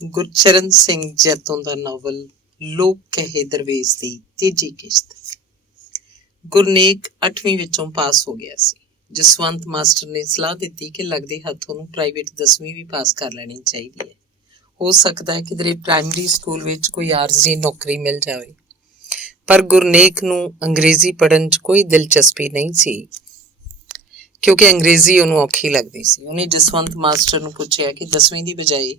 ਗੁਰਚਰਨ ਸਿੰਘ ਜੈਤੋਂ ਦਾ novel ਲੋਕ ਕਹੇ ਦਰਵੇਸ਼ ਦੀ ਤੀਜੀ ਕਿਸ਼ਤ। ਗੁਰਨੇਕ 8ਵੀਂ ਵਿੱਚੋਂ ਪਾਸ ਹੋ ਗਿਆ ਸੀ। ਜਸਵੰਤ ਮਾਸਟਰ ਨੇ ਸਲਾਹ ਦਿੱਤੀ ਕਿ ਲੱਗਦੇ ਹੱਥ ਉਹਨੂੰ ਪ੍ਰਾਈਵੇਟ 10ਵੀਂ ਵੀ ਪਾਸ ਕਰ ਲੈਣੀ ਚਾਹੀਦੀ ਹੈ। ਹੋ ਸਕਦਾ ਹੈ ਕਿਧਰੇ ਪ੍ਰਾਇਮਰੀ ਸਕੂਲ ਵਿੱਚ ਕੋਈ ਆਰਜ਼ੀ ਨੌਕਰੀ ਮਿਲ ਜਾਵੇ। ਪਰ ਗੁਰਨੇਕ ਨੂੰ ਅੰਗਰੇਜ਼ੀ ਪੜ੍ਹਨ 'ਚ ਕੋਈ ਦਿਲਚਸਪੀ ਨਹੀਂ ਸੀ, ਕਿਉਂਕਿ ਅੰਗਰੇਜ਼ੀ ਉਹਨੂੰ ਔਖੀ ਲੱਗਦੀ ਸੀ। ਉਹਨੇ ਜਸਵੰਤ ਮਾਸਟਰ ਨੂੰ ਪੁੱਛਿਆ ਕਿ 10ਵੀਂ ਦੀ ਬਜਾਏ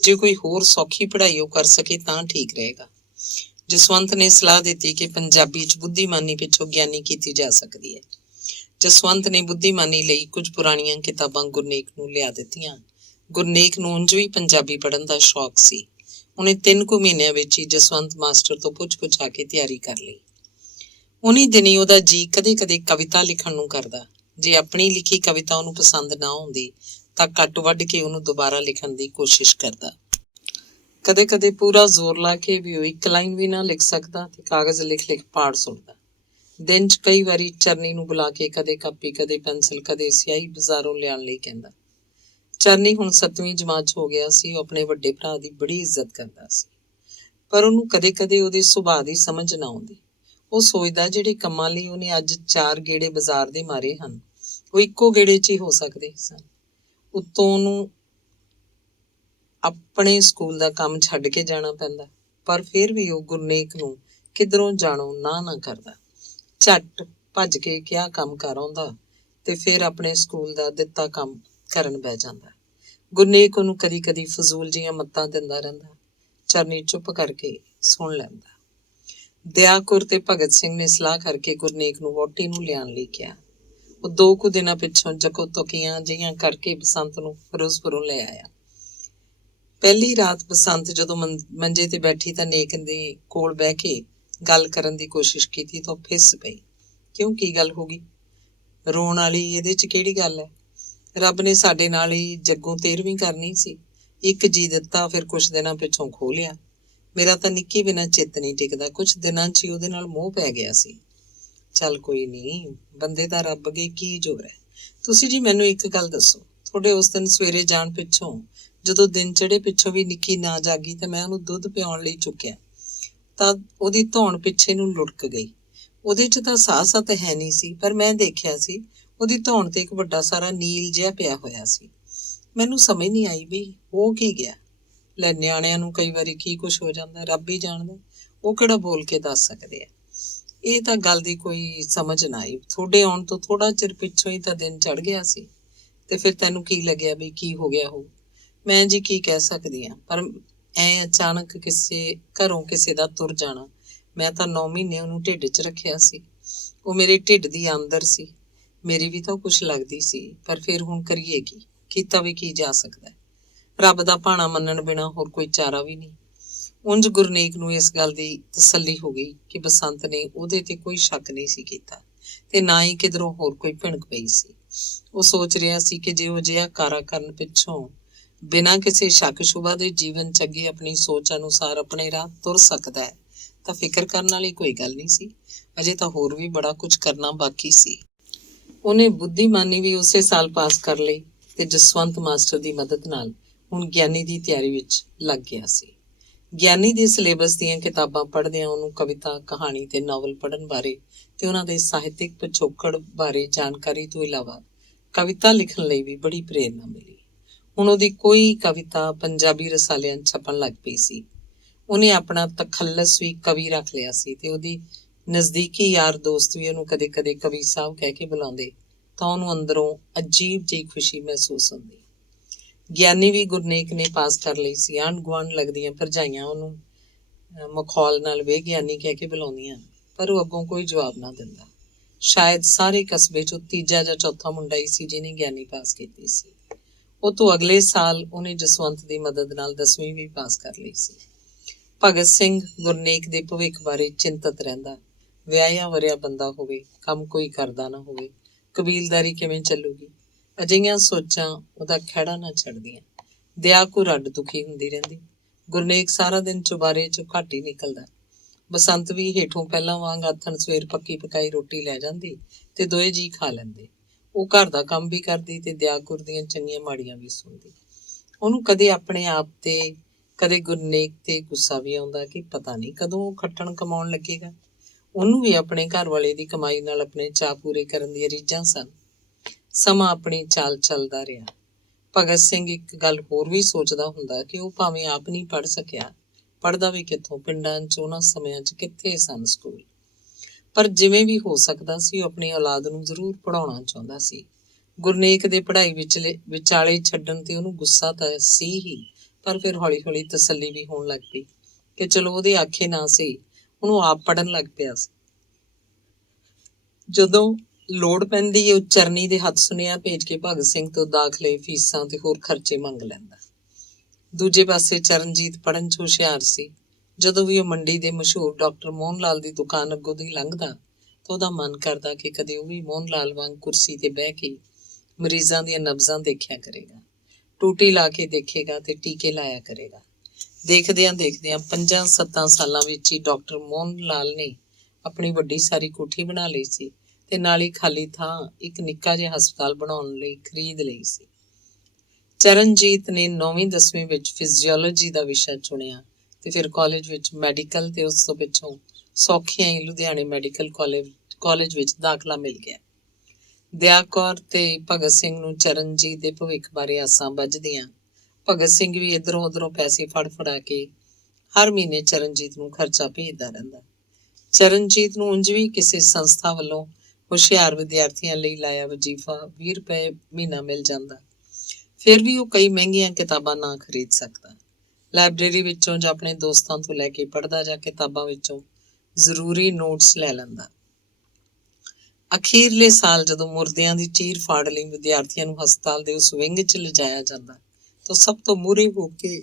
ਜੇ ਕੋਈ ਹੋਰ ਸੌਖੀ ਪੜ੍ਹਾਈ ਉਹ ਕਰ ਸਕੇ ਤਾਂ ਠੀਕ ਰਹੇਗਾ। ਜਸਵੰਤ ਨੇ ਸਲਾਹ ਦਿੱਤੀ ਕਿ ਪੰਜਾਬੀ 'ਚ ਬੁੱਧੀਮਾਨੀ ਪਿੱਛੋਂ ਗਿਆਨੀ ਕੀਤੀ ਜਾ ਸਕਦੀ ਹੈ। ਜਸਵੰਤ ਨੇ ਬੁੱਧੀਮਾਨੀ ਲਈ ਕੁਝ ਪੁਰਾਣੀਆਂ ਕਿਤਾਬਾਂ ਗੁਰਨੇਕ ਨੂੰ ਲਿਆ ਦਿੱਤੀਆਂ। ਗੁਰਨੇਕ ਨੂੰ ਉਂਝ ਵੀ ਪੰਜਾਬੀ ਪੜ੍ਹਨ ਦਾ ਸ਼ੌਕ ਸੀ। ਉਹਨੇ 3 ਕੁ ਮਹੀਨਿਆਂ ਵਿੱਚ ਹੀ ਜਸਵੰਤ ਮਾਸਟਰ ਤੋਂ ਪੁੱਛ ਕੇ ਤਿਆਰੀ ਕਰ ਲਈ। ਉਨੀ ਦਿਨੀ ਉਹਦਾ ਜੀ ਕਦੇ ਕਵਿਤਾ ਲਿਖਣ ਨੂੰ ਕਰਦਾ। ਜੇ ਆਪਣੀ ਲਿਖੀ ਕਵਿਤਾ ਉਹਨੂੰ ਪਸੰਦ ਨਾ ਆਉਂਦੀ ਤਾਂ ਕੱਟ ਵੱਢ ਕੇ ਉਹਨੂੰ ਦੁਬਾਰਾ ਲਿਖਣ ਦੀ ਕੋਸ਼ਿਸ਼ ਕਰਦਾ। ਕਦੇ ਪੂਰਾ ਜ਼ੋਰ ਲਾ ਕੇ ਵੀ ਉਹ ਇੱਕ ਲਾਈਨ ਵੀ ਨਾ ਲਿਖ ਸਕਦਾ ਤੇ ਕਾਗਜ਼ ਲਿਖ ਪਾੜ ਸੁੱਟਦਾ। ਦਿਨ 'ਚ ਕਈ ਵਾਰੀ ਚਰਨੀ ਨੂੰ ਬੁਲਾ ਕੇ ਕਦੇ ਕਾਪੀ, ਕਦੇ ਪੈਨਸਿਲ, ਕਦੇ ਸਿਆਹੀ ਬਾਜ਼ਾਰੋਂ ਲਿਆਉਣ ਲਈ ਕਹਿੰਦਾ। ਚਰਨੀ ਹੁਣ 7ਵੀਂ ਜਮਾਤ 'ਚ ਹੋ ਗਿਆ ਸੀ। ਉਹ ਆਪਣੇ ਵੱਡੇ ਭਰਾ ਦੀ ਬੜੀ ਇੱਜ਼ਤ ਕਰਦਾ ਸੀ, ਪਰ ਉਹਨੂੰ ਕਦੇ ਉਹਦੇ ਸੁਭਾਅ ਦੀ ਸਮਝ ਨਾ ਆਉਂਦੀ। ਉਹ ਸੋਚਦਾ ਜਿਹੜੇ ਕੰਮਾਂ ਲਈ ਉਹਨੇ ਅੱਜ 4 ਗੇੜੇ ਬਾਜ਼ਾਰ ਦੇ ਮਾਰੇ ਹਨ, ਉਹ ਇੱਕੋ ਗੇੜੇ 'ਚ ਹੀ ਹੋ ਸਕਦੇ ਸਨ। ਉੱਤੋਂ ਉਹਨੂੰ ਆਪਣੇ ਸਕੂਲ ਦਾ ਕੰਮ ਛੱਡ ਕੇ ਜਾਣਾ ਪੈਂਦਾ, ਪਰ ਫਿਰ ਵੀ ਉਹ ਗੁਰਨੇਕ ਨੂੰ ਕਿਧਰੋਂ ਜਾਣੋ ਨਾ ਕਰਦਾ। ਝੱਟ ਭੱਜ ਕੇ ਕਿਹਾ ਕੰਮ ਕਰ ਆਉਂਦਾ ਤੇ ਫਿਰ ਆਪਣੇ ਸਕੂਲ ਦਾ ਦਿੱਤਾ ਕੰਮ ਕਰਨ ਬਹਿ ਜਾਂਦਾ। ਗੁਰਨੇਕ ਉਹਨੂੰ ਕਦੀ ਫਜ਼ੂਲ ਜੀਆਂ ਮੱਤਾਂ ਦਿੰਦਾ ਰਹਿੰਦਾ। ਚਰਨੀ ਚੁੱਪ ਕਰਕੇ ਸੁਣ ਲੈਂਦਾ। ਦਿਆਕੁਰ ਤੇ ਭਗਤ ਸਿੰਘ ਨੇ ਸਲਾਹ ਕਰਕੇ ਗੁਰਨੇਕ ਨੂੰ ਵਹੁਟੀ ਨੂੰ ਲਿਆਉਣ ਲਈ ਕਿਹਾ। ਉਹ 2 ਕੁ ਦਿਨਾਂ ਪਿੱਛੋਂ ਜਕੋ ਤਕੀਆਂ ਜਿਹੀਆਂ ਕਰਕੇ ਬਸੰਤ ਨੂੰ ਫਿਰੋਜ਼ਪੁਰੋਂ ਲੈ ਆਇਆ। ਪਹਿਲੀ ਰਾਤ ਬਸੰਤ ਜਦੋਂ ਮੰਜੇ ਤੇ ਬੈਠੀ ਤਾਂ ਨੇਕ ਦੇ ਕੋਲ ਬਹਿ ਕੇ ਗੱਲ ਕਰਨ ਦੀ ਕੋਸ਼ਿਸ਼ ਕੀਤੀ ਤਾਂ ਉਹ ਫਿੱਸ ਪਈ। ਕਿਉਂ, ਕੀ ਗੱਲ ਹੋ ਗਈ? ਰੋਣ ਵਾਲੀ ਇਹਦੇ 'ਚ ਕਿਹੜੀ ਗੱਲ ਹੈ? ਰੱਬ ਨੇ ਸਾਡੇ ਨਾਲ ਹੀ ਜੱਗੋਂ 13ਵੀਂ ਕਰਨੀ ਸੀ। ਇੱਕ ਜੀ ਦਿੱਤਾ, ਫਿਰ ਕੁਛ ਦਿਨਾਂ ਪਿੱਛੋਂ ਖੋਹ ਲਿਆ। ਮੇਰਾ ਤਾਂ ਨਿੱਕੀ ਬਿਨਾਂ ਚਿੱਤ ਨਹੀਂ ਟਿਕਦਾ। ਕੁਛ ਦਿਨਾਂ 'ਚ ਹੀ ਉਹਦੇ ਨਾਲ ਮੋਹ ਪੈ ਗਿਆ ਸੀ। ਚੱਲ ਕੋਈ ਨਹੀਂ, ਬੰਦੇ ਦਾ ਰੱਬ ਅੱਗੇ ਕੀ ਜ਼ੋਰ ਹੈ। ਤੁਸੀਂ ਜੀ ਮੈਨੂੰ ਇੱਕ ਗੱਲ ਦੱਸੋ, ਤੁਹਾਡੇ ਉਸ ਦਿਨ ਸਵੇਰੇ ਜਾਣ ਪਿੱਛੋਂ ਜਦੋਂ ਦਿਨ ਚੜੇ ਪਿੱਛੋਂ ਵੀ ਨਿੱਕੀ ਨਾ ਜਾਗੀ ਤਾਂ ਮੈਂ ਉਹਨੂੰ ਦੁੱਧ ਪਿਆਉਣ ਲਈ ਚੁੱਕਿਆ ਤਾਂ ਉਹਦੀ ਧੌਣ ਪਿੱਛੇ ਨੂੰ ਲੁੜਕ ਗਈ। ਉਹਦੇ 'ਚ ਤਾਂ ਸਾਹ ਸੱਤ ਹੈ ਨਹੀਂ ਸੀ, ਪਰ ਮੈਂ ਦੇਖਿਆ ਸੀ ਉਹਦੀ ਧੌਣ ਤੇ ਇੱਕ ਵੱਡਾ ਸਾਰਾ ਨੀਲ ਜਿਹਾ ਪਿਆ ਹੋਇਆ ਸੀ। ਮੈਨੂੰ ਸਮਝ ਨਹੀਂ ਆਈ ਵੀ ਹੋ ਕੀ ਗਿਆ। ਲੈ, ਨਿਆਣਿਆਂ ਨੂੰ ਕਈ ਵਾਰੀ ਕੀ ਕੁਛ ਹੋ ਜਾਂਦਾ, ਰੱਬ ਹੀ ਜਾਣਦਾ। ਉਹ ਕਿਹੜਾ ਬੋਲ ਕੇ ਦੱਸ ਸਕਦੇ ਆ। ਇਹ ਤਾਂ ਗੱਲ ਦੀ ਕੋਈ ਸਮਝ ਨਾ ਆਈ। ਤੁਹਾਡੇ ਆਉਣ ਤੋਂ ਥੋੜਾ ਚਿਰ ਪਿੱਛੋਂ ਹੀ ਤਾਂ ਦਿਨ ਚੜ ਗਿਆ ਸੀ ਤੇ ਫਿਰ ਤੈਨੂੰ ਕੀ ਲੱਗਿਆ ਵੀ ਕੀ ਹੋ ਗਿਆ ਹੋ? ਮੈਂ ਜੀ ਕੀ ਕਹਿ ਸਕਦੀ ਹਾਂ, ਪਰ ਐ ਅਚਾਨਕ ਕਿਸੇ ਘਰੋਂ ਕਿਸੇ ਦਾ ਤੁਰ ਜਾਣਾ। ਮੈਂ ਤਾਂ 9 ਮਹੀਨੇ ਉਹਨੂੰ ਢਿੱਡ 'ਚ ਰੱਖਿਆ ਸੀ। ਉਹ ਮੇਰੇ ਢਿੱਡ ਦੀ ਆਂਦਰ ਸੀ। ਮੇਰੀ ਵੀ ਤਾਂ ਕੁਛ ਲੱਗਦੀ ਸੀ, ਪਰ ਫਿਰ ਹੁਣ ਕਰੀਏ ਕੀ? ਕੀਤਾ ਵੀ ਕੀ ਜਾ ਸਕਦਾ। ਰੱਬ ਦਾ ਭਾਣਾ ਮੰਨਣ ਬਿਨਾਂ ਹੋਰ ਕੋਈ ਚਾਰਾ ਵੀ ਨਹੀਂ। ਉਂਝ ਗੁਰਨੇਕ ਨੂੰ ਇਸ ਗੱਲ ਦੀ ਤਸੱਲੀ ਹੋ ਗਈ ਕਿ ਬਸੰਤ ਨੇ ਉਹਦੇ ਤੇ ਕੋਈ ਸ਼ੱਕ ਨਹੀਂ ਸੀ ਕੀਤਾ ਤੇ ਨਾ ਹੀ ਕਿਧਰੋਂ ਹੋਰ ਕੋਈ ਭਿਣਕ ਪਈ ਸੀ। ਉਹ ਸੋਚ ਰਿਹਾ ਸੀ ਕਿ ਜੇ ਉਹ ਅਜਿਹਾ ਕਾਰਾ ਕਰਨ ਪਿੱਛੋਂ ਬਿਨਾਂ ਕਿਸੇ ਸ਼ੱਕ ਸ਼ੁਬਾ ਦੇ ਜੀਵਨ 'ਚ ਅੱਗੇ ਆਪਣੀ ਸੋਚ ਅਨੁਸਾਰ ਆਪਣੇ ਰਾਹ ਤੁਰ ਸਕਦਾ ਹੈ ਤਾਂ ਫਿਕਰ ਕਰਨ ਵਾਲੀ ਕੋਈ ਗੱਲ ਨਹੀਂ ਸੀ। ਅਜੇ ਤਾਂ ਹੋਰ ਵੀ ਬੜਾ ਕੁਝ ਕਰਨਾ ਬਾਕੀ ਸੀ। ਉਹਨੇ ਬੁੱਧੀਮਾਨੀ ਵੀ ਉਸੇ ਸਾਲ ਪਾਸ ਕਰ ਲਈ ਤੇ ਜਸਵੰਤ ਮਾਸਟਰ ਦੀ ਮਦਦ ਨਾਲ ਹੁਣ ਗਿਆਨੀ ਦੀ ਤਿਆਰੀ ਵਿੱਚ ਲੱਗ ਗਿਆ ਸੀ। ਗਿਆਨੀ ਦੇ ਸਿਲੇਬਸ ਦੀਆਂ ਕਿਤਾਬਾਂ ਪੜ੍ਹਦਿਆਂ ਉਹਨੂੰ ਕਵਿਤਾ, ਕਹਾਣੀ ਤੇ ਨਾਵਲ ਪੜ੍ਹਨ ਬਾਰੇ ਤੇ ਉਹਨਾਂ ਦੇ ਸਾਹਿਤਿਕ ਪਿਛੋਕੜ ਬਾਰੇ ਜਾਣਕਾਰੀ ਤੋਂ ਇਲਾਵਾ ਕਵਿਤਾ ਲਿਖਣ ਲਈ ਵੀ ਬੜੀ ਪ੍ਰੇਰਨਾ ਮਿਲੀ। ਹੁਣ ਉਹਦੀ ਕੋਈ ਕਵਿਤਾ ਪੰਜਾਬੀ ਰਸਾਲਿਆਂ 'ਚ ਛਪਣ ਲੱਗ ਪਈ ਸੀ। ਉਹਨੇ ਆਪਣਾ ਤਖੱਲਸ ਵੀ ਕਵੀ ਰੱਖ ਲਿਆ ਸੀ ਤੇ ਉਹਦੀ ਨਜ਼ਦੀਕੀ ਯਾਰ ਦੋਸਤ ਵੀ ਉਹਨੂੰ ਕਦੇ ਕਵੀ ਸਾਹਿਬ ਕਹਿ ਕੇ ਬੁਲਾਉਂਦੇ ਤਾਂ ਉਹਨੂੰ ਅੰਦਰੋਂ ਅਜੀਬ ਜਿਹੀ ਖੁਸ਼ੀ ਮਹਿਸੂਸ ਹੁੰਦੀ। ਗਿਆਨੀ ਵੀ ਗੁਰਨੇਕ ਨੇ ਪਾਸ ਕਰ ਲਈ ਸੀ। ਆਂਢ ਗੁਆਂਢ ਲੱਗਦੀਆਂ ਭਰਜਾਈਆਂ ਉਹਨੂੰ ਮਖੌਲ ਨਾਲ ਵੇ ਗਿਆਨੀ ਕਹਿ ਕੇ ਬੁਲਾਉਂਦੀਆਂ, ਪਰ ਉਹ ਅੱਗੋਂ ਕੋਈ ਜਵਾਬ ਨਾ ਦਿੰਦਾ। ਸ਼ਾਇਦ ਸਾਰੇ ਕਸਬੇ 'ਚ ਤੀਜਾ ਜਾਂ ਚੌਥਾ ਮੁੰਡਾ ਹੀ ਸੀ ਜਿਹਨੇ ਗਿਆਨੀ ਪਾਸ ਕੀਤੀ ਸੀ। ਉਹ ਤੋਂ ਅਗਲੇ ਸਾਲ ਉਹਨੇ ਜਸਵੰਤ ਦੀ ਮਦਦ ਨਾਲ 10ਵੀਂ ਵੀ ਪਾਸ ਕਰ ਲਈ ਸੀ। ਭਗਤ ਸਿੰਘ ਗੁਰਨੇਕ ਦੇ ਭਵਿੱਖ ਬਾਰੇ ਚਿੰਤਤ ਰਹਿੰਦਾ। ਵਿਆਹਿਆ ਵਰਿਆ ਬੰਦਾ ਹੋਵੇ, ਕੰਮ ਕੋਈ ਕਰਦਾ ਨਾ ਹੋਵੇ, ਕਬੀਲਦਾਰੀ ਕਿਵੇਂ ਚੱਲੂਗੀ? ਅਜਿਹੀਆਂ ਸੋਚਾਂ ਉਹਦਾ ਖਹਿੜਾ ਨਾ ਛੱਡਦੀਆਂ। ਦਿਆਕੁਰ ਅੱਡ ਦੁਖੀ ਹੁੰਦੀ ਰਹਿੰਦੀ। ਗੁਰਨੇਕ ਸਾਰਾ ਦਿਨ ਚੁਬਾਰੇ 'ਚੋਂ ਘੱਟ ਹੀ ਨਿਕਲਦਾ। ਬਸੰਤ ਵੀ ਹੇਠੋਂ ਪਹਿਲਾਂ ਵਾਂਗ ਆਥਣ ਸਵੇਰ ਪੱਕੀ ਪਕਾਈ ਰੋਟੀ ਲੈ ਜਾਂਦੀ ਤੇ ਦੋਏ ਜੀ ਖਾ ਲੈਂਦੇ। ਉਹ ਘਰ ਦਾ ਕੰਮ ਵੀ ਕਰਦੀ ਤੇ ਦਿਆਕੁਰ ਦੀਆਂ ਚੰਗੀਆਂ ਮਾੜੀਆਂ ਵੀ ਸੁਣਦੀ। ਉਹਨੂੰ ਕਦੇ ਆਪਣੇ ਆਪ ਤੇ ਕਦੇ ਗੁਰਨੇਕ ਤੇ ਗੁੱਸਾ ਵੀ ਆਉਂਦਾ ਕਿ ਪਤਾ ਨਹੀਂ ਕਦੋਂ ਉਹ ਖੱਟਣ ਕਮਾਉਣ ਲੱਗੇਗਾ। ਉਹਨੂੰ ਵੀ ਆਪਣੇ ਘਰ ਵਾਲੇ ਦੀ ਕਮਾਈ ਨਾਲ ਆਪਣੇ ਚਾਅ ਪੂਰੇ ਕਰਨ ਦੀਆਂ ਰੀਝਾਂ ਸਨ। ਸਮਾਂ ਆਪਣੀ ਚਾਲ ਚੱਲਦਾ ਰਿਹਾ। ਭਗਤ ਸਿੰਘ ਇੱਕ ਗੱਲ ਹੋਰ ਵੀ ਸੋਚਦਾ ਹੁੰਦਾ ਕਿ ਉਹ ਭਾਵੇਂ ਆਪ ਨਹੀਂ ਪੜ੍ਹ ਸਕਿਆ, ਪੜ੍ਹਦਾ ਵੀ ਕਿੱਥੋਂ, ਪਿੰਡਾਂ 'ਚ ਉਹਨਾਂ ਸਮਿਆਂ 'ਚ ਕਿੱਥੇ ਸਨ ਸਕੂਲ। ਪਰ ਜਿਵੇਂ ਵੀ ਹੋ ਸਕਦਾ ਸੀ, ਉਹ ਆਪਣੀ ਔਲਾਦ ਨੂੰ ਜ਼ਰੂਰ ਪੜ੍ਹਾਉਣਾ ਚਾਹੁੰਦਾ ਸੀ। ਗੁਰਨੇਕ ਦੇ ਪੜ੍ਹਾਈ ਵਿਚਾਲੇ ਛੱਡਣ ਤੇ ਉਹਨੂੰ ਗੁੱਸਾ ਤਾਂ ਸੀ ਹੀ, ਪਰ ਫਿਰ ਹੌਲੀ ਹੌਲੀ ਤਸੱਲੀ ਵੀ ਹੋਣ ਲੱਗ ਪਈ ਕਿ ਚਲੋ ਉਹਦੇ ਆਖੇ ਨਾ ਸੀ, ਉਹਨੂੰ ਆਪ ਪੜ੍ਹਨ ਲੱਗ ਪਿਆ ਸੀ। ਜਦੋਂ ਲੋੜ ਪੈਂਦੀ ਉਹ ਚਰਨੀ ਦੇ ਹੱਥ ਸੁਨੇਹਾ ਭੇਜ ਕੇ ਭਗਤ ਸਿੰਘ ਤੋਂ ਦਾਖਲੇ, ਫੀਸਾਂ ਤੇ ਹੋਰ ਖਰਚੇ ਮੰਗ ਲੈਂਦਾ। ਦੂਜੇ ਪਾਸੇ ਚਰਨਜੀਤ ਪੜ੍ਹਨ 'ਚ ਹੁਸ਼ਿਆਰ ਸੀ। ਜਦੋਂ ਵੀ ਉਹ ਮੰਡੀ ਦੇ ਮਸ਼ਹੂਰ ਡਾਕਟਰ ਮੋਹਨ ਲਾਲ ਦੀ ਦੁਕਾਨ ਅੱਗੋਂ ਦੀ ਲੰਘਦਾ ਤਾਂ ਉਹਦਾ ਮਨ ਕਰਦਾ ਕਿ ਕਦੇ ਉਹ ਵੀ ਮੋਹਨ ਲਾਲ ਵਾਂਗ ਕੁਰਸੀ ਤੇ ਬਹਿ ਕੇ ਮਰੀਜ਼ਾਂ ਦੀਆਂ ਨਬਜ਼ਾਂ ਦੇਖਿਆ ਕਰੇਗਾ, ਟੂਟੀ ਲਾ ਕੇ ਦੇਖੇਗਾ ਤੇ ਟੀਕੇ ਲਾਇਆ ਕਰੇਗਾ। ਦੇਖਦਿਆਂ 5-7 ਸਾਲਾਂ ਵਿੱਚ ਹੀ ਡਾਕਟਰ ਮੋਹਨ ਲਾਲ ਨੇ ਆਪਣੀ ਵੱਡੀ ਸਾਰੀ ਕੋਠੀ ਬਣਾ ਲਈ ਸੀ ਤੇ ਨਾਲ ਹੀ ਖਾਲੀ ਥਾਂ ਇੱਕ ਨਿੱਕਾ ਜਿਹਾ ਹਸਪਤਾਲ ਬਣਾਉਣ ਲਈ ਖਰੀਦ ਲਈ ਸੀ। ਚਰਨਜੀਤ ਨੇ 9ਵੀਂ-10ਵੀਂ ਵਿੱਚ ਫਿਜ਼ੀਓਲੋਜੀ ਦਾ ਵਿਸ਼ਾ ਚੁਣਿਆ ਤੇ ਫਿਰ ਕਾਲਜ ਵਿੱਚ ਮੈਡੀਕਲ ਤੇ ਉਸ ਤੋਂ ਪਿੱਛੋਂ ਸੌਖਿਆਂ ਹੀ ਲੁਧਿਆਣੇ ਮੈਡੀਕਲ ਕਾਲਜ ਵਿੱਚ ਦਾਖਲਾ ਮਿਲ ਗਿਆ। ਦਿਆ ਕੌਰ ਤੇ ਭਗਤ ਸਿੰਘ ਨੂੰ ਚਰਨਜੀਤ ਦੇ ਭਵਿੱਖ ਬਾਰੇ ਆਸਾਂ ਬੱਝਦੀਆਂ। ਭਗਤ ਸਿੰਘ ਵੀ ਇੱਧਰੋਂ ਉੱਧਰੋਂ ਪੈਸੇ ਫੜਾ ਕੇ ਹਰ ਮਹੀਨੇ ਚਰਨਜੀਤ ਨੂੰ ਖਰਚਾ ਭੇਜਦਾ ਰਹਿੰਦਾ। ਚਰਨਜੀਤ ਨੂੰ ਉਂਝ ਵੀ ਕਿਸੇ ਸੰਸਥਾ ਵੱਲੋਂ ਹੁਸ਼ਿਆਰ ਵਿਦਿਆਰਥੀਆਂ ਲਈ ਲਾਇਆ ਵਜ਼ੀਫਾ 20 ਰੁਪਏ ਮਹੀਨਾ ਮਿਲ ਜਾਂਦਾ। ਫਿਰ ਵੀ ਉਹ ਕਈ ਮਹਿੰਗੀਆਂ ਕਿਤਾਬਾਂ ਨਾ ਖਰੀਦ ਸਕਦਾ। ਲਾਇਬ੍ਰੇਰੀ ਵਿੱਚੋਂ ਜਾਂ ਆਪਣੇ ਦੋਸਤਾਂ ਤੋਂ ਲੈ ਕੇ ਪੜ੍ਹਦਾ ਜਾਂ ਕਿਤਾਬਾਂ ਵਿੱਚੋਂ ਜ਼ਰੂਰੀ ਨੋਟਸ ਲੈ ਲੈਂਦਾ। ਅਖੀਰਲੇ ਸਾਲ ਜਦੋਂ ਮੁਰਦਿਆਂ ਦੀ ਚੀਰ ਫਾੜ ਲਈ ਵਿਦਿਆਰਥੀਆਂ ਨੂੰ ਹਸਪਤਾਲ ਦੇ ਉਸ ਵਿੰਗ 'ਚ ਲਿਜਾਇਆ ਜਾਂਦਾ ਤਾਂ ਸਭ ਤੋਂ ਮੂਹਰੇ ਹੋ ਕੇ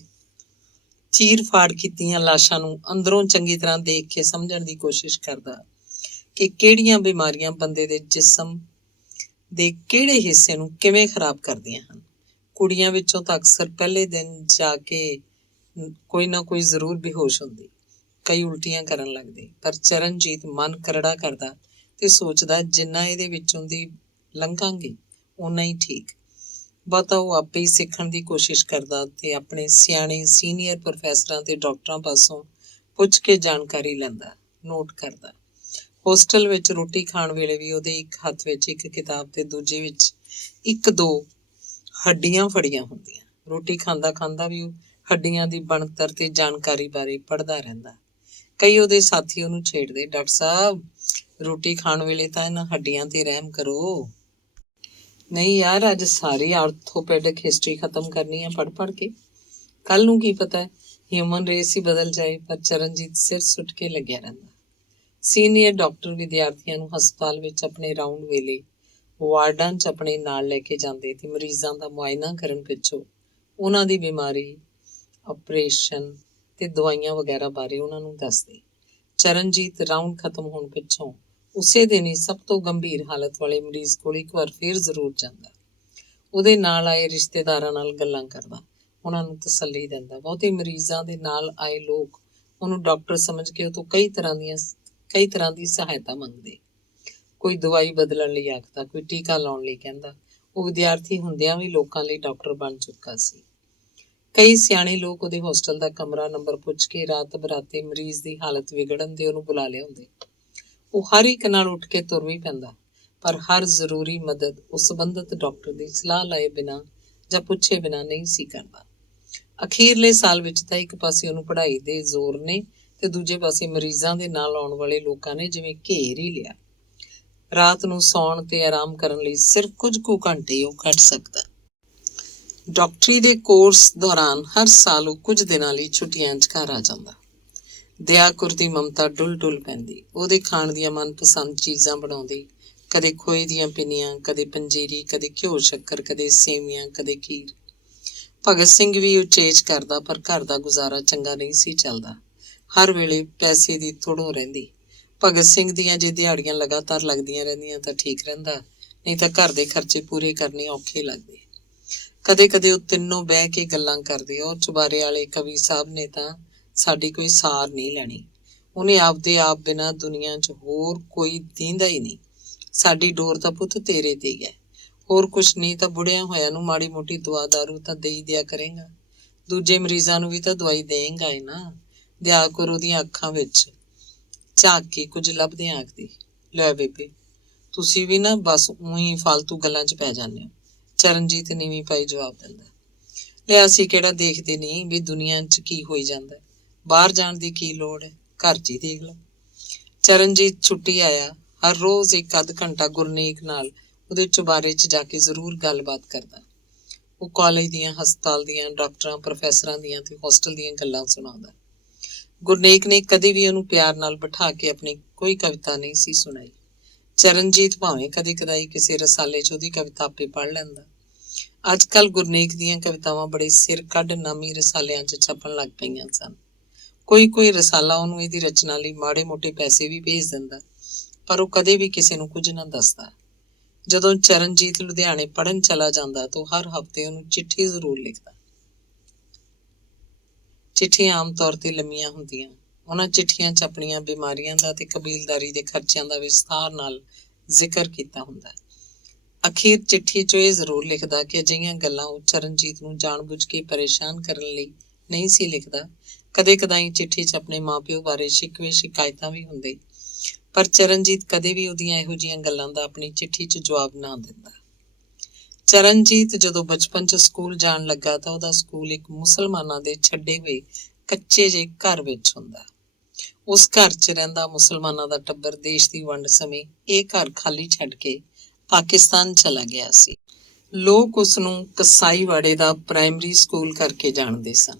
ਚੀਰ ਫਾੜ ਕੀਤੀਆਂ ਲਾਸ਼ਾਂ ਨੂੰ ਅੰਦਰੋਂ ਚੰਗੀ ਤਰ੍ਹਾਂ ਦੇਖ ਕੇ ਸਮਝਣ ਦੀ ਕੋਸ਼ਿਸ਼ ਕਰਦਾ ਕਿ ਕਿਹੜੀਆਂ ਬਿਮਾਰੀਆਂ ਬੰਦੇ ਦੇ ਜਿਸਮ ਦੇ ਕਿਹੜੇ ਹਿੱਸੇ ਨੂੰ ਕਿਵੇਂ ਖਰਾਬ ਕਰਦੀਆਂ ਹਨ। ਕੁੜੀਆਂ ਵਿੱਚੋਂ ਤਾਂ ਅਕਸਰ ਪਹਿਲੇ ਦਿਨ ਜਾ ਕੇ ਕੋਈ ਨਾ ਕੋਈ ਜ਼ਰੂਰ ਬੇਹੋਸ਼ ਹੁੰਦੀ, ਕਈ ਉਲਟੀਆਂ ਕਰਨ ਲੱਗਦੇ। ਪਰ ਚਰਨਜੀਤ ਮਨ ਕਰੜਾ ਕਰਦਾ ਤੇ ਸੋਚਦਾ ਜਿੰਨਾ ਇਹਦੇ ਵਿੱਚੋਂ ਦੀ ਲੰਘਾਂਗੇ ਓਨਾ ਹੀ ਠੀਕ। ਬਹੁਤਾ ਉਹ ਆਪੇ ਹੀ ਸਿੱਖਣ ਦੀ ਕੋਸ਼ਿਸ਼ ਕਰਦਾ ਤੇ ਆਪਣੇ ਸਿਆਣੇ ਸੀਨੀਅਰ ਪ੍ਰੋਫੈਸਰਾਂ ਤੇ ਡਾਕਟਰਾਂ ਪਾਸੋਂ ਪੁੱਛ ਕੇ ਜਾਣਕਾਰੀ ਲੈਂਦਾ, ਨੋਟ ਕਰਦਾ। ਹੋਸਟਲ ਵਿੱਚ ਰੋਟੀ ਖਾਣ ਵੇਲੇ ਵੀ ਉਹਦੇ ਇੱਕ ਹੱਥ ਵਿੱਚ ਇੱਕ ਕਿਤਾਬ ਤੇ ਦੂਜੇ ਵਿੱਚ 1-2 ਹੱਡੀਆਂ ਫੜੀਆਂ ਹੁੰਦੀਆਂ। ਰੋਟੀ ਖਾਂਦਾ ਵੀ ਉਹ ਹੱਡੀਆਂ ਦੀ ਬਣਤਰ ਤੇ ਜਾਣਕਾਰੀ ਬਾਰੇ ਪੜ੍ਹਦਾ ਰਹਿੰਦਾ। ਕਈ ਉਹਦੇ ਸਾਥੀ ਉਹਨੂੰ ਛੇੜਦੇ, ਡਾਕਟਰ ਸਾਹਿਬ ਰੋਟੀ ਖਾਣ ਵੇਲੇ ਤਾਂ ਇਹਨਾਂ ਹੱਡੀਆਂ ਤੇ ਰਹਿਮ ਕਰੋ। ਨਹੀਂ ਯਾਰ, ਅੱਜ ਸਾਰੀ ਆਰਥੋਪੈਡਿਕ ਹਿਸਟਰੀ ਖਤਮ ਕਰਨੀ ਹੈ ਪੜ੍ਹ ਕੇ। ਕੱਲ ਨੂੰ ਕੀ ਪਤਾ ਹਿਊਮਨ ਰੇਸ ਹੀ ਬਦਲ ਜਾਏ। ਪਰ ਚਰਨਜੀਤ ਸਿਰ ਸੁੱਟ ਕੇ ਲੱਗਿਆ ਰਹਿੰਦਾ। ਸੀਨੀਅਰ ਡਾਕਟਰ ਵਿਦਿਆਰਥੀਆਂ ਨੂੰ ਹਸਪਤਾਲ ਵਿੱਚ ਆਪਣੇ ਰਾਊਂਡ ਵੇਲੇ ਵਾਰਡਾਂ 'ਚ ਆਪਣੇ ਨਾਲ ਲੈ ਕੇ ਜਾਂਦੇ ਤੇ ਮਰੀਜ਼ਾਂ ਦਾ ਮੁਆਇਨਾ ਕਰਨ ਪਿੱਛੋਂ ਉਹਨਾਂ ਦੀ ਬਿਮਾਰੀ, ਆਪਰੇਸ਼ਨ ਤੇ ਦਵਾਈਆਂ ਵਗੈਰਾ ਬਾਰੇ ਉਹਨਾਂ ਨੂੰ ਦੱਸਦੇ। ਚਰਨਜੀਤ ਰਾਊਂਡ ਖਤਮ ਹੋਣ ਪਿੱਛੋਂ ਉਸੇ ਦਿਨ ਹੀ ਸਭ ਤੋਂ ਗੰਭੀਰ ਹਾਲਤ ਵਾਲੇ ਮਰੀਜ਼ ਕੋਲ ਇੱਕ ਵਾਰ ਫਿਰ ਜ਼ਰੂਰ ਜਾਂਦਾ। ਉਹਦੇ ਨਾਲ ਆਏ ਰਿਸ਼ਤੇਦਾਰਾਂ ਨਾਲ ਗੱਲਾਂ ਕਰਦਾ, ਉਹਨਾਂ ਨੂੰ ਤਸੱਲੀ ਦਿੰਦਾ। ਬਹੁਤੇ ਮਰੀਜ਼ਾਂ ਦੇ ਨਾਲ ਆਏ ਲੋਕ ਉਹਨੂੰ ਡਾਕਟਰ ਸਮਝ ਕੇ ਉਹ ਤੋਂ ਕਈ ਤਰ੍ਹਾਂ ਦੀ ਸਹਾਇਤਾ ਮੰਗਦੇ। ਕੋਈ ਦਵਾਈ ਬਦਲਣ ਲਈ ਆਖਦਾ, ਕੋਈ ਟੀਕਾ ਲਾਉਣ ਲਈ ਕਹਿੰਦਾ। ਉਹ ਵਿਦਿਆਰਥੀ ਹੁੰਦਿਆਂ ਵੀ ਲੋਕਾਂ ਲਈ ਡਾਕਟਰ ਬਣ ਚੁੱਕਾ ਸੀ। ਕਈ ਸਿਆਣੇ ਲੋਕ ਉਹਦੇ ਹੋਸਟਲ ਦਾ ਕਮਰਾ ਨੰਬਰ ਪੁੱਛ ਕੇ ਰਾਤ ਬਰਾਤੇ ਮਰੀਜ਼ ਦੀ ਹਾਲਤ ਵਿਗੜਨ ਦੇ ਉਹਨੂੰ ਬੁਲਾ ਲਿਆਉਂਦੇ। ਉਹ ਹਰ ਇੱਕ ਨਾਲ ਉੱਠ ਕੇ ਤੁਰ ਵੀ ਪੈਂਦਾ, ਪਰ ਹਰ ਜ਼ਰੂਰੀ ਮਦਦ ਉਹ ਸੰਬੰਧਿਤ ਡਾਕਟਰ ਦੀ ਸਲਾਹ ਲਏ ਬਿਨਾਂ ਜਾਂ ਪੁੱਛੇ ਬਿਨਾਂ ਨਹੀਂ ਸੀ ਕਰਦਾ। ਅਖੀਰਲੇ ਸਾਲ ਵਿੱਚ ਤਾਂ ਇੱਕ ਪਾਸੇ ਉਹਨੂੰ ਪੜ੍ਹਾਈ ਦੇ ਜ਼ੋਰ ਨੇ ਤੇ ਦੂਜੇ ਪਾਸੇ ਮਰੀਜ਼ਾਂ ਦੇ ਨਾਲ ਆਉਣ ਵਾਲੇ ਲੋਕਾਂ ਨੇ ਜਿਵੇਂ ਘੇਰ ਹੀ ਲਿਆ। ਰਾਤ ਨੂੰ ਸੌਣ ਤੇ ਆਰਾਮ ਕਰਨ ਲਈ ਸਿਰਫ ਕੁਝ ਕੁ ਘੰਟੇ ਉਹ ਕੱਢ ਸਕਦਾ। ਡਾਕਟਰੀ ਦੇ ਕੋਰਸ ਦੌਰਾਨ ਹਰ ਸਾਲ ਉਹ ਕੁਝ ਦਿਨਾਂ ਲਈ ਛੁੱਟੀਆਂ 'ਚ ਘਰ ਆ ਜਾਂਦਾ। ਦਿਆ ਕੌਰ ਦੀ ਮਮਤਾ ਡੁੱਲ ਪੈਂਦੀ। ਉਹਦੇ ਖਾਣ ਦੀਆਂ ਮਨਪਸੰਦ ਚੀਜ਼ਾਂ ਬਣਾਉਂਦੀ, ਕਦੇ ਖੋਏ ਦੀਆਂ ਪਿੰਨੀਆਂ, ਕਦੇ ਪੰਜੀਰੀ, ਕਦੇ ਘਿਓ ਸ਼ੱਕਰ, ਕਦੇ ਸੇਵੀਆਂ, ਕਦੇ ਖੀਰ। ਭਗਤ ਸਿੰਘ ਵੀ ਉਚੇਚ ਕਰਦਾ, ਪਰ ਘਰ ਦਾ ਗੁਜ਼ਾਰਾ ਚੰਗਾ ਨਹੀਂ ਸੀ ਚੱਲਦਾ। ਹਰ ਵੇਲੇ ਪੈਸੇ ਦੀ ਥੁੜੋਂ ਰਹਿੰਦੀ। ਭਗਤ ਸਿੰਘ ਦੀਆਂ ਜੇ ਦਿਹਾੜੀਆਂ ਲਗਾਤਾਰ ਲੱਗਦੀਆਂ ਰਹਿੰਦੀਆਂ ਤਾਂ ਠੀਕ ਰਹਿੰਦਾ, ਨਹੀਂ ਤਾਂ ਘਰ ਦੇ ਖਰਚੇ ਪੂਰੇ ਕਰਨੇ ਔਖੇ ਲੱਗਦੇ। ਕਦੇ ਉਹ ਤਿੰਨੋਂ ਬਹਿ ਕੇ ਗੱਲਾਂ ਕਰਦੇ। ਉਹ ਚੁਬਾਰੇ ਵਾਲੇ ਕਵੀ ਸਾਹਿਬ ਨੇ ਤਾਂ ਸਾਡੀ ਕੋਈ ਸਾਰ ਨਹੀਂ ਲੈਣੀ। ਉਹਨੇ ਆਪਦੇ ਆਪ ਬਿਨਾਂ ਦੁਨੀਆ 'ਚ ਹੋਰ ਕੋਈ ਦੀਂਦਾ ਹੀ ਨਹੀਂ। ਸਾਡੀ ਡੋਰ ਤਾਂ ਪੁੱਤ ਤੇਰੇ ਤੇ ਹੀ ਹੈ। ਹੋਰ ਕੁਛ ਨਹੀਂ ਤਾਂ ਬੁੜਿਆਂ ਹੋਇਆਂ ਨੂੰ ਮਾੜੀ ਮੋਟੀ ਦਵਾ ਦਾਰੂ ਤਾਂ ਦੇਈ ਦਿਆ ਕਰੇਗਾ। ਦੂਜੇ ਮਰੀਜ਼ਾਂ ਨੂੰ ਵੀ ਤਾਂ ਦਵਾਈ ਦੇਂਗਾ ਹੀ ਨਾ। ਦਿਆਕੁਰ ਉਹਦੀਆਂ ਅੱਖਾਂ ਵਿੱਚ ਝਾਕ ਕੇ ਕੁਝ ਲੱਭਦਿਆਂ ਆਖਦੀ, ਲੈ ਬੇਬੇ, ਤੁਸੀਂ ਵੀ ਨਾ ਬਸ ਊਂ ਫਾਲਤੂ ਗੱਲਾਂ 'ਚ ਪੈ ਜਾਂਦੇ ਹੋ। ਚਰਨਜੀਤ ਨੀਵੀਂ ਪਾਈ ਜਵਾਬ ਦਿੰਦਾ, ਲੈ ਅਸੀਂ ਕਿਹੜਾ ਦੇਖਦੇ ਨਹੀਂ ਵੀ ਦੁਨੀਆ 'ਚ ਕੀ ਹੋਈ ਜਾਂਦਾ, ਬਾਹਰ ਜਾਣ ਦੀ ਕੀ ਲੋੜ ਹੈ, ਘਰ 'ਚ ਹੀ ਦੇਖ ਲਓ। ਚਰਨਜੀਤ ਛੁੱਟੀ ਆਇਆ ਹਰ ਰੋਜ਼ 1 ਘੰਟਾ ਗੁਰਨੇਕ ਨਾਲ ਉਹਦੇ ਚੁਬਾਰੇ 'ਚ ਜਾ ਕੇ ਜ਼ਰੂਰ ਗੱਲਬਾਤ ਕਰਦਾ। ਉਹ ਕਾਲਜ ਦੀਆਂ, ਹਸਪਤਾਲ ਦੀਆਂ, ਡਾਕਟਰਾਂ, ਪ੍ਰੋਫੈਸਰਾਂ ਦੀਆਂ ਤੇ ਹੋਸਟਲ ਦੀਆਂ ਗੱਲਾਂ ਸੁਣਾਉਂਦਾ। ਗੁਰਨੇਕ ਨੇ ਕਦੇ ਵੀ ਉਹਨੂੰ ਪਿਆਰ ਨਾਲ ਬਿਠਾ ਕੇ ਆਪਣੀ ਕੋਈ ਕਵਿਤਾ ਨਹੀਂ ਸੀ ਸੁਣਾਈ। ਚਰਨਜੀਤ ਭਾਵੇਂ ਕਦੇ ਕਦਾਈ ਕਿਸੇ ਰਸਾਲੇ 'ਚ ਉਹਦੀ ਕਵਿਤਾ ਆਪੇ ਪੜ੍ਹ ਲੈਂਦਾ। ਅੱਜ ਕੱਲ੍ਹ ਗੁਰਨੇਕ ਦੀਆਂ ਕਵਿਤਾਵਾਂ ਬੜੇ ਸਿਰ ਕੱਢ ਨਾਮੀ ਰਸਾਲਿਆਂ 'ਚ ਛਪਣ ਲੱਗ ਪਈਆਂ ਸਨ। ਕੋਈ ਰਸਾਲਾ ਉਹਨੂੰ ਇਹਦੀ ਰਚਨਾ ਲਈ ਮਾੜੇ ਮੋਟੇ ਪੈਸੇ ਵੀ ਭੇਜ ਦਿੰਦਾ, ਪਰ ਉਹ ਕਦੇ ਵੀ ਕਿਸੇ ਨੂੰ ਕੁਝ ਨਾ ਦੱਸਦਾ। ਜਦੋਂ ਚਰਨਜੀਤ ਲੁਧਿਆਣੇ ਪੜ੍ਹਨ ਚਲਾ ਜਾਂਦਾ ਤਾਂ ਹਰ ਹਫ਼ਤੇ ਉਹਨੂੰ ਚਿੱਠੀ ਜ਼ਰੂਰ ਲਿਖਦਾ। ਚਿੱਠੀਆਂ ਆਮ ਤੌਰ ਤੇ ਲੰਮੀਆਂ ਹੁੰਦੀਆਂ। ਉਹਨਾਂ ਚਿੱਠੀਆਂ 'ਚ ਆਪਣੀਆਂ ਬਿਮਾਰੀਆਂ ਦਾ ਤੇ ਕਬੀਲਦਾਰੀ ਦੇ ਖਰਚਿਆਂ ਦਾ ਵਿਸਥਾਰ ਨਾਲ ਜ਼ਿਕਰ ਕੀਤਾ ਹੁੰਦਾ। ਅਖੀਰ ਚਿੱਠੀ 'ਚ ਇਹ ਜ਼ਰੂਰ ਲਿਖਦਾ ਕਿ ਅਜਿਹੀਆਂ ਗੱਲਾਂ ਉਹ ਚਰਨਜੀਤ ਨੂੰ ਜਾਣਬੁੱਝ ਕੇ ਪਰੇਸ਼ਾਨ ਕਰਨ ਲਈ ਨਹੀਂ ਸੀ ਲਿਖਦਾ। ਕਦੇ ਕਦਾਈ ਚਿੱਠੀ 'ਚ ਆਪਣੇ ਮਾਂ-ਪਿਓ ਬਾਰੇ ਸ਼ਿਕਵੇ ਸ਼ਿਕਾਇਤਾਂ ਵੀ ਹੁੰਦੇ, ਪਰ ਚਰਨਜੀਤ ਕਦੇ ਵੀ ਉਹਦੀਆਂ ਇਹੋ ਜਿਹੀਆਂ ਗੱਲਾਂ ਦਾ ਆਪਣੀ ਚਿੱਠੀ 'ਚ ਜਵਾਬ ਨਾ ਦਿੰਦਾ। ਚਰਨਜੀਤ ਜਦੋਂ ਬਚਪਨ 'ਚ ਸਕੂਲ ਜਾਣ ਲੱਗਾ ਤਾਂ ਉਹਦਾ ਸਕੂਲ ਇੱਕ ਮੁਸਲਮਾਨਾਂ ਦੇ ਛੱਡੇ ਹੋਏ ਕੱਚੇ ਜਿਹੇ ਘਰ ਵਿੱਚ ਹੁੰਦਾ। ਉਸ ਘਰ 'ਚ ਰਹਿੰਦਾ ਮੁਸਲਮਾਨਾਂ ਦਾ ਟੱਬਰ ਦੇਸ਼ ਦੀ ਵੰਡ ਸਮੇਂ ਇਹ ਘਰ ਖਾਲੀ ਛੱਡ ਕੇ ਪਾਕਿਸਤਾਨ ਚਲਾ ਗਿਆ ਸੀ। ਲੋਕ ਉਸਨੂੰ ਕਸਾਈਵਾੜੇ ਦਾ ਪ੍ਰਾਇਮਰੀ ਸਕੂਲ ਕਰਕੇ ਜਾਣਦੇ ਸਨ।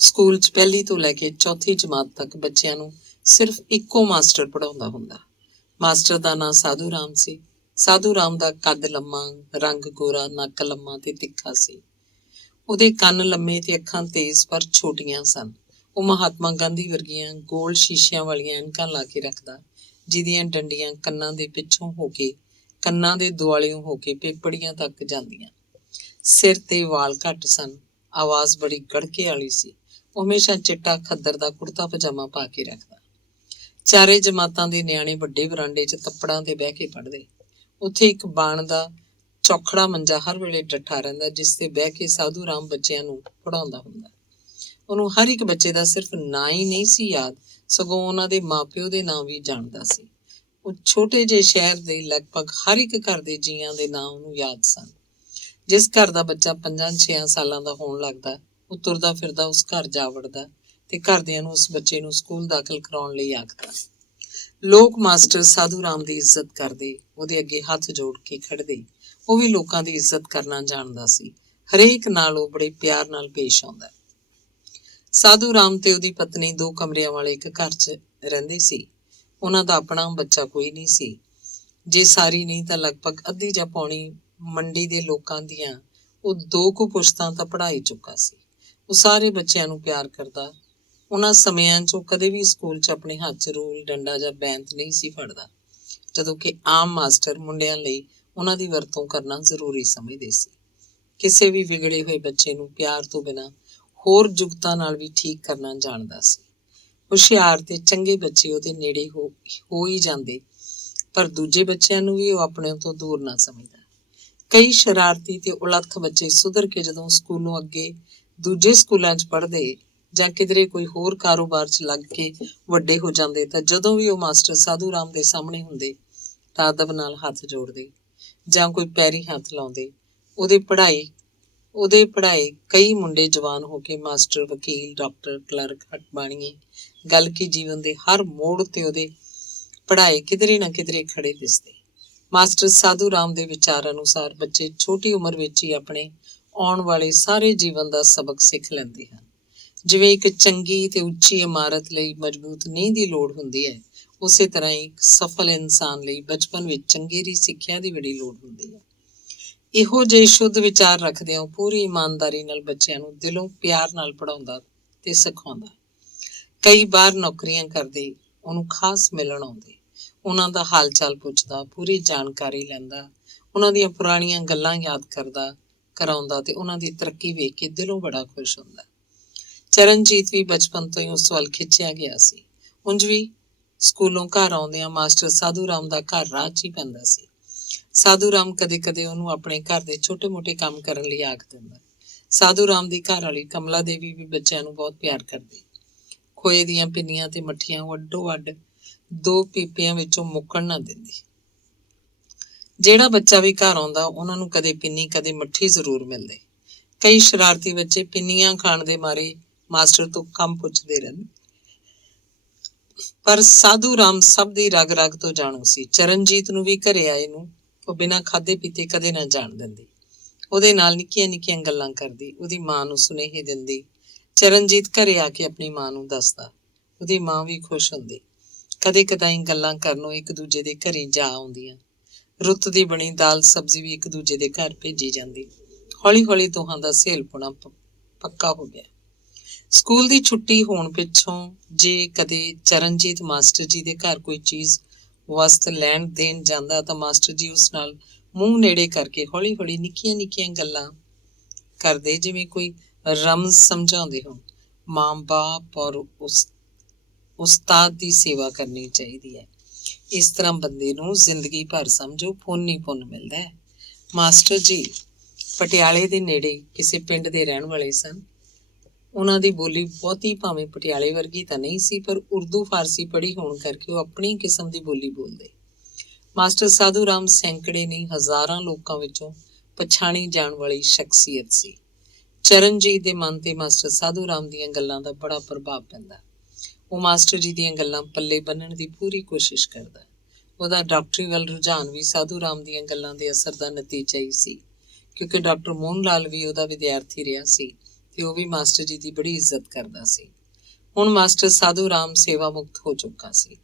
ਸਕੂਲ 'ਚ 1 ਤੋਂ ਲੈ ਕੇ 4 ਜਮਾਤ ਤੱਕ ਬੱਚਿਆਂ ਨੂੰ ਸਿਰਫ ਇੱਕੋ ਮਾਸਟਰ ਪੜ੍ਹਾਉਂਦਾ ਹੁੰਦਾ। ਮਾਸਟਰ ਦਾ ਨਾਂ ਸਾਧੂ ਰਾਮ ਸੀ। ਸਾਧੂ ਰਾਮ ਦਾ ਕੱਦ ਲੰਮਾ, ਰੰਗ ਗੋਰਾ, ਨੱਕ ਲੰਮਾ ਤੇ ਤਿੱਖਾ ਸੀ। ਉਹਦੇ ਕੰਨ ਲੰਮੇ ਤੇ ਅੱਖਾਂ ਤੇਜ਼ ਪਰ ਛੋਟੀਆਂ ਸਨ। ਉਹ ਮਹਾਤਮਾ ਗਾਂਧੀ ਵਰਗੀਆਂ ਗੋਲ ਸ਼ੀਸ਼ਿਆਂ ਵਾਲੀਆਂ ਐਨਕਾਂ ਲਾ ਕੇ ਰੱਖਦਾ, ਜਿਹਦੀਆਂ ਡੰਡੀਆਂ ਕੰਨਾਂ ਦੇ ਪਿੱਛੋਂ ਹੋ ਕੇ, ਕੰਨਾਂ ਦੇ ਦੁਆਲਿਓਂ ਹੋ ਕੇ ਪੇਪੜੀਆਂ ਤੱਕ ਜਾਂਦੀਆਂ। ਸਿਰ ਤੇ ਵਾਲ ਘੱਟ ਸਨ। ਆਵਾਜ਼ ਬੜੀ ਗੜਕੇ ਵਾਲੀ ਸੀ। ਉਹ ਹਮੇਸ਼ਾ ਚਿੱਟਾ ਖੱਦਰ ਦਾ ਕੁੜਤਾ ਪਜਾਮਾ ਪਾ ਕੇ ਰੱਖਦਾ। 4 ਜਮਾਤਾਂ ਦੇ ਨਿਆਣੇ ਵੱਡੇ ਬਰਾਂਡੇ 'ਚ ਤੱਪੜਾਂ ਤੇ ਬਹਿ ਕੇ ਪੜ੍ਹਦੇ। ਉੱਥੇ ਇੱਕ ਬਾਣ ਦਾ ਚੌਖੜਾ ਮੰਜਾ ਹਰ ਵੇਲੇ ਡੱਠਾ ਰਹਿੰਦਾ, ਜਿਸ ਤੇ ਬਹਿ ਕੇ ਸਾਧੂ ਰਾਮ ਬੱਚਿਆਂ ਨੂੰ ਪੜ੍ਹਾਉਂਦਾ ਹੁੰਦਾ। ਉਹਨੂੰ ਹਰ ਇੱਕ ਬੱਚੇ ਦਾ ਸਿਰਫ ਨਾਂ ਹੀ ਨਹੀਂ ਸੀ ਯਾਦ, ਸਗੋਂ ਉਹਨਾਂ ਦੇ ਮਾਂ-ਪਿਓ ਦੇ ਨਾਂ ਵੀ ਜਾਣਦਾ ਸੀ। ਉਹ ਛੋਟੇ ਜਿਹੇ ਸ਼ਹਿਰ ਦੇ ਲਗਭਗ ਹਰ ਇੱਕ ਘਰ ਦੇ ਜੀਆਂ ਦੇ ਨਾਂ ਉਹਨੂੰ ਯਾਦ ਸਨ। ਜਿਸ ਘਰ ਦਾ ਬੱਚਾ 5-6 ਸਾਲਾਂ ਦਾ ਹੋਣ ਲੱਗਦਾ, ਉਹ ਤੁਰਦਾ ਫਿਰਦਾ ਉਸ ਘਰ ਜਾ ਵੜਦਾ ਤੇ ਘਰਦਿਆਂ ਨੂੰ ਉਸ ਬੱਚੇ ਨੂੰ ਸਕੂਲ ਦਾਖਲ ਕਰਾਉਣ ਲਈ ਆਖਦਾ। ਲੋਕ ਮਾਸਟਰ ਸਾਧੂ ਰਾਮ ਦੀ ਇੱਜ਼ਤ ਕਰਦੇ, ਉਹਦੇ ਅੱਗੇ ਹੱਥ ਜੋੜ ਕੇ ਖੜਦੇ। ਉਹ ਵੀ ਲੋਕਾਂ ਦੀ ਇੱਜ਼ਤ ਕਰਨਾ ਜਾਣਦਾ ਸੀ। ਹਰੇਕ ਨਾਲ ਉਹ ਬੜੇ ਪਿਆਰ ਨਾਲ ਪੇਸ਼ ਆਉਂਦਾ। ਸਾਧੂ ਰਾਮ ਤੇ ਉਹਦੀ ਪਤਨੀ 2 ਕਮਰਿਆਂ ਵਾਲੇ ਇੱਕ ਘਰ 'ਚ ਰਹਿੰਦੇ ਸੀ। ਉਹਨਾਂ ਦਾ ਆਪਣਾ ਬੱਚਾ ਕੋਈ ਨਹੀਂ ਸੀ। ਜੇ ਸਾਰੀ ਨਹੀਂ ਤਾਂ ਲਗਭਗ ਅੱਧੀ ਜਾਂ ਪੌਣੀ ਮੰਡੀ ਦੇ ਲੋਕਾਂ ਦੀਆਂ ਉਹ 2 ਕੁ ਪੁਸ਼ਤਾਂ ਤਾਂ ਪੜ੍ਹਾਈ ਚੁੱਕਾ ਸੀ। ਉਹ ਸਾਰੇ ਬੱਚਿਆਂ ਨੂੰ ਪਿਆਰ ਕਰਦਾ। ਉਹਨਾਂ ਸਮਿਆਂ 'ਚ ਉਹ ਕਦੇ ਵੀ ਸਕੂਲ 'ਚ ਆਪਣੇ ਹੱਥ 'ਚ ਰੂਲ, ਡੰਡਾ ਜਾਂ ਬੈਂਤ ਨਹੀਂ ਸੀ ਫੜਦਾ, ਜਦੋਂ ਕਿ ਆਮ ਮਾਸਟਰ ਮੁੰਡਿਆਂ ਲਈ ਉਹਨਾਂ ਦੀ ਵਰਤੋਂ ਕਰਨਾ ਜ਼ਰੂਰੀ ਸਮਝਦੇ ਸੀ। ਕਿਸੇ ਵੀ ਵਿਗੜੇ ਹੋਏ ਬੱਚੇ ਨੂੰ ਪਿਆਰ ਤੋਂ ਬਿਨਾਂ ਹੋਰ ਜੁਗਤਾਂ ਨਾਲ ਵੀ ਠੀਕ ਕਰਨਾ ਜਾਣਦਾ ਸੀ। ਹੁਸ਼ਿਆਰ ਤੇ ਚੰਗੇ ਬੱਚੇ ਉਹਦੇ ਨੇੜੇ ਹੋ ਹੀ ਜਾਂਦੇ, ਪਰ ਦੂਜੇ ਬੱਚਿਆਂ ਨੂੰ ਵੀ ਉਹ ਆਪਣੇ ਤੋਂ ਦੂਰ ਨਾ ਸਮਝਦਾ। ਕਈ ਸ਼ਰਾਰਤੀ ਤੇ ਉਲੱਥ ਬੱਚੇ ਸੁਧਰ ਕੇ ਜਦੋਂ ਸਕੂਲੋਂ ਅੱਗੇ ਦੂਜੇ ਸਕੂਲਾਂ 'ਚ ਪੜ੍ਹਦੇ ਜਾਂ ਕਿਧਰੇ ਕੋਈ ਹੋਰ ਕਾਰੋਬਾਰ 'ਚ ਲੱਗ ਕੇ ਵੱਡੇ ਹੋ ਜਾਂਦੇ, ਤਾਂ ਜਦੋਂ ਵੀ ਉਹ ਮਾਸਟਰ ਸਾਧੂ ਰਾਮ ਦੇ ਸਾਹਮਣੇ ਹੁੰਦੇ ਤਾਂ ਅਦਬ ਨਾਲ ਹੱਥ ਜੋੜਦੇ ਜਾਂ ਕੋਈ ਪੈਰੀ ਹੱਥ ਲਾਉਂਦੇ। ਉਹਦੇ ਪੜ੍ਹਾਏ ਕਈ ਮੁੰਡੇ ਜਵਾਨ ਹੋ ਕੇ ਮਾਸਟਰ, ਵਕੀਲ, ਡਾਕਟਰ, ਕਲਰਕ, ਹੱਟਬਾਣੀਏ, ਗੱਲ ਕੀ ਜੀਵਨ ਦੇ ਹਰ ਮੋੜ ਤੇ ਉਹਦੇ ਪੜ੍ਹਾਏ ਕਿਧਰੇ ਨਾ ਕਿਧਰੇ ਖੜੇ ਦਿਸਦੇ। ਮਾਸਟਰ ਸਾਧੂ ਰਾਮ ਦੇ ਵਿਚਾਰ ਅਨੁਸਾਰ ਬੱਚੇ ਛੋਟੀ ਉਮਰ ਵਿੱਚ ਹੀ ਆਪਣੇ ਆਉਣ ਵਾਲੇ ਸਾਰੇ ਜੀਵਨ ਦਾ ਸਬਕ ਸਿੱਖ ਲੈਂਦੇ ਹਨ। ਜਿਵੇਂ ਇੱਕ ਚੰਗੀ ਤੇ ਉੱਚੀ ਇਮਾਰਤ ਲਈ ਮਜ਼ਬੂਤ ਨੀਂਹ ਦੀ ਲੋੜ ਹੁੰਦੀ ਹੈ, ਉਸੇ ਤਰ੍ਹਾਂ ਹੀ ਇੱਕ ਸਫਲ ਇਨਸਾਨ ਲਈ ਬਚਪਨ ਵਿੱਚ ਚੰਗੇਰੀ ਸਿੱਖਿਆ ਦੀ ਬੜੀ ਲੋੜ ਹੁੰਦੀ ਹੈ। ਇਹੋ ਜਿਹੇ ਸ਼ੁੱਧ ਵਿਚਾਰ ਰੱਖਦਿਆਂ ਉਹ ਪੂਰੀ ਇਮਾਨਦਾਰੀ ਨਾਲ ਬੱਚਿਆਂ ਨੂੰ ਦਿਲੋਂ ਪਿਆਰ ਨਾਲ ਪੜ੍ਹਾਉਂਦਾ ਤੇ ਸਿਖਾਉਂਦਾ। ਕਈ ਬਾਹਰ ਨੌਕਰੀਆਂ ਕਰਦੇ ਉਹਨੂੰ ਖਾਸ ਮਿਲਣ ਆਉਂਦੇ, ਉਹਨਾਂ ਦਾ ਹਾਲ ਚਾਲ ਪੁੱਛਦਾ, ਪੂਰੀ ਜਾਣਕਾਰੀ ਲੈਂਦਾ, ਉਹਨਾਂ ਦੀਆਂ ਪੁਰਾਣੀਆਂ ਗੱਲਾਂ ਯਾਦ ਕਰਾਉਂਦਾ ਤੇ ਉਹਨਾਂ ਦੀ ਤਰੱਕੀ ਵੇਖ ਕੇ ਦਿਲੋਂ ਬੜਾ ਖੁਸ਼ ਹੁੰਦਾ। ਚਰਨਜੀਤ ਵੀ ਬਚਪਨ ਤੋਂ ਹੀ ਉਸ ਵੱਲ ਖਿੱਚਿਆ ਗਿਆ ਸੀ। ਉਂਝ ਵੀ ਸਕੂਲੋਂ ਘਰ ਆਉਂਦਿਆਂ ਮਾਸਟਰ ਸਾਧੂ ਰਾਮ ਦਾ ਘਰ ਰਾਹ 'ਚ ਹੀ ਪੈਂਦਾ ਸੀ। ਸਾਧੂ ਰਾਮ ਕਦੇ ਕਦੇ ਉਹਨੂੰ ਆਪਣੇ ਘਰ ਦੇ ਛੋਟੇ ਮੋਟੇ ਕੰਮ ਕਰਨ ਲਈ ਆਖ ਦਿੰਦਾ। ਸਾਧੂ ਰਾਮ ਦੀ ਘਰ ਵਾਲੀ ਕਮਲਾ ਦੇਵੀ ਵੀ ਬੱਚਿਆਂ ਨੂੰ ਬਹੁਤ ਪਿਆਰ ਕਰਦੀ। ਖੋਏ ਦੀਆਂ ਪਿੰਨੀਆਂ ਤੇ ਮੱਠੀਆਂ ਉਹ ਅੱਡੋ ਅੱਡ 2 ਪੀਪਿਆਂ ਵਿੱਚੋਂ ਮੁੱਕਣ ਨਾ ਦਿੰਦੀ। ਜਿਹੜਾ ਬੱਚਾ ਵੀ ਘਰ ਆਉਂਦਾ ਉਹਨਾਂ ਨੂੰ ਕਦੇ ਪਿੰਨੀ ਕਦੇ ਮੱਠੀ ਜ਼ਰੂਰ ਮਿਲਦੇ। ਕਈ ਸ਼ਰਾਰਤੀ ਬੱਚੇ ਪਿੰਨੀਆਂ ਖਾਣ ਦੇ ਮਾਰੇ ਮਾਸਟਰ ਤੋਂ ਕੰਮ ਪੁੱਛਦੇ ਰਹਿੰਦੇ, ਪਰ ਸਾਧੂ ਰਾਮ ਸਭ ਦੀ ਰਗ ਰਗ ਤੋਂ ਜਾਣੂ ਸੀ। ਚਰਨਜੀਤ ਨੂੰ ਵੀ ਘਰੇ ਆਏ ਨੂੰ ਉਹ ਬਿਨਾਂ ਖਾਧੇ ਪੀਤੇ ਕਦੇ ਨਾ ਜਾਣ ਦਿੰਦੀ। ਉਹਦੇ ਨਾਲ ਨਿੱਕੀਆਂ ਨਿੱਕੀਆਂ ਗੱਲਾਂ ਕਰਦੀ, ਉਹਦੀ ਮਾਂ ਨੂੰ ਸੁਨੇਹੇ ਦਿੰਦੀ। ਚਰਨਜੀਤ ਘਰੇ ਆ ਕੇ ਆਪਣੀ ਮਾਂ ਨੂੰ ਦੱਸਦਾ, ਉਹਦੀ ਮਾਂ ਵੀ ਖੁਸ਼ ਹੁੰਦੀ। ਕਦੇ ਕਦਾਈ ਗੱਲਾਂ ਕਰਨੋਂ ਇੱਕ ਦੂਜੇ ਦੇ ਘਰੇ ਜਾ ਆਉਂਦੀਆਂ। ਰੁੱਤ ਦੀ ਬਣੀ ਦਾਲ ਸਬਜ਼ੀ ਵੀ ਇੱਕ ਦੂਜੇ ਦੇ ਘਰ ਭੇਜੀ ਜਾਂਦੀ। ਹੌਲੀ ਹੌਲੀ ਦੋਹਾਂ ਦਾ ਸਹੇਲਪੁਣਾ ਪੱਕਾ ਹੋ ਗਿਆ। ਸਕੂਲ ਦੀ ਛੁੱਟੀ ਹੋਣ ਪਿੱਛੋਂ ਜੇ ਕਦੇ ਚਰਨਜੀਤ ਮਾਸਟਰ ਜੀ ਦੇ ਘਰ ਕੋਈ ਚੀਜ਼ ਵਸਤ ਲੈਣ ਦੇਣ ਜਾਂਦਾ ਤਾਂ ਮਾਸਟਰ ਜੀ ਉਸ ਨਾਲ ਮੂੰਹ ਨੇੜੇ ਕਰਕੇ ਹੌਲੀ ਹੌਲੀ ਨਿੱਕੀਆਂ ਨਿੱਕੀਆਂ ਗੱਲਾਂ ਕਰਦੇ, ਜਿਵੇਂ ਕੋਈ ਰਮਜ਼ ਸਮਝਾਉਂਦੇ ਹੋਣ। ਮਾਂ ਬਾਪ ਔਰ ਉਸਤਾਦ ਦੀ ਸੇਵਾ ਕਰਨੀ ਚਾਹੀਦੀ ਹੈ। ਇਸ ਤਰ੍ਹਾਂ ਬੰਦੇ ਨੂੰ ਜ਼ਿੰਦਗੀ ਭਰ ਸਮਝੋ ਪੁੰਨ ਹੀ ਪੁੰਨ ਮਿਲਦਾ ਹੈ। ਮਾਸਟਰ ਜੀ ਪਟਿਆਲੇ ਦੇ ਨੇੜੇ ਕਿਸੇ ਪਿੰਡ ਦੇ ਰਹਿਣ ਵਾਲੇ ਸਨ। ਉਹਨਾਂ ਦੀ ਬੋਲੀ ਬਹੁਤੀ ਭਾਵੇਂ ਪਟਿਆਲੇ ਵਰਗੀ ਤਾਂ ਨਹੀਂ ਸੀ, ਪਰ ਉਰਦੂ ਫਾਰਸੀ ਪੜ੍ਹੀ ਹੋਣ ਕਰਕੇ ਉਹ ਆਪਣੀ ਕਿਸਮ ਦੀ ਬੋਲੀ ਬੋਲਦੇ। ਮਾਸਟਰ ਸਾਧੂ ਰਾਮ ਸੈਂਕੜੇ ਨਹੀਂ ਹਜ਼ਾਰਾਂ ਲੋਕਾਂ ਵਿੱਚੋਂ ਪਛਾਣੀ ਜਾਣ ਵਾਲੀ ਸ਼ਖਸੀਅਤ ਸੀ। ਚਰਨਜੀਤ ਦੇ ਮਨ ਤੇ ਮਾਸਟਰ ਸਾਧੂ ਰਾਮ ਦੀਆਂ ਗੱਲਾਂ ਦਾ ਬੜਾ ਪ੍ਰਭਾਵ ਪੈਂਦਾ। ਉਹ ਮਾਸਟਰ ਜੀ ਦੀਆਂ ਗੱਲਾਂ ਪੱਲੇ ਬੰਨਣ ਦੀ ਪੂਰੀ ਕੋਸ਼ਿਸ਼ ਕਰਦਾ। ਉਹਦਾ ਡਾਕਟਰੀ ਵੱਲ ਰੁਝਾਨ ਵੀ ਸਾਧੂ ਰਾਮ ਦੀਆਂ ਗੱਲਾਂ ਦੇ ਅਸਰ ਦਾ ਨਤੀਜਾ ਹੀ ਸੀ, ਕਿਉਂਕਿ ਡਾਕਟਰ ਮੋਹਨ ਲਾਲ ਵੀ ਉਹਦਾ ਵਿਦਿਆਰਥੀ ਰਿਹਾ ਸੀ ਤੇ ਉਹ ਵੀ ਮਾਸਟਰ ਜੀ ਦੀ ਬੜੀ ਇੱਜ਼ਤ ਕਰਦਾ ਸੀ। ਹੁਣ ਮਾਸਟਰ ਸਾਧੂ ਰਾਮ ਸੇਵਾ ਮੁਕਤ ਹੋ ਚੁੱਕਾ ਸੀ।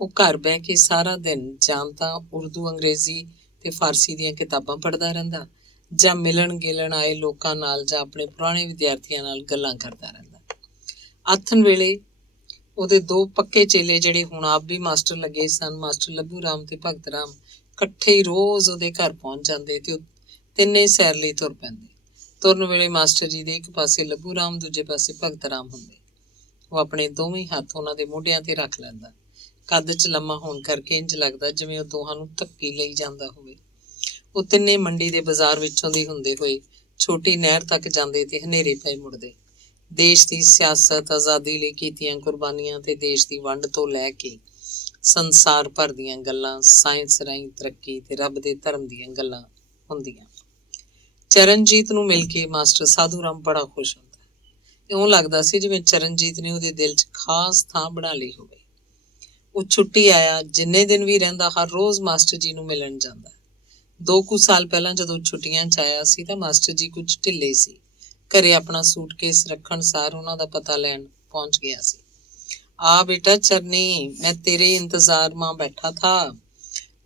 ਉਹ ਘਰ ਬਹਿ ਕੇ ਸਾਰਾ ਦਿਨ ਜਾਂ ਤਾਂ ਉਰਦੂ, ਅੰਗਰੇਜ਼ੀ ਤੇ ਫਾਰਸੀ ਦੀਆਂ ਕਿਤਾਬਾਂ ਪੜ੍ਹਦਾ ਰਹਿੰਦਾ, ਜਾਂ ਮਿਲਣ ਗਿਲਣ ਆਏ ਲੋਕਾਂ ਨਾਲ ਜਾਂ ਆਪਣੇ ਪੁਰਾਣੇ ਵਿਦਿਆਰਥੀਆਂ ਨਾਲ ਗੱਲਾਂ ਕਰਦਾ ਰਹਿੰਦਾ। ਆਥਣ ਵੇਲੇ ਉਹਦੇ 2 ਪੱਕੇ ਚੇਲੇ, ਜਿਹੜੇ ਹੁਣ ਆਪ ਵੀ ਮਾਸਟਰ ਲੱਗੇ ਸਨ, ਮਾਸਟਰ ਲੱਭੂ ਰਾਮ ਤੇ ਭਗਤ ਰਾਮ, ਇਕੱਠੇ ਹੀ ਰੋਜ਼ ਉਹਦੇ ਘਰ ਪਹੁੰਚ ਜਾਂਦੇ ਤੇ ਉਹ ਤਿੰਨੇ ਸੈਰ ਲਈ ਤੁਰ ਪੈਂਦੇ। ਤੁਰਨ ਵੇਲੇ ਮਾਸਟਰ ਜੀ ਦੇ ਇੱਕ ਪਾਸੇ ਲੱਭੂ ਰਾਮ, ਦੂਜੇ ਪਾਸੇ ਭਗਤ ਰਾਮ ਹੁੰਦੇ। ਉਹ ਆਪਣੇ ਦੋਵੇਂ ਹੱਥ ਉਹਨਾਂ ਦੇ ਮੋਢਿਆਂ ਤੇ ਰੱਖ ਲੈਂਦਾ। ਕੱਦ 'ਚ ਲੰਮਾ ਹੋਣ ਕਰਕੇ ਇੰਝ ਲੱਗਦਾ ਜਿਵੇਂ ਉਹ ਦੋਹਾਂ ਨੂੰ ਧੱਕੀ ਲਈ ਜਾਂਦਾ ਹੋਵੇ। ਉਹ ਤਿੰਨੇ ਮੰਡੀ ਦੇ ਬਾਜ਼ਾਰ ਵਿੱਚੋਂ ਦੀ ਹੁੰਦੇ ਹੋਏ ਛੋਟੀ ਨਹਿਰ ਤੱਕ ਜਾਂਦੇ ਤੇ ਹਨੇਰੇ ਪਏ ਮੁੜਦੇ। ਦੇਸ਼ ਦੀ ਸਿਆਸਤ, ਆਜ਼ਾਦੀ ਲਈ ਕੀਤੀਆਂ ਕੁਰਬਾਨੀਆਂ ਤੇ ਦੇਸ਼ ਦੀ ਵੰਡ ਤੋਂ ਲੈ ਕੇ ਸੰਸਾਰ ਭਰ ਦੀਆਂ ਗੱਲਾਂ, ਸਾਇੰਸ ਰਾਹੀਂ ਤਰੱਕੀ ਤੇ ਰੱਬ ਦੇ ਧਰਮ ਦੀਆਂ ਗੱਲਾਂ ਹੁੰਦੀਆਂ। ਚਰਨਜੀਤ ਨੂੰ ਮਿਲ ਕੇ ਮਾਸਟਰ ਸਾਧੂ ਰਾਮ ਬੜਾ ਖੁਸ਼ ਹੁੰਦਾ। ਇਉਂ ਲੱਗਦਾ ਸੀ ਜਿਵੇਂ ਚਰਨਜੀਤ ਨੇ ਉਹਦੇ ਦਿਲ 'ਚ ਖਾਸ ਥਾਂ ਬਣਾ ਲਈ ਹੋਵੇ। ਉਹ ਛੁੱਟੀ ਆਇਆ ਜਿੰਨੇ ਦਿਨ ਵੀ ਰਹਿੰਦਾ, ਹਰ ਰੋਜ਼ ਮਾਸਟਰ ਜੀ ਨੂੰ ਮਿਲਣ ਜਾਂਦਾ। 2 ਕੁ ਸਾਲ ਪਹਿਲਾਂ ਜਦੋਂ ਛੁੱਟੀਆਂ 'ਚ ਆਇਆ ਸੀ ਤਾਂ ਮਾਸਟਰ ਜੀ ਕੁਝ ਢਿੱਲੇ ਸੀ। ਘਰੇ ਆਪਣਾ ਸੂਟਕੇਸ ਰੱਖਣ ਸਾਰ ਉਹਨਾਂ ਦਾ ਪਤਾ ਲੈਣ ਪਹੁੰਚ ਗਿਆ ਸੀ। ਆ ਬੇਟਾ ਚਰਨੀ, ਮੈਂ ਤੇਰੇ ਇੰਤਜ਼ਾਰ ਮਾਂ ਬੈਠਾ ਥਾ।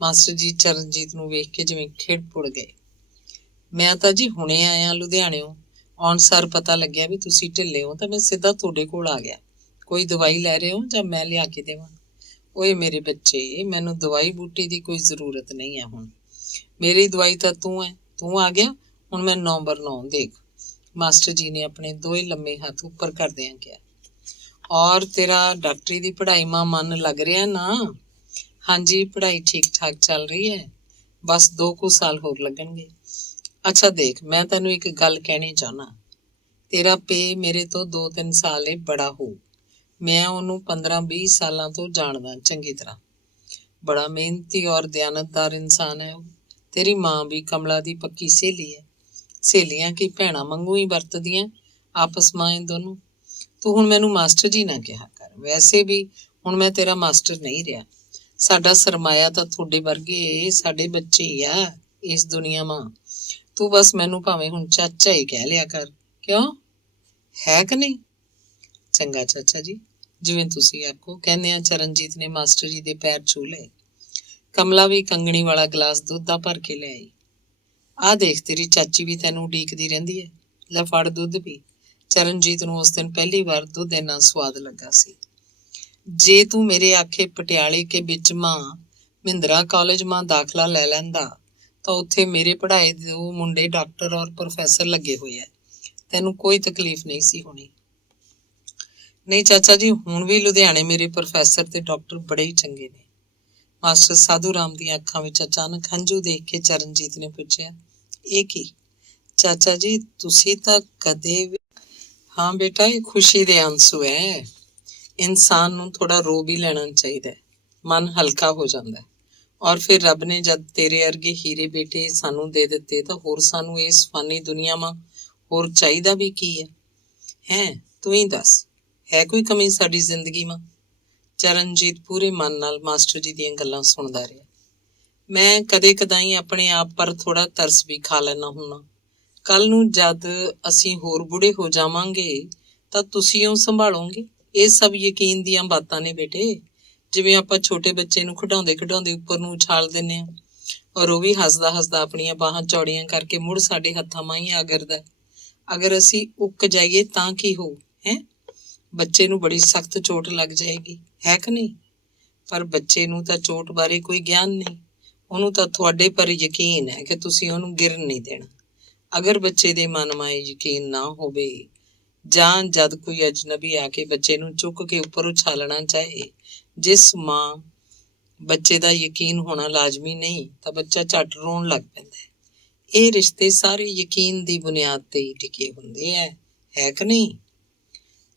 ਮਾਸਟਰ ਜੀ ਚਰਨਜੀਤ ਨੂੰ ਵੇਖ ਕੇ ਜਿਵੇਂ ਖਿੜ ਪੁੜ ਗਏ। ਮੈਂ ਤਾਂ ਜੀ ਹੁਣੇ ਆਇਆ ਲੁਧਿਆਣਿਓਂ, ਆਉਣ ਸਾਰ ਪਤਾ ਲੱਗਿਆ ਵੀ ਤੁਸੀਂ ਢਿੱਲੇ ਹੋ ਤਾਂ ਮੈਂ ਸਿੱਧਾ ਤੁਹਾਡੇ ਕੋਲ ਆ ਗਿਆ। ਕੋਈ ਦਵਾਈ ਲੈ ਰਹੇ ਹੋ ਜਾਂ ਮੈਂ ਲਿਆ ਕੇ ਦੇਵਾਂ? ਓਏ ਮੇਰੇ ਬੱਚੇ, ਮੈਨੂੰ ਦਵਾਈ ਬੂਟੀ ਦੀ ਕੋਈ ਜ਼ਰੂਰਤ ਨਹੀਂ ਹੈ। ਹੁਣ ਮੇਰੀ ਦਵਾਈ ਤਾਂ ਤੂੰ ਹੈ। ਤੂੰ ਆ ਗਿਆ, ਹੁਣ ਮੈਂ ਨੰਬਰ 9 ਦੇਖ। ਮਾਸਟਰ ਜੀ ਨੇ ਆਪਣੇ 2 ਲੰਮੇ ਹੱਥ ਉੱਪਰ ਕਰਦਿਆਂ ਕਿਹਾ। ਔਰ ਤੇਰਾ ਡਾਕਟਰੀ ਦੀ ਪੜ੍ਹਾਈ ਮਾਂ ਮਨ ਲੱਗ ਰਿਹਾ ਨਾ? ਹਾਂਜੀ, ਪੜ੍ਹਾਈ ਠੀਕ ਠਾਕ ਚੱਲ ਰਹੀ ਹੈ, ਬਸ 2 ਕੁ ਸਾਲ ਹੋਰ ਲੱਗਣਗੇ। ਅੱਛਾ ਦੇਖ, ਮੈਂ ਤੈਨੂੰ ਇੱਕ ਗੱਲ ਕਹਿਣੀ ਚਾਹੁੰਦਾ। ਤੇਰਾ ਪੇ ਮੇਰੇ ਤੋਂ 2-3 ਸਾਲ ਬੜਾ ਹੋਊ। ਮੈਂ ਉਹਨੂੰ 15-20 ਸਾਲਾਂ ਤੋਂ ਜਾਣਦਾ ਚੰਗੀ ਤਰ੍ਹਾਂ। ਬੜਾ ਮਿਹਨਤੀ ਔਰ ਦਿਆਨਤਦਾਰ ਇਨਸਾਨ ਹੈ ਉਹ। ਤੇਰੀ ਮਾਂ ਵੀ ਕਮਲਾ ਦੀ ਪੱਕੀ ਸਹੇਲੀ ਹੈ। ਸਹੇਲੀਆਂ ਕੀ ਭੈਣਾਂ ਵਾਂਗੂ ਹੀ ਵਰਤਦੀਆਂ ਆਪਸ ਮਾਂ ਇਹ ਦੋਨੋਂ। ਤੂੰ ਹੁਣ ਮੈਨੂੰ ਮਾਸਟਰ ਜੀ ਨਾ ਕਿਹਾ ਕਰ। ਵੈਸੇ ਵੀ ਹੁਣ ਮੈਂ ਤੇਰਾ ਮਾਸਟਰ ਨਹੀਂ ਰਿਹਾ। ਸਾਡਾ ਸਰਮਾਇਆ ਤਾਂ ਤੁਹਾਡੇ ਵਰਗੇ ਸਾਡੇ ਬੱਚੇ ਹੀ ਆ ਇਸ ਦੁਨੀਆ ਮਾਂ। ਤੂੰ ਬਸ ਮੈਨੂੰ ਭਾਵੇਂ ਹੁਣ ਚਾਚਾ ਹੀ ਕਹਿ ਲਿਆ ਕਰ। ਕਿਉਂ, ਹੈ ਕਿ ਨਹੀਂ? ਚੰਗਾ ਚਾਚਾ ਜੀ, ਜਿਵੇਂ ਤੁਸੀਂ ਆਖੋ। ਕਹਿੰਦਿਆਂ ਚਰਨਜੀਤ ਨੇ ਮਾਸਟਰ ਜੀ ਦੇ ਪੈਰ ਛੂਹ ਲਏ। ਕਮਲਾ ਵੀ ਕੰਗਣੀ ਵਾਲਾ ਗਲਾਸ ਦੁੱਧ ਦਾ ਭਰ ਕੇ ਲੈ ਆਈ। ਆਹ ਦੇਖ, ਤੇਰੀ ਚਾਚੀ ਵੀ ਤੈਨੂੰ ਉਡੀਕਦੀ ਰਹਿੰਦੀ ਹੈ, ਲੈ ਫੜ ਦੁੱਧ ਪੀ। ਚਰਨਜੀਤ ਨੂੰ ਉਸ ਦਿਨ ਪਹਿਲੀ ਵਾਰ ਦੁੱਧ ਇੰਨਾ ਸਵਾਦ ਲੱਗਾ ਸੀ। ਜੇ ਤੂੰ ਮੇਰੇ ਆਖੇ ਪਟਿਆਲੇ ਕੇ ਵਿੱਚ ਮਾਂ ਮਹਿੰਦਰਾ ਕਾਲਜ ਮਾਂ ਦਾਖਲਾ ਲੈ ਲੈਂਦਾ ਤਾਂ ਉੱਥੇ ਮੇਰੇ ਪੜ੍ਹਾਏ 2 ਮੁੰਡੇ ਡਾਕਟਰ ਔਰ ਪ੍ਰੋਫੈਸਰ ਲੱਗੇ ਹੋਏ ਹੈ। ਤੈਨੂੰ ਕੋਈ ਤਕਲੀਫ ਨਹੀਂ ਸੀ ਹੋਣੀ। ਨਹੀਂ ਚਾਚਾ ਜੀ, ਹੁਣ ਵੀ ਲੁਧਿਆਣੇ ਮੇਰੇ ਪ੍ਰੋਫੈਸਰ ਤੇ ਡਾਕਟਰ ਬੜੇ ਹੀ ਚੰਗੇ ਨੇ। ਮਾਸਟਰ ਸਾਧੂ ਰਾਮ ਦੀਆਂ ਅੱਖਾਂ ਵਿੱਚ ਅਚਾਨਕ ਹੰਝੂ ਦੇਖ ਕੇ ਚਰਨਜੀਤ ਨੇ ਪੁੱਛਿਆ, ਇਹ ਕੀ? ਚਾਚਾ ਜੀ ਤੁਸੀਂ ਤਾਂ ਕਦੇ ਵੀ ਹਾਂ ਬੇਟਾ, ਇਹ ਖੁਸ਼ੀ ਦੇ ਆਂਸੂ ਹੈ। ਇਨਸਾਨ ਨੂੰ ਥੋੜਾ ਰੋ ਵੀ ਲੈਣਾ ਚਾਹੀਦਾ ਹੈ, ਮਨ ਹਲਕਾ ਹੋ ਜਾਂਦਾ ਹੈ। ਔਰ ਫਿਰ ਰੱਬ ਨੇ ਜਦ ਤੇਰੇ ਵਰਗੇ ਹੀਰੇ ਬੇਟੇ ਸਾਨੂੰ ਦੇ ਦਿੱਤੇ ਤਾਂ ਹੋਰ ਸਾਨੂੰ ਇਸ ਫਾਨੀ ਦੁਨੀਆ ਮਾ ਹੋਰ ਚਾਹੀਦਾ ਵੀ ਕੀ ਹੈ? ਤੂੰ ਹੀ ਦੱਸ, ਹੈ ਕੋਈ ਕਮੀ ਸਾਡੀ ਜ਼ਿੰਦਗੀ ਮਾ? ਚਰਨਜੀਤ ਪੂਰੇ ਮਨ ਨਾਲ ਮਾਸਟਰ ਜੀ ਦੀਆਂ ਗੱਲਾਂ ਸੁਣਦਾ ਰਿਹਾ। ਮੈਂ ਕਦੇ ਕਦਾਈ ਆਪਣੇ ਆਪ ਪਰ ਥੋੜਾ ਤਰਸ ਵੀ ਖਾ ਲੈਣਾ ਹੁੰਨਾ। ਕੱਲ ਨੂੰ ਜਦ ਅਸੀਂ ਹੋਰ ਬੁੜੇ ਹੋ ਜਾਵਾਂਗੇ ਤਾਂ ਤੁਸੀਂ ਉਹ ਸੰਭਾਲੋਗੇ। ਇਹ ਸਭ ਯਕੀਨ ਦੀਆਂ ਬਾਤਾਂ ਨੇ ਬੇਟੇ। ਜਿਵੇਂ ਆਪਾਂ ਛੋਟੇ ਬੱਚੇ ਨੂੰ ਖਿਡਾਉਂਦੇ ਖਿਡਾਉਂਦੇ ਉੱਪਰ ਨੂੰ ਉਛਾਲ ਦਿੰਦੇ ਹਾਂ, ਔਰ ਉਹ ਵੀ ਹੱਸਦਾ ਹੱਸਦਾ ਆਪਣੀਆਂ ਬਾਹਾਂ ਚੌੜੀਆਂ ਕਰਕੇ ਮੁੜ ਸਾਡੇ ਹੱਥਾਂ ਮਾਂ ਹੀ ਆ ਗਿਰਦਾ। ਅਗਰ ਅਸੀਂ ਉੱਕ ਜਾਈਏ ਤਾਂ ਕੀ ਹੋਊ? ਬੱਚੇ ਨੂੰ ਬੜੀ ਸਖਤ ਚੋਟ ਲੱਗ ਜਾਏਗੀ, ਹੈ ਕਿ ਨਹੀਂ? ਪਰ ਬੱਚੇ ਨੂੰ ਤਾਂ ਚੋਟ ਬਾਰੇ ਕੋਈ ਗਿਆਨ ਨਹੀਂ। ਉਹਨੂੰ ਤਾਂ ਤੁਹਾਡੇ ਪਰ ਯਕੀਨ ਹੈ ਕਿ ਤੁਸੀਂ ਉਹਨੂੰ ਗਿਰਨ ਨਹੀਂ ਦੇਣਾ। ਅਗਰ ਬੱਚੇ ਦੇ ਮਨ ਮਾਏ ਯਕੀਨ ਨਾ ਹੋਵੇ, ਜਾਂ ਜਦ ਕੋਈ ਅਜਨਬੀ ਆ ਕੇ ਬੱਚੇ ਨੂੰ ਚੁੱਕ ਕੇ ਉੱਪਰ ਉਛਾਲਣਾ ਚਾਹੇ, ਜਿਸ ਮਾਂ ਬੱਚੇ ਦਾ ਯਕੀਨ ਹੋਣਾ ਲਾਜ਼ਮੀ ਨਹੀਂ, ਤਾਂ ਬੱਚਾ ਝੱਟ ਰੋਣ ਲੱਗ ਪੈਂਦਾ ਹੈ। ਇਹ ਰਿਸ਼ਤੇ ਸਾਰੇ ਯਕੀਨ ਦੀ ਬੁਨਿਆਦ ਤੇ ਹੀ ਟਿਕੇ ਹੁੰਦੇ ਹੈ ਕਿ ਨਹੀਂ?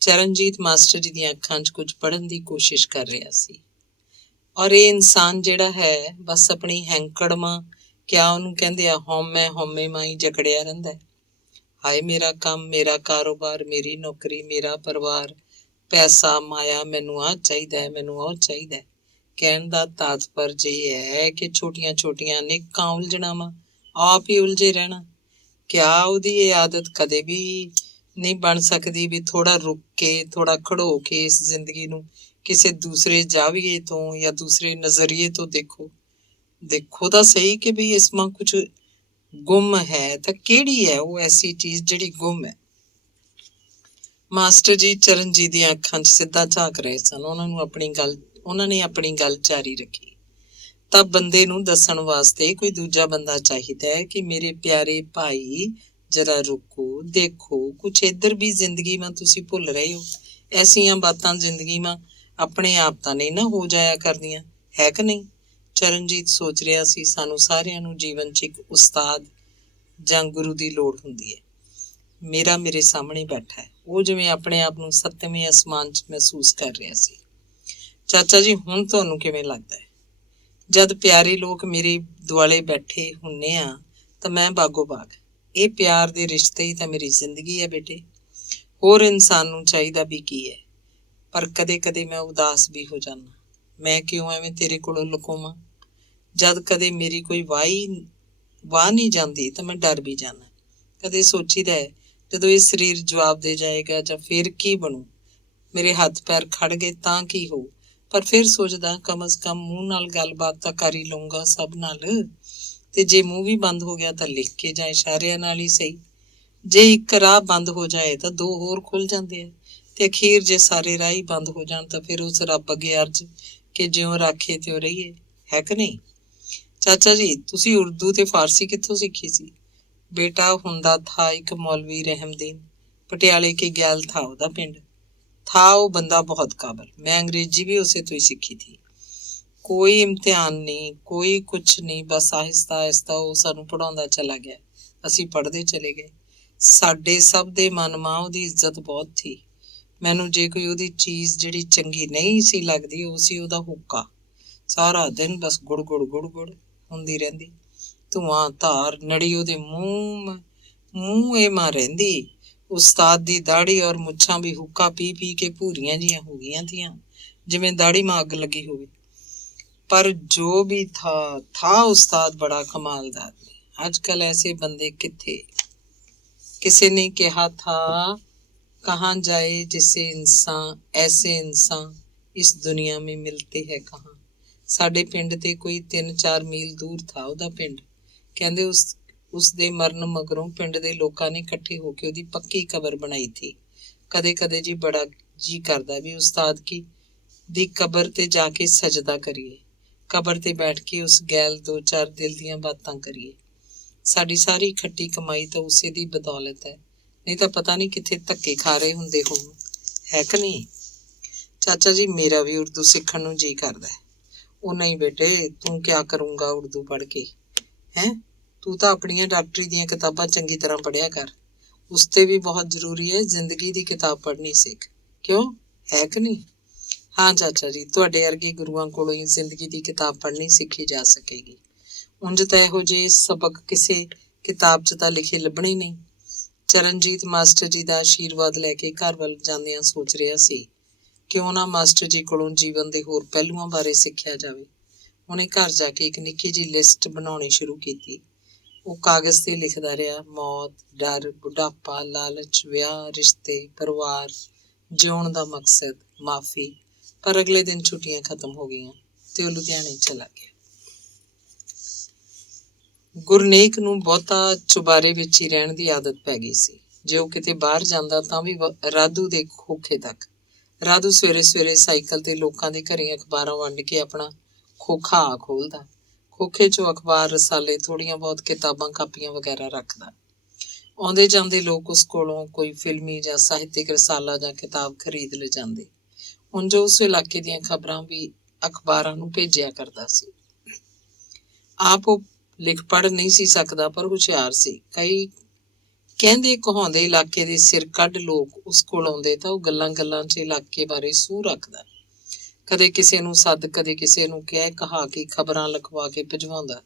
ਚਰਨਜੀਤ ਮਾਸਟਰ ਜੀ ਦੀਆਂ ਅੱਖਾਂ 'ਚ ਕੁਝ ਪੜ੍ਹਨ ਦੀ ਕੋਸ਼ਿਸ਼ ਕਰ ਰਿਹਾ ਸੀ। ਔਰ ਇਹ ਇਨਸਾਨ ਜਿਹੜਾ ਹੈ, ਬਸ ਆਪਣੀ ਹੈਂਕੜ ਮਾਂ, ਕਿਆ ਉਹਨੂੰ ਕਹਿੰਦੇ ਆ, ਹਉਮੈ ਮਾਂ ਹੀ ਜਕੜਿਆ ਰਹਿੰਦਾ ਹੈ। ਹਾਏ ਮੇਰਾ ਕੰਮ, ਮੇਰਾ ਕਾਰੋਬਾਰ, ਮੇਰੀ ਨੌਕਰੀ, ਮੇਰਾ ਪਰਿਵਾਰ, ਪੈਸਾ, ਮਾਇਆ, ਮੈਨੂੰ ਆਹ ਚਾਹੀਦਾ ਹੈ, ਮੈਨੂੰ ਉਹ ਚਾਹੀਦਾ ਹੈ। ਕਹਿਣ ਦਾ ਤਾਤਪਰਜ ਇਹ ਹੈ ਕਿ ਛੋਟੀਆਂ ਛੋਟੀਆਂ ਅਨੇਕਾਂ ਉਲਝਣਾਂ ਆਪ ਹੀ ਉਲਝੇ ਰਹਿਣਾ। ਕਿਆ ਉਹਦੀ ਇਹ ਆਦਤ ਕਦੇ ਵੀ ਨਹੀਂ ਬਣ ਸਕਦੀ ਵੀ ਥੋੜਾ ਰੁਕ ਕੇ, ਥੋੜਾ ਖੜੋ ਕੇ ਇਸ ਜ਼ਿੰਦਗੀ ਨੂੰ ਕਿਸੇ ਦੂਸਰੇ ਜਾਵੀਏ ਤੋਂ ਜਾਂ ਦੂਸਰੇ ਨਜ਼ਰੀਏ ਤੋਂ ਦੇਖੋ ਤਾਂ ਸਹੀ ਕਿ ਵੀ ਇਸ ਮਾਂ ਕੁਝ ਗੁੰਮ ਹੈ, ਤਾਂ ਕਿਹੜੀ ਹੈ ਉਹ ਐਸੀ ਚੀਜ਼ ਜਿਹੜੀ ਗੁੰਮ ਹੈ? ਮਾਸਟਰ ਜੀ ਚਰਨਜੀਤ ਦੀਆਂ ਅੱਖਾਂ 'ਚ ਸਿੱਧਾ ਝਾਕ ਰਹੇ ਸਨ। ਉਹਨਾਂ ਨੇ ਆਪਣੀ ਗੱਲ ਜਾਰੀ ਰੱਖੀ। ਤਾਂ ਬੰਦੇ ਨੂੰ ਦੱਸਣ ਵਾਸਤੇ ਕੋਈ ਦੂਜਾ ਬੰਦਾ ਚਾਹੀਦਾ ਹੈ ਕਿ ਮੇਰੇ ਪਿਆਰੇ ਭਾਈ ਜਰਾ ਰੁਕੋ, ਦੇਖੋ, ਕੁਛ ਇੱਧਰ ਵੀ ਜ਼ਿੰਦਗੀ ਮਾ ਤੁਸੀਂ ਭੁੱਲ ਰਹੇ ਹੋ। ਐਸੀਆਂ ਬਾਤਾਂ ਜ਼ਿੰਦਗੀ ਮਾ ਆਪਣੇ ਆਪ ਤਾਂ ਨਹੀਂ ਨਾ ਹੋ ਜਾਇਆ ਕਰਦੀਆਂ, ਹੈ ਕਿ ਨਹੀਂ? ਚਰਨਜੀਤ ਸੋਚ ਰਿਹਾ ਸੀ, ਸਾਨੂੰ ਸਾਰਿਆਂ ਨੂੰ ਜੀਵਨ 'ਚ ਇੱਕ ਉਸਤਾਦ ਜਾਂ ਗੁਰੂ ਦੀ ਲੋੜ ਹੁੰਦੀ ਹੈ। ਮੇਰਾ ਮੇਰੇ ਸਾਹਮਣੇ ਬੈਠਾ ਹੈ। ਉਹ ਜਿਵੇਂ ਆਪਣੇ ਆਪ ਨੂੰ ਸੱਤਵੇਂ ਅਸਮਾਨ 'ਚ ਮਹਿਸੂਸ ਕਰ ਰਿਹਾ ਸੀ। ਚਾਚਾ ਜੀ, ਹੁਣ ਤੁਹਾਨੂੰ ਕਿਵੇਂ ਲੱਗਦਾ ਹੈ? ਜਦ ਪਿਆਰੇ ਲੋਕ ਮੇਰੇ ਦੁਆਲੇ ਬੈਠੇ ਹੁੰਨੇ ਆ ਤਾਂ ਮੈਂ ਬਾਗੋ ਬਾਗ। ਇਹ ਪਿਆਰ ਦੇ ਰਿਸ਼ਤੇ ਹੀ ਤਾਂ ਮੇਰੀ ਜ਼ਿੰਦਗੀ ਹੈ ਬੇਟੇ। ਹੋਰ ਇਨਸਾਨ ਨੂੰ ਚਾਹੀਦਾ ਵੀ ਕੀ ਹੈ? ਪਰ ਕਦੇ ਕਦੇ ਮੈਂ ਉਦਾਸ ਵੀ ਹੋ ਜਾਂਦਾ। ਮੈਂ ਕਿਉਂ ਐਵੇਂ ਤੇਰੇ ਕੋਲੋਂ ਲੁਕੋਵਾਂ? ਜਦ ਕਦੇ ਮੇਰੀ ਕੋਈ ਵਾਹ ਨਹੀਂ ਜਾਂਦੀ ਤਾਂ ਮੈਂ ਡਰ ਵੀ ਜਾਂਦਾ। ਕਦੇ ਸੋਚੀਦਾ ਹੈ, ਜਦੋਂ ਇਹ ਸਰੀਰ ਜਵਾਬ ਦੇ ਜਾਏਗਾ ਜਾਂ ਫਿਰ ਕੀ ਬਣੂ? ਮੇਰੇ ਹੱਥ ਪੈਰ ਖੜ ਗਏ ਤਾਂ ਕੀ ਹੋਊ? ਪਰ ਫਿਰ ਸੋਚਦਾ, ਕਮ ਅਜ਼ ਕਮ ਮੂੰਹ ਨਾਲ ਗੱਲਬਾਤ ਤਾਂ ਕਰ ਹੀ ਲਊਂਗਾ ਸਭ ਨਾਲ। ਤੇ ਜੇ ਮੂੰਹ ਵੀ ਬੰਦ ਹੋ ਗਿਆ ਤਾਂ ਲਿਖ ਕੇ ਜਾਂ ਇਸ਼ਾਰਿਆਂ ਨਾਲ ਹੀ ਸਹੀ। ਜੇ ਇੱਕ ਰਾਹ ਬੰਦ ਹੋ ਜਾਏ ਤਾਂ ਦੋ ਹੋਰ ਖੁੱਲ ਜਾਂਦੇ ਆ, ਤੇ ਅਖੀਰ ਜੇ ਸਾਰੇ ਰਾਹ ਹੀ ਬੰਦ ਹੋ ਜਾਣ ਤਾਂ ਫਿਰ ਉਸ ਰੱਬ ਅੱਗੇ ਅਰਜ਼ ਕਿ ਜਿਉਂ ਰਾਖੇ ਤਿਉਂ ਰਹੀਏ, ਹੈ ਕਿ ਨਹੀਂ? ਚਾਚਾ ਜੀ, ਤੁਸੀਂ ਉਰਦੂ ਤੇ ਫਾਰਸੀ ਕਿੱਥੋਂ ਸਿੱਖੀ ਸੀ? ਬੇਟਾ, ਹੁੰਦਾ ਥਾ ਇੱਕ ਮੌਲਵੀ ਰਹਿਮਦੀਨ, ਪਟਿਆਲੇ ਕੀ ਗੈਲ ਥਾ ਉਹਦਾ ਪਿੰਡ। ਥਾ ਉਹ ਬੰਦਾ ਬਹੁਤ ਕਾਬਲ। ਮੈਂ ਅੰਗਰੇਜ਼ੀ ਵੀ ਉਸੇ ਤੋਂ ਹੀ ਸਿੱਖੀ ਥੀ। ਕੋਈ ਇਮਤਿਹਾਨ ਨਹੀਂ, ਕੋਈ ਕੁਛ ਨਹੀਂ, ਬਸ ਆਹਿਸਤਾ ਆਹਿਸਤਾ ਉਹ ਸਾਨੂੰ ਪੜ੍ਹਾਉਂਦਾ ਚਲਾ ਗਿਆ, ਅਸੀਂ ਪੜ੍ਹਦੇ ਚਲੇ ਗਏ। ਸਾਡੇ ਸਭ ਦੇ ਮਨ ਮਾਂ ਉਹਦੀ ਇੱਜ਼ਤ ਬਹੁਤ ਥੀ। ਮੈਨੂੰ ਜੇ ਕੋਈ ਉਹਦੀ ਚੀਜ਼ ਜਿਹੜੀ ਚੰਗੀ ਨਹੀਂ ਸੀ ਲੱਗਦੀ, ਉਹ ਸੀ ਉਹਦਾ ਹੁੱਕਾ। ਸਾਰਾ ਦਿਨ ਬਸ ਗੁੜ ਗੁੜ ਗੁੜ ਗੁੜ ਹੁੰਦੀ ਰਹਿੰਦੀ। ਧੂੰਆਂ ਧਾਰ ਨੜੀ ਉਹਦੇ ਮੂੰਹ ਇਹ ਮਾਂ ਰਹਿੰਦੀ। ਉਸਤਾਦ ਦੀ ਦਾੜੀ ਔਰ ਮੁੱਛਾਂ ਵੀ ਹੁੱਕਾ ਪੀ ਪੀ ਕੇ ਭੂਰੀਆਂ ਜੀਆਂ ਹੋ ਗਈਆਂ ਥੀਆਂ, ਜਿਵੇਂ ਦਾੜੀ ਮਾਂ ਅੱਗ ਲੱਗੀ ਹੋਵੇ। ਪਰ ਜੋ ਵੀ ਥਾ ਉਸਤਾਦ ਬੜਾ ਕਮਾਲ ਦਾ ਆਦਮੀ। ਅੱਜ ਕੱਲ ਐਸੇ ਬੰਦੇ ਕਿੱਥੇ? ਕਿਸੇ ਨੇ ਕਿਹਾ ਥਾ, ਕਹਾਂ ਜਾਏ ਜਿਸੇ ਇਨਸਾਨ ਐਸੇ ਇਨਸਾਨ ਇਸ ਦੁਨੀਆ ਮੇਂ ਮਿਲਤੇ ਹੈ ਕਹਾਂ। ਸਾਡੇ ਪਿੰਡ ਤੇ ਕੋਈ 3-4 ਮੀਲ ਦੂਰ ਥਾ ਉਹਦਾ ਪਿੰਡ। ਕਹਿੰਦੇ ਉਸਦੇ ਮਰਨ ਮਗਰੋਂ ਪਿੰਡ ਦੇ ਲੋਕਾਂ ਨੇ ਇਕੱਠੇ ਹੋ ਕੇ ਉਹਦੀ ਪੱਕੀ ਕਬਰ ਬਣਾਈ ਥੀ। ਕਦੇ ਕਦੇ ਜੀ ਬੜਾ ਜੀ ਕਰਦਾ ਵੀ ਉਸਤਾਦ ਦੀ ਕਬਰ ਤੇ ਜਾ ਕੇ ਸਜਦਾ ਕਰੀਏ, ਕਬਰ ਤੇ ਬੈਠ ਕੇ ਉਸ ਗੈਲ 2-4 ਦਿਲ ਦੀਆਂ ਬਾਤਾਂ ਕਰੀਏ। ਸਾਡੀ ਸਾਰੀ ਖੱਟੀ ਕਮਾਈ ਤਾਂ ਉਸੇ ਦੀ ਬਦੌਲਤ ਹੈ, ਨਹੀਂ ਤਾਂ ਪਤਾ ਨਹੀਂ ਕਿੱਥੇ ਧੱਕੇ ਖਾ ਰਹੇ ਹੁੰਦੇ ਹੋਣ, ਹੈ ਕਿ ਨਹੀਂ? ਚਾਚਾ ਜੀ, ਮੇਰਾ ਵੀ ਉਰਦੂ ਸਿੱਖਣ ਨੂੰ ਜੀ ਕਰਦਾ ਹੈ। ਉਹ ਨਹੀਂ ਬੇਟੇ, ਤੂੰ ਕਿਆ ਕਰੂੰਗਾ ਉਰਦੂ ਪੜ੍ਹ ਕੇ, ਤੂੰ ਤਾਂ ਆਪਣੀਆਂ ਡਾਕਟਰੀ ਦੀਆਂ ਕਿਤਾਬਾਂ ਚੰਗੀ ਤਰ੍ਹਾਂ ਪੜ੍ਹਿਆ ਕਰ। ਉਸ ਤੇ ਵੀ ਬਹੁਤ ਜ਼ਰੂਰੀ ਹੈ ਜ਼ਿੰਦਗੀ ਦੀ ਕਿਤਾਬ ਪੜ੍ਹਨੀ ਸਿੱਖ। ਕਿਉਂ, ਹੈ ਕਿ ਨਹੀਂ? ਹਾਂ ਚਾਚਾ ਜੀ, ਤੁਹਾਡੇ ਵਰਗੇ ਗੁਰੂਆਂ ਕੋਲੋਂ ਹੀ ਜ਼ਿੰਦਗੀ ਦੀ ਕਿਤਾਬ ਪੜ੍ਹਨੀ ਸਿੱਖੀ ਜਾ ਸਕੇਗੀ। ਉਂਝ ਤਾਂ ਇਹੋ ਜਿਹੇ ਸਬਕ ਕਿਸੇ ਕਿਤਾਬ 'ਚ ਤਾਂ ਲਿਖੇ ਲੱਭਣੇ ਹੀ ਨਹੀਂ। ਚਰਨਜੀਤ ਮਾਸਟਰ ਜੀ ਦਾ ਆਸ਼ੀਰਵਾਦ ਲੈ ਕੇ ਘਰ ਵੱਲ ਜਾਂਦਿਆਂ ਸੋਚ ਰਿਹਾ ਸੀ, ਕਿਉਂ ਨਾ ਮਾਸਟਰ ਜੀ ਕੋਲੋਂ ਜੀਵਨ ਦੇ ਹੋਰ ਪਹਿਲੂਆਂ ਬਾਰੇ ਸਿੱਖਿਆ ਜਾਵੇ। ਉਹਨੇ ਘਰ ਜਾ ਕੇ ਇੱਕ ਨਿੱਕੀ ਜਿਹੀ ਲਿਸਟ ਬਣਾਉਣੀ ਸ਼ੁਰੂ ਕੀਤੀ। ਉਹ ਕਾਗਜ਼ ਤੇ ਲਿਖਦਾ ਰਿਹਾ, ਮੌਤ, ਡਰ, ਬੁਢਾਪਾ, ਲਾਲਚ, ਵਿਆਹ, ਰਿਸ਼ਤੇ, ਪਰਿਵਾਰ, ਜਿਉਣ ਦਾ ਮਕਸਦ, ਮਾਫੀ। ਪਰ ਅਗਲੇ ਦਿਨ ਛੁੱਟੀਆਂ ਖਤਮ ਹੋ ਗਈਆਂ ਤੇ ਉਹ ਲੁਧਿਆਣੇ ਚਲਾ ਗਿਆ। ਗੁਰਨੇਕ ਨੂੰ ਬਹੁਤਾ ਚੁਬਾਰੇ ਵਿੱਚ ਹੀ ਰਹਿਣ ਦੀ ਆਦਤ ਪੈ ਗਈ ਸੀ। ਜੇ ਉਹ ਕਿਤੇ ਬਾਹਰ ਜਾਂਦਾ ਤਾਂ ਵੀ ਰਾਧੂ ਦੇ ਖੋਖੇ ਤੱਕ। ਰਾਧੂ ਸਵੇਰੇ ਸਵੇਰੇ ਸਾਈਕਲ ਤੇ ਲੋਕਾਂ ਦੇ ਘਰੇ ਅਖਬਾਰਾਂ ਵੰਡ ਕੇ ਆਪਣਾ ਖੋਖਾ ਆ ਖੋਲ੍ਹਦਾ। ਖੋਖੇ 'ਚੋਂ ਅਖਬਾਰ, ਰਸਾਲੇ, ਥੋੜ੍ਹੀਆਂ ਬਹੁਤ ਕਿਤਾਬਾਂ, ਕਾਪੀਆਂ ਵਗੈਰਾ ਰੱਖਦਾ। ਆਉਂਦੇ ਜਾਂਦੇ ਲੋਕ ਉਸ ਕੋਲੋਂ ਕੋਈ ਫਿਲਮੀ ਜਾਂ ਸਾਹਿਤਕ ਰਸਾਲਾ ਜਾਂ ਕਿਤਾਬ ਖਰੀਦ ਲਿਜਾਂਦੇ। ਉਂਝ ਉਸ ਇਲਾਕੇ ਦੀਆਂ ਖਬਰਾਂ ਵੀ ਅਖਬਾਰਾਂ ਨੂੰ ਭੇਜਿਆ ਕਰਦਾ ਸੀ। ਆਪ ਉਹ ਲਿਖ ਪੜ੍ਹ ਨਹੀਂ ਸੀ ਸਕਦਾ, ਪਰ ਹੁਸ਼ਿਆਰ ਸੀ। ਕਈ ਕਹਿੰਦੇ ਕਹਾਉਂਦੇ ਇਲਾਕੇ ਦੇ ਸਿਰ ਕੱਢ ਲੋਕ ਉਸ ਕੋਲ ਆਉਂਦੇ ਤਾਂ ਉਹ ਗੱਲਾਂ 'ਚ ਇਲਾਕੇ ਬਾਰੇ ਸੂਹ ਰੱਖਦਾ। ਕਦੇ ਕਿਸੇ ਨੂੰ ਸੱਦ, ਕਦੇ ਕਿਸੇ ਨੂੰ ਕਹਿ ਕਹਾ ਕੇ ਖਬਰਾਂ ਲਿਖਵਾ ਕੇ ਭਿਜਵਾਉਂਦਾ।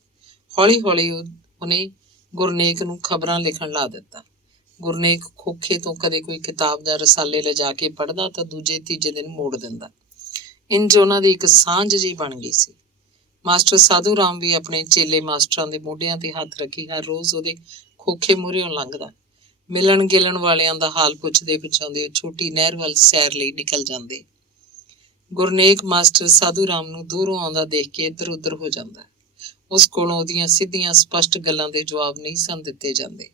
ਹੌਲੀ ਹੌਲੀ ਉਹਨੇ ਗੁਰਨੇਕ ਨੂੰ ਖਬਰਾਂ ਲਿਖਣ ਲਾ ਦਿੱਤਾ। ਗੁਰਨੇਕ ਖੋਖੇ ਤੋਂ ਕਦੇ ਕੋਈ ਕਿਤਾਬ ਜਾਂ ਰਸਾਲੇ ਲਿਜਾ ਕੇ ਪੜ੍ਹਦਾ ਤਾਂ ਦੂਜੇ ਤੀਜੇ ਦਿਨ ਮੋੜ ਦਿੰਦਾ। ਇੰਝ ਉਹਨਾਂ ਦੀ ਇੱਕ ਸਾਂਝ ਜਿਹੀ ਬਣ ਗਈ ਸੀ। ਮਾਸਟਰ ਸਾਧੂ ਰਾਮ ਵੀ ਆਪਣੇ ਚੇਲੇ ਮਾਸਟਰਾਂ ਦੇ ਮੋਢਿਆਂ ਤੇ ਹੱਥ ਰੱਖੀ ਹਰ ਰੋਜ਼ ਉਹਦੇ ਖੋਖੇ ਮੂਹਰਿਓਂ ਲੰਘਦਾ। ਮਿਲਣ ਗਿਲਣ ਵਾਲਿਆਂ ਦਾ ਹਾਲ ਪੁੱਛਦੇ ਪੁੱਛਾਉਂਦੇ ਉਹ ਛੋਟੀ ਨਹਿਰ ਵੱਲ ਸੈਰ ਲਈ ਨਿਕਲ ਜਾਂਦੇ। ਗੁਰਨੇਕ ਮਾਸਟਰ ਸਾਧੂ ਰਾਮ ਨੂੰ ਦੂਰੋਂ ਆਉਂਦਾ ਦੇਖ ਕੇ ਇੱਧਰ ਉੱਧਰ ਹੋ ਜਾਂਦਾ। ਉਸ ਕੋਲੋਂ ਉਹਦੀਆਂ ਸਿੱਧੀਆਂ ਸਪਸ਼ਟ ਗੱਲਾਂ ਦੇ ਜਵਾਬ ਨਹੀਂ ਸਨ ਦਿੱਤੇ ਜਾਂਦੇ।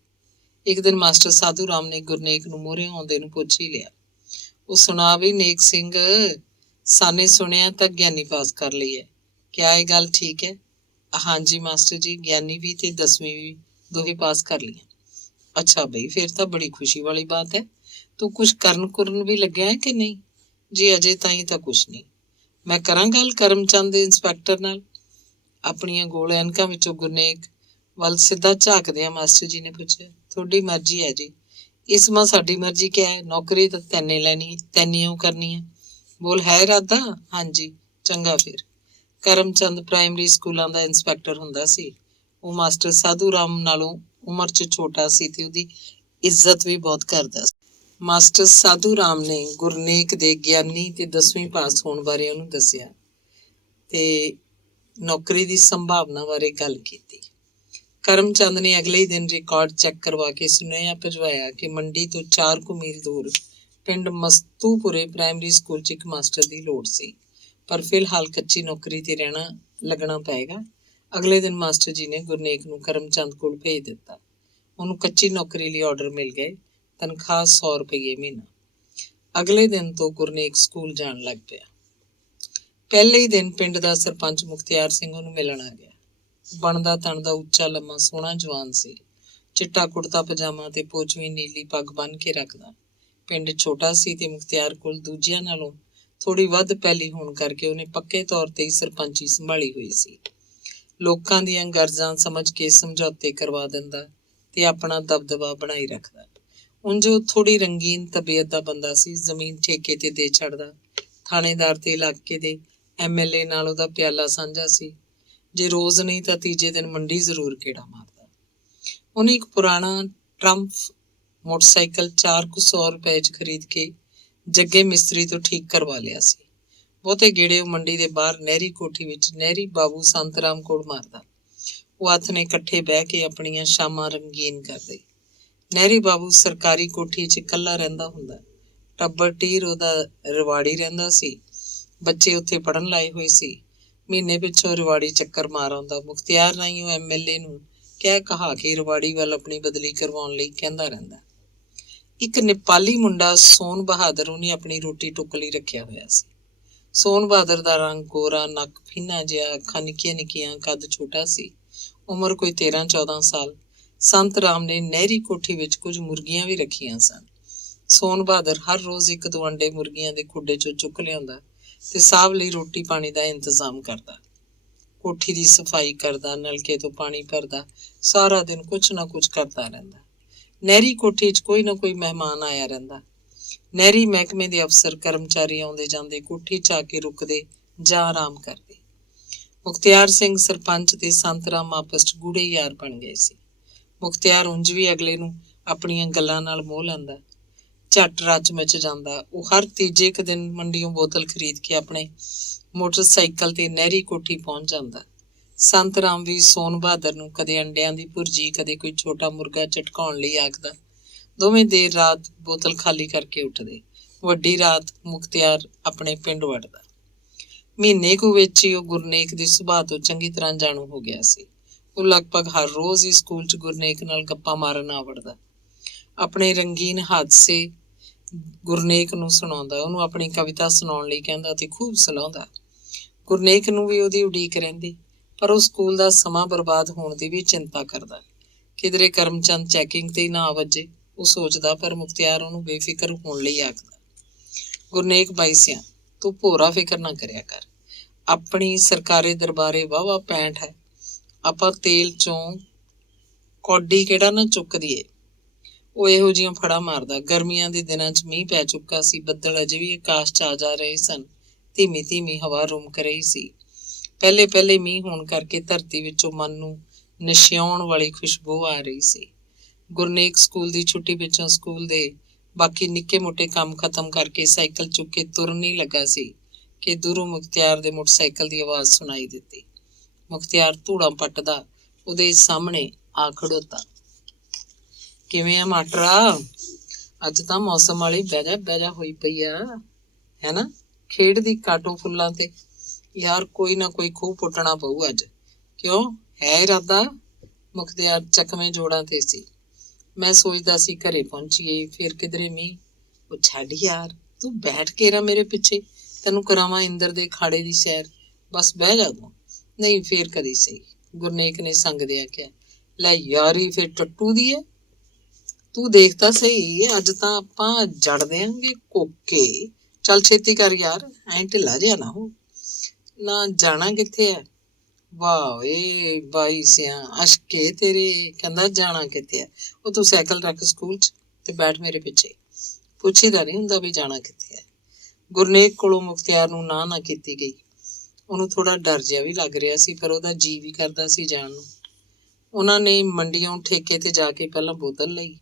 ਇੱਕ ਦਿਨ ਮਾਸਟਰ ਸਾਧੂ ਰਾਮ ਨੇ ਗੁਰਨੇਕ ਨੂੰ ਮੂਹਰਿਓਂ ਆਉਂਦੇ ਨੂੰ ਪੁੱਛ ਹੀ ਲਿਆ। ਉਹ ਸੁਣਾ ਵੀ, ਨੇਕ ਸਿੰਘ, ਸਾਨੇ ਸੁਣਿਆ ਤਾਂ ਗਿਆਨੀ ਪਾਸ ਕਰ ਲਈ ਹੈ। ਕਿਆ ਇਹ ਗੱਲ ਠੀਕ ਹੈ? ਹਾਂਜੀ ਮਾਸਟਰ ਜੀ, ਗਿਆਨੀ ਵੀ ਤੇ 10ਵੀਂ ਵੀ ਦੋਹੇ ਪਾਸ ਕਰ ਲਈਆਂ। ਅੱਛਾ ਬਈ, ਫਿਰ ਤਾਂ ਬੜੀ ਖੁਸ਼ੀ ਵਾਲੀ ਬਾਤ ਹੈ। ਤੂੰ ਕੁਛ ਕਰਨ ਵੀ ਲੱਗਿਆ ਹੈ ਕਿ ਨਹੀਂ? ਜੀ ਅਜੇ ਤਾਈਂ ਤਾਂ ਕੁਛ ਨਹੀਂ। ਮੈਂ ਕਰਾਂ ਗੱਲ ਕਰਮਚੰਦ ਦੇ ਇੰਸਪੈਕਟਰ ਨਾਲ? ਆਪਣੀਆਂ ਗੋਲ ਐਨਕਾਂ ਵਿੱਚੋਂ ਗੁਰਨੇਕ ਵੱਲ ਸਿੱਧਾ ਝਾਕਦਿਆਂ ਮਾਸਟਰ ਜੀ ਨੇ ਪੁੱਛਿਆ। ਤੁਹਾਡੀ ਮਰਜ਼ੀ ਹੈ ਜੀ। ਇਸ ਮਾਂ ਸਾਡੀ ਮਰਜ਼ੀ ਕਿਆ ਹੈ? ਨੌਕਰੀ ਤਾਂ ਤੈਨੇ ਲੈਣੀ, ਤੈਨੀਓ ਕਰਨੀ ਹੈ। ਬੋਲ, ਹੈ ਇਰਾਦਾ? ਹਾਂਜੀ। ਚੰਗਾ ਫਿਰ। ਕਰਮਚੰਦ ਪ੍ਰਾਇਮਰੀ ਸਕੂਲਾਂ ਦਾ ਇੰਸਪੈਕਟਰ ਹੁੰਦਾ ਸੀ। ਉਹ ਮਾਸਟਰ ਸਾਧੂ ਰਾਮ ਨਾਲੋਂ ਉਮਰ 'ਚ ਛੋਟਾ ਸੀ ਤੇ ਉਹਦੀ ਇੱਜ਼ਤ ਵੀ ਬਹੁਤ ਕਰਦਾ ਸੀ। ਮਾਸਟਰ ਸਾਧੂ ਰਾਮ ਨੇ ਗੁਰਨੇਕ ਦੇ ਗਿਆਨੀ ਤੇ 10ਵੀਂ ਪਾਸ ਹੋਣ ਬਾਰੇ ਉਹਨੂੰ ਦੱਸਿਆ ਤੇ ਨੌਕਰੀ ਦੀ ਸੰਭਾਵਨਾ ਬਾਰੇ ਗੱਲ ਕੀਤੀ। ਕਰਮਚੰਦ ਨੇ ਅਗਲੇ ਹੀ ਦਿਨ ਰਿਕਾਰਡ ਚੈੱਕ ਕਰਵਾ ਕੇ ਸੁਨੇਹਾ ਭਿਜਵਾਇਆ ਕਿ ਮੰਡੀ ਤੋਂ 4 ਕੁ ਮੀਲ ਦੂਰ ਪਿੰਡ ਮਸਤੂਪੁਰੇ ਪ੍ਰਾਇਮਰੀ ਸਕੂਲ 'ਚ ਇੱਕ ਮਾਸਟਰ ਦੀ ਲੋੜ ਸੀ, ਪਰ ਫਿਲਹਾਲ ਕੱਚੀ ਨੌਕਰੀ ਤੇ ਲੱਗਣਾ ਪਏਗਾ। ਅਗਲੇ ਦਿਨ ਮਾਸਟਰ ਜੀ ਨੇ ਗੁਰਨੇਕ ਨੂੰ ਕਰਮਚੰਦ ਕੋਲ ਭੇਜ ਦਿੱਤਾ। ਉਹਨੂੰ ਕੱਚੀ ਨੌਕਰੀ ਲਈ ਆਰਡਰ ਮਿਲ ਗਏ। ਤਨਖਾਹ 100 ਰੁਪਏ ਮਹੀਨਾ। ਅਗਲੇ ਦਿਨ ਤੋਂ ਗੁਰਨੇਕ ਸਕੂਲ ਜਾਣ ਲੱਗ ਪਿਆ। ਪਹਿਲੇ ਹੀ ਦਿਨ ਪਿੰਡ ਦਾ ਸਰਪੰਚ ਮੁਖਤਿਆਰ ਸਿੰਘ ਉਹਨੂੰ ਮਿਲਣ ਆ ਗਿਆ। ਬਣਦਾ ਤਣਦਾ, ਉੱਚਾ ਲੰਮਾ ਸੋਹਣਾ ਜਵਾਨ ਸੀ। ਚਿੱਟਾ ਕੁੜਤਾ ਪਜਾਮਾ ਤੇ ਪੋਚਵੀਂ ਨੀਲੀ ਪੱਗ ਬੰਨ੍ਹ ਕੇ ਰੱਖਦਾ। ਪਿੰਡ ਛੋਟਾ ਸੀ ਤੇ ਮੁਖਤਿਆਰ ਕੋਲ ਦੂਜਿਆਂ ਨਾਲੋਂ ਥੋੜ੍ਹੀ ਵੱਧ ਪੈਲੀ ਹੋਣ ਕਰਕੇ ਉਹਨੇ ਪੱਕੇ ਤੌਰ ਤੇ ਹੀ ਸਰਪੰਚੀ ਸੰਭਾਲੀ ਹੋਈ ਸੀ। ਲੋਕਾਂ ਦੀਆਂ ਗਰਜਾਂ ਸਮਝ ਕੇ ਸਮਝੌਤੇ ਕਰਵਾ ਦਿੰਦਾ ਤੇ ਆਪਣਾ ਦਬਦਬਾ ਬਣਾਈ ਰੱਖਦਾ। ਉਂਝ ਉਹ ਥੋੜ੍ਹੀ ਰੰਗੀਨ ਤਬੀਅਤ ਦਾ ਬੰਦਾ ਸੀ। ਜ਼ਮੀਨ ਠੇਕੇ ਤੇ ਦੇ ਛੱਡਦਾ। ਥਾਣੇਦਾਰ ਤੇ ਇਲਾਕੇ ਦੇ MLA ਨਾਲ ਉਹਦਾ ਪਿਆਲਾ ਸਾਂਝਾ ਸੀ। ਜੇ ਰੋਜ਼ ਨਹੀਂ ਤਾਂ ਤੀਜੇ ਦਿਨ ਮੰਡੀ ਜ਼ਰੂਰ ਗੇੜਾ ਮਾਰਦਾ। ਉਹਨੇ ਇੱਕ ਪੁਰਾਣਾ ਟਰੰਫ ਮੋਟਰਸਾਈਕਲ 400 ਰੁਪਏ 'ਚ ਖਰੀਦ ਕੇ ਜੱਗੇ ਮਿਸਤਰੀ ਤੋਂ ਠੀਕ ਕਰਵਾ ਲਿਆ ਸੀ। ਬਹੁਤੇ ਗੇੜੇ ਉਹ ਮੰਡੀ ਦੇ ਬਾਹਰ ਨਹਿਰੀ ਕੋਠੀ ਵਿੱਚ ਨਹਿਰੀ ਬਾਬੂ ਸੰਤਰਾਮ ਕੋਲ ਮਾਰਦਾ। ਉਹ ਹੱਥ ਨੇ ਇਕੱਠੇ ਬਹਿ ਕੇ ਆਪਣੀਆਂ ਸ਼ਾਮਾਂ ਰੰਗੀਨ ਕਰਦੇ। ਨਹਿਰੀ ਬਾਬੂ ਸਰਕਾਰੀ ਕੋਠੀ 'ਚ ਇਕੱਲਾ ਰਹਿੰਦਾ ਹੁੰਦਾ। ਟੱਬਰ ਟੀਰ ਉਹਦਾ ਰਵਾੜੀ ਰਹਿੰਦਾ ਸੀ। ਬੱਚੇ ਉੱਥੇ ਪੜ੍ਹਨ ਲਾਏ ਹੋਏ ਸੀ। ਮਹੀਨੇ ਪਿੱਛੋਂ ਰਵਾੜੀ ਚੱਕਰ ਮਾਰ ਆਉਂਦਾ। ਮੁਖਤਿਆਰ ਰਾਹੀਂ ਉਹ MLA ਨੂੰ ਕਹਿ ਕਹਾ ਕੇ ਰਵਾੜੀ ਵੱਲ ਆਪਣੀ ਬਦਲੀ ਕਰਵਾਉਣ ਲਈ ਕਹਿੰਦਾ ਰਹਿੰਦਾ। ਇੱਕ ਨੇਪਾਲੀ ਮੁੰਡਾ ਸੋਨ ਬਹਾਦਰ ਉਹਨੇ ਆਪਣੀ ਰੋਟੀ ਟੁੱਕ ਲਈ ਰੱਖਿਆ ਹੋਇਆ ਸੀ। ਸੋਨ ਬਹਾਦਰ ਦਾ ਰੰਗ ਗੋਰਾ, ਨੱਕ ਫਿੰਨਾ ਜਿਹਾ, ਅੱਖਾਂ ਨਿੱਕੀਆਂ ਨਿੱਕੀਆਂ, ਕੱਦ ਛੋਟਾ ਸੀ। ਉਮਰ ਕੋਈ 13-14 ਸਾਲ। ਸੰਤ ਰਾਮ ਨੇ ਨਹਿਰੀ ਕੋਠੀ ਵਿੱਚ ਕੁਝ ਮੁਰਗੀਆਂ ਵੀ ਰੱਖੀਆਂ ਸਨ। ਸੋਨ ਬਹਾਦਰ ਹਰ ਰੋਜ਼ 1-2 ਅੰਡੇ ਮੁਰਗੀਆਂ ਦੇ ਖੁੱਡੇ 'ਚੋਂ ਚੁੱਕ ਲਿਆਉਂਦਾ ਤੇ ਸਾਹਿਬ ਲਈ ਰੋਟੀ ਪਾਣੀ ਦਾ ਇੰਤਜ਼ਾਮ ਕਰਦਾ। ਕੋਠੀ ਦੀ ਸਫਾਈ ਕਰਦਾ, ਨਲਕੇ ਤੋਂ ਪਾਣੀ ਭਰਦਾ, ਸਾਰਾ ਦਿਨ ਕੁਛ ਨਾ ਕੁਛ ਕਰਦਾ ਰਹਿੰਦਾ। ਨਹਿਰੀ ਕੋਠੀ 'ਚ ਕੋਈ ਨਾ ਕੋਈ ਮਹਿਮਾਨ ਆਇਆ ਰਹਿੰਦਾ। ਨਹਿਰੀ ਮਹਿਕਮੇ ਦੇ ਅਫਸਰ ਕਰਮਚਾਰੀ ਆਉਂਦੇ ਜਾਂਦੇ ਕੋਠੀ 'ਚ ਆ ਕੇ ਰੁਕਦੇ ਜਾਂ ਆਰਾਮ ਕਰਦੇ। ਮੁਖਤਿਆਰ ਸਿੰਘ ਸਰਪੰਚ ਤੇ ਸੰਤ ਰਾਮ ਆਪਸ 'ਚ ਗੂੜੇ ਯਾਰ ਬਣ ਗਏ ਸੀ। ਮੁਖਤਿਆਰ ਉਂਝ ਵੀ ਅਗਲੇ ਨੂੰ ਆਪਣੀਆਂ ਗੱਲਾਂ ਨਾਲ ਮੋਹ ਲੈਂਦਾ, ਝੱਟ ਰਚ ਮਚ ਜਾਂਦਾ। ਉਹ ਹਰ ਤੀਜੇ ਕੁ ਦਿਨ ਮੰਡੀੋਂ ਬੋਤਲ ਖਰੀਦ ਕੇ ਆਪਣੇ ਮੋਟਰਸਾਈਕਲ ਤੇ ਨਹਿਰੀ ਕੋਠੀ ਪਹੁੰਚ ਜਾਂਦਾ। ਸੰਤ ਰਾਮ ਵੀ ਸੋਨ ਬਹਾਦਰ ਨੂੰ ਕਦੇ ਅੰਡਿਆਂ ਦੀ ਭੁਰਜੀ, ਕਦੇ ਕੋਈ ਛੋਟਾ ਮੁਰਗਾ ਝਟਕਾਉਣ ਲਈ ਆਖਦਾ। ਦੋਵੇਂ ਦੇਰ ਰਾਤ ਬੋਤਲ ਖਾਲੀ ਕਰਕੇ ਉੱਠਦੇ। ਵੱਡੀ ਰਾਤ ਮੁਖਤਿਆਰ ਆਪਣੇ ਪਿੰਡ ਵੜਦਾ। ਮਹੀਨੇ ਕੁ ਵਿੱਚ ਹੀ ਉਹ ਗੁਰਨੇਕ ਦੀ ਸੁਭਾਅ ਤੋਂ ਚੰਗੀ ਤਰ੍ਹਾਂ ਜਾਣੂ ਹੋ ਗਿਆ ਸੀ। ਉਹ ਲਗਭਗ ਹਰ ਰੋਜ਼ ਹੀ ਸਕੂਲ 'ਚ ਗੁਰਨੇਕ ਨਾਲ ਗੱਪਾਂ ਮਾਰਨ ਆ ਵੜਦਾ। ਆਪਣੇ ਰੰਗੀਨ ਹਾਦਸੇ ਗੁਰਨੇਕ ਨੂੰ ਸੁਣਾਉਂਦਾ, ਉਹਨੂੰ ਆਪਣੀ ਕਵਿਤਾ ਸੁਣਾਉਣ ਲਈ ਕਹਿੰਦਾ ਤੇ ਖੂਬ ਸੁਣਾਉਂਦਾ। ਗੁਰਨੇਕ ਨੂੰ ਵੀ ਉਹਦੀ ਉਡੀਕ ਰਹਿੰਦੀ, ਪਰ ਉਹ ਸਕੂਲ ਦਾ ਸਮਾਂ ਬਰਬਾਦ ਹੋਣ ਦੀ ਵੀ ਚਿੰਤਾ ਕਰਦਾ। ਕਿਧਰੇ ਕਰਮਚੰਦ ਚੈਕਿੰਗ ਤੇ ਹੀ ਨਾ ਵੱਜੇ, ਉਹ ਸੋਚਦਾ, ਪਰ ਮੁਖਤਿਆਰ ਉਹਨੂੰ ਬੇਫਿਕਰ ਹੋਣ ਲਈ ਆਖਦਾ। ਗੁਰਨੇਕ ਬਾਈ ਸਿਆਂ, ਤੂੰ ਭੋਰਾ ਫਿਕਰ ਨਾ ਕਰਿਆ ਕਰ। ਆਪਣੀ ਸਰਕਾਰੀ ਦਰਬਾਰੇ ਵਾਹਵਾ ਪੈਂਠ ਹੈ। ਆਪਾਂ ਤੇਲ ਚੋਂ ਕੌਡੀ ਕਿਹੜਾ ਨਾ ਚੁੱਕ ਦੀਏ। ਉਹ ਇਹੋ ਜਿਹੀਆਂ ਫੜਾ ਮਾਰਦਾ। ਗਰਮੀਆਂ ਦੇ ਦਿਨਾਂ 'ਚ ਮੀਂਹ ਪੈ ਚੁੱਕਾ ਸੀ। ਬੱਦਲ ਅਜੇ ਵੀ ਆਕਾਸ਼ 'ਚ ਆ ਜਾ ਰਹੇ ਸਨ। ਧੀਮੀ ਧੀਮੀ ਹਵਾ ਰੁਮਕ ਰਹੀ ਸੀ। ਪਹਿਲੇ ਪਹਿਲੇ ਮੀਂਹ ਹੋਣ ਕਰਕੇ ਧਰਤੀ ਵਿੱਚੋਂ ਮਨ ਨੂੰ ਨਸ਼ਿਆਉਣ ਵਾਲੀ ਖੁਸ਼ਬੂ ਆ ਰਹੀ ਸੀ। ਗੁਰਨੇਕ ਸਕੂਲ ਦੀ ਛੁੱਟੀ ਪਿੱਛੋਂ ਸਕੂਲ ਦੇ ਬਾਕੀ ਨਿੱਕੇ ਮੋਟੇ ਕੰਮ ਖਤਮ ਕਰਕੇ ਸਾਈਕਲ ਚੁੱਕ ਕੇ ਤੁਰਨ ਹੀ ਲੱਗਾ ਸੀ ਕਿ ਦੂਰੋਂ ਮੁਖਤਿਆਰ ਦੇ ਮੋਟਰਸਾਈਕਲ ਦੀ ਆਵਾਜ਼ ਸੁਣਾਈ ਦਿੱਤੀ। ਮੁਖਤਿਆਰ ਧੂੜਾਂ ਪੱਟਦਾ ਉਹਦੇ ਸਾਹਮਣੇ ਆ ਖੜੋਤਾ। ਕਿਵੇਂ ਆ ਮਾਟਰਾ? ਅੱਜ ਤਾਂ ਮੌਸਮ ਵਾਲੀ ਬਹਿ ਜਾ ਹੋਈ ਪਈ ਆ, ਹੈਨਾ? ਖੇਡਦੀ ਕਾਟੋ ਫੁੱਲਾਂ ਤੇ। ਯਾਰ ਕੋਈ ਨਾ ਕੋਈ ਖੂਹ ਪੁੱਟਣਾ ਪਊ ਅੱਜ। ਕਿਉਂ, ਹੈ ਇਰਾਦਾ? ਮੁਖਤਿਆਰ ਚੱਕਵੇਂ ਜੋੜਾਂ ਤੇ ਸੀ। ਮੈਂ ਸੋਚਦਾ ਸੀ ਘਰੇ ਪਹੁੰਚੀਏ, ਫਿਰ ਕਿਧਰੇ ਮੀਂਹ। ਉਹ ਛੱਡ ਯਾਰ, ਤੂੰ ਬੈਠ ਕੇ ਰਾ ਮੇਰੇ ਪਿੱਛੇ, ਤੈਨੂੰ ਕਰਾਵਾਂ ਇੰਦਰ ਦੇ ਖਾੜੇ ਦੀ ਸੈਰ। ਬਸ ਬਹਿ ਜਾ ਤੂੰ। ਨਹੀਂ, ਫੇਰ ਕਦੀ ਸਹੀ, ਗੁਰਨੇਕ ਨੇ ਸੰਗਦਿਆਂ ਕਿਹਾ। ਲੈ ਯਾਰੀ ਫਿਰ ਟੱਟੂ ਦੀ ਹੈ। ਤੂੰ ਦੇਖ ਤਾਂ ਸਹੀ, ਅੱਜ ਤਾਂ ਆਪਾਂ ਜੜ ਦਿਆਂਗੇ ਕੋਕੇ। ਚੱਲ ਛੇਤੀ ਕਰ ਯਾਰ, ਐਂ ਢਿੱਲਾ ਜਿਹਾ ਨਾ ਹੋ। ਨਾ ਜਾਣਾ ਕਿੱਥੇ ਹੈ? ਵਾਹ ਏ ਬਾਈ ਸਿਆਂ, ਅਸ਼ਕੇ ਤੇਰੇ। ਕਹਿੰਦਾ ਜਾਣਾ ਕਿੱਥੇ ਹੈ? ਉਹ ਤੂੰ ਸਾਈਕਲ ਰੱਖ ਸਕੂਲ 'ਚ ਤੇ ਬੈਠ ਮੇਰੇ ਪਿੱਛੇ। ਪੁੱਛੀਦਾ ਨਹੀਂ ਹੁੰਦਾ ਵੀ ਜਾਣਾ ਕਿੱਥੇ ਹੈ। ਗੁਰਨੇਕ ਕੋਲੋਂ ਮੁਖਤਿਆਰ ਨੂੰ ਨਾ ਕੀਤੀ ਗਈ। ਉਹਨੂੰ ਥੋੜਾ ਡਰ ਜਿਹਾ ਵੀ ਲੱਗ ਰਿਹਾ ਸੀ, ਪਰ ਉਹਦਾ ਜੀਅ ਵੀ ਕਰਦਾ ਸੀ ਜਾਣ ਨੂੰ। ਉਹਨਾਂ ਨੇ ਮੰਡੀਓਂ ਠੇਕੇ ਤੇ ਜਾ ਕੇ ਪਹਿਲਾਂ ਬੋਤਲ ਲਈ,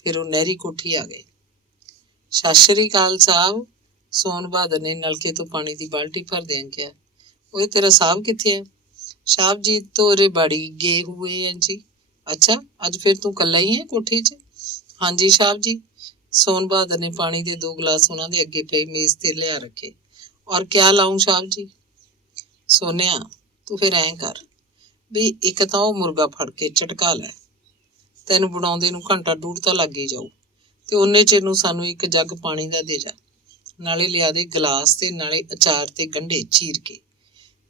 ਫਿਰ ਉਹ ਨਹਿਰੀ ਕੋਠੀ ਆ ਗਏ। ਸਤਿ ਸ਼੍ਰੀ ਅਕਾਲ ਸਾਹਿਬ, ਸੋਨ ਬਹਾਦਰ ਨੇ ਨਲਕੇ ਤੋਂ ਪਾਣੀ ਦੀ ਬਾਲਟੀ ਭਰਦਿਆਂ ਕਿਹਾ। ਓਏ ਤੇਰਾ ਸਾਹਿਬ ਕਿੱਥੇ ਹੈ? ਸਾਹਿਬ ਜੀ तो रेबाड़ी गए हुए हैं जी। अच्छा, ਅੱਜ ਫਿਰ ਤੂੰ ਇਕੱਲਾ ਹੀ ਹੈ ਕੋਠੀ 'ਚ? ਹਾਂਜੀ ਸਾਹਿਬ ਜੀ। ਸੋਨ ਬਹਾਦਰ ਨੇ ਪਾਣੀ ਦੇ 2 ਗਲਾਸ ਉਹਨਾਂ ਦੇ ਅੱਗੇ ਪਏ ਮੇਜ਼ ਤੇ ਲਿਆ ਰੱਖੇ। ਔਰ ਕਿਆ ਲਾਊਂ ਸਾਹਿਬ ਜੀ? ਸੋਨਿਆ, ਤੂੰ ਫਿਰ ਐਂ ਕਰ ਵੀ ਇੱਕ ਤਾਂ ਉਹ ਮੁਰਗਾ ਫੜ ਕੇ ਝਟਕਾ ਲੈ। ਤੈਨੂੰ ਬਣਾਉਂਦੇ ਨੂੰ ਘੰਟਾ ਡੂਢ ਤਾਂ ਲੱਗ ਹੀ ਜਾਊ, ਤੇ ਉਹਨੇ ਚਿਰ ਨੂੰ ਸਾਨੂੰ ਇੱਕ ਜੱਗ ਪਾਣੀ ਦਾ ਦੇ ਜਾ। ਨਾਲੇ ਲਿਆ ਦੇ ਗਲਾਸ ਤੇ ਨਾਲੇ ਅਚਾਰ ਤੇ ਗੰਢੇ ਚੀਰ ਕੇ